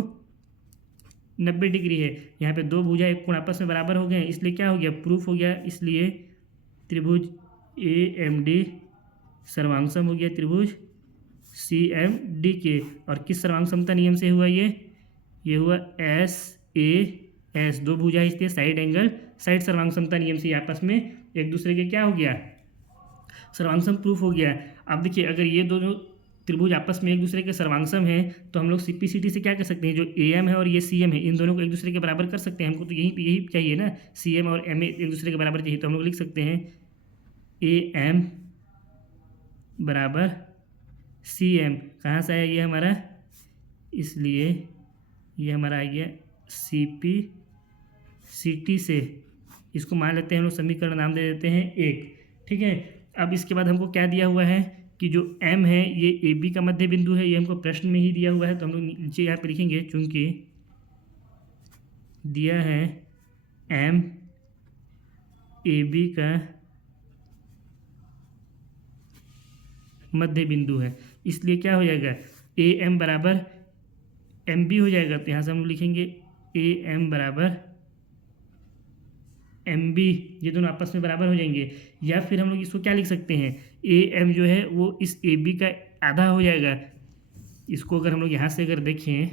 90 डिग्री है। यहाँ पे दो भुजा एक कोण आपस में बराबर हो गए हैं, इसलिए क्या हो गया, प्रूफ हो गया। इसलिए त्रिभुज ए एम डी सर्वांगसम हो गया त्रिभुज सी एम डी के। और किस सर्वांग समता नियम से हुआ ये हुआ एस ए एस, दो भुजा इसलिए साइड एंगल साइड सर्वांग समता नियम से आपस में एक दूसरे के क्या हो गया, सर्वांगसम प्रूफ हो गया। अब देखिए अगर ये दोनों त्रिभुज आपस में एक दूसरे के सर्वांगसम है तो हम लोग सीपीसीटी से क्या कर सकते हैं, जो ए एम है और ये सी एम है, इन दोनों को एक दूसरे के बराबर कर सकते हैं। हमको तो यही चाहिए ना, सी एम और एम ए एक दूसरे के बराबर चाहिए। तो हम लोग लिख सकते हैं ए एम बराबर सी एम। कहाँ से आया ये हमारा, इसलिए ये हमारा आ गया सी पी सी टी से। इसको मान लेते हैं हम लोग, समीकरण नाम दे देते हैं 1, ठीक है। अब इसके बाद हमको क्या दिया हुआ है कि जो m है ये ए बी का मध्य बिंदु है, ये हमको प्रश्न में ही दिया हुआ है। तो हम लोग नीचे यहाँ पे लिखेंगे चूंकि दिया है m ए बी का मध्य बिंदु है, इसलिए क्या हो जाएगा ए एम बराबर एम बी हो जाएगा। तो यहाँ से हम लिखेंगे ए एम बराबर एम बी, ये दोनों आपस में बराबर हो जाएंगे। या फिर हम लोग इसको क्या लिख सकते हैं, ए एम जो है वो इस ए बी का आधा हो जाएगा। इसको अगर हम लोग यहाँ से अगर देखें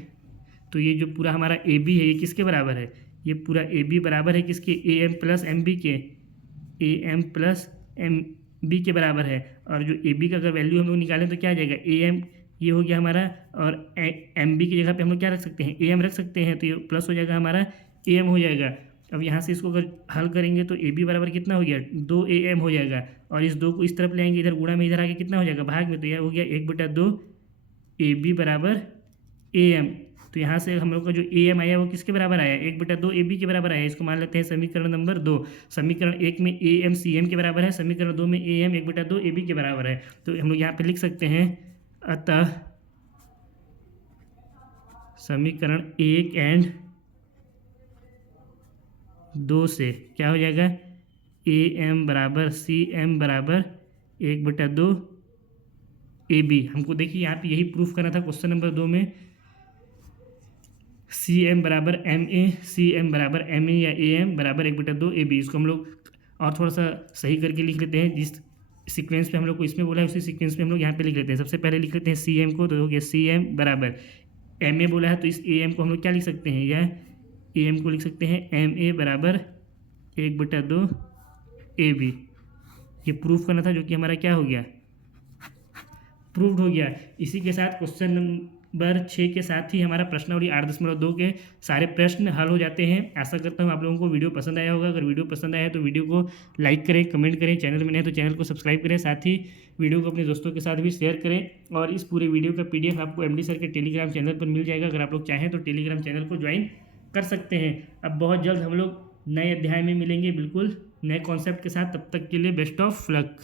तो ये जो पूरा हमारा ए बी है ये किसके बराबर है, ये पूरा ए बी बराबर है किसके, A M plus M B के, A M plus M B के बराबर है। और जो ए बी का अगर वैल्यू हम लोग निकालें तो क्या आ जाएगा, ए एम ये हो गया हमारा, और एम बी की जगह पे हम लोग क्या रख सकते हैं, ए एम रख सकते हैं। तो ये प्लस हो जाएगा हमारा ए एम हो जाएगा। अब यहाँ से इसको अगर हल करेंगे तो ए बी बराबर कितना हो गया, 2 ए एम हो जाएगा। और इस 2 को इस तरफ ले आएंगे, इधर गुणा में इधर आके कितना हो जाएगा भाग में, तो यह हो गया 1/2 ए बी बराबर ए एम। तो यहाँ से हम लोग का जो ए एम आया वो किसके बराबर आया, 1/2 ए बी के बराबर आया। इसको मान लेते हैं समीकरण नंबर 2। समीकरण 1 में ए एम सी एम के बराबर है, समीकरण 2 में ए एम 1/2 ए बी के बराबर है। तो हम लोग यहाँ पे लिख सकते हैं अतः समीकरण 1 एंड 2 से क्या हो जाएगा, ए एम बराबर सी एम बराबर 1/2 ए बी। हमको देखिए यहाँ पे यही प्रूफ करना था क्वेश्चन नंबर 2 में, सी एम बराबर एम ए, सी एम बराबर एम ए या ए एम बराबर 1/2 ए बी। इसको हम लोग और थोड़ा सा सही करके लिख लेते हैं, जिस सीक्वेंस पे हम लोग को इसमें बोला है उसी सीक्वेंस पे हम लोग यहाँ पे लिख लेते हैं। सबसे पहले लिख लेते हैं सी एम को, तो हो गया सी एम बराबर एम ए बोला है तो इस ए एम को हम लोग क्या लिख सकते हैं, यह ए एम को लिख सकते हैं एम ए बराबर 1/2 ए बी। ये प्रूफ करना था जो कि हमारा क्या हो गया, प्रूव्ड हो गया। इसी के साथ क्वेश्चन नंबर 6 के साथ ही हमारा प्रश्नावली 8.2 के सारे प्रश्न हल हो जाते हैं। आशा करता हूँ आप लोगों को वीडियो पसंद आया होगा। अगर वीडियो पसंद आया तो वीडियो को लाइक करें, कमेंट करें, चैनल में नए तो चैनल को सब्सक्राइब करें, साथ ही वीडियो को अपने दोस्तों के साथ भी शेयर करें। और इस पूरे वीडियो का PDF आपको MD सर के टेलीग्राम चैनल पर मिल जाएगा। अगर आप लोग चाहें तो टेलीग्राम चैनल को ज्वाइन कर सकते हैं। अब बहुत जल्द हम लोग नए अध्याय में मिलेंगे, बिल्कुल नए कॉन्सेप्ट के साथ। तब तक के लिए बेस्ट ऑफ लक।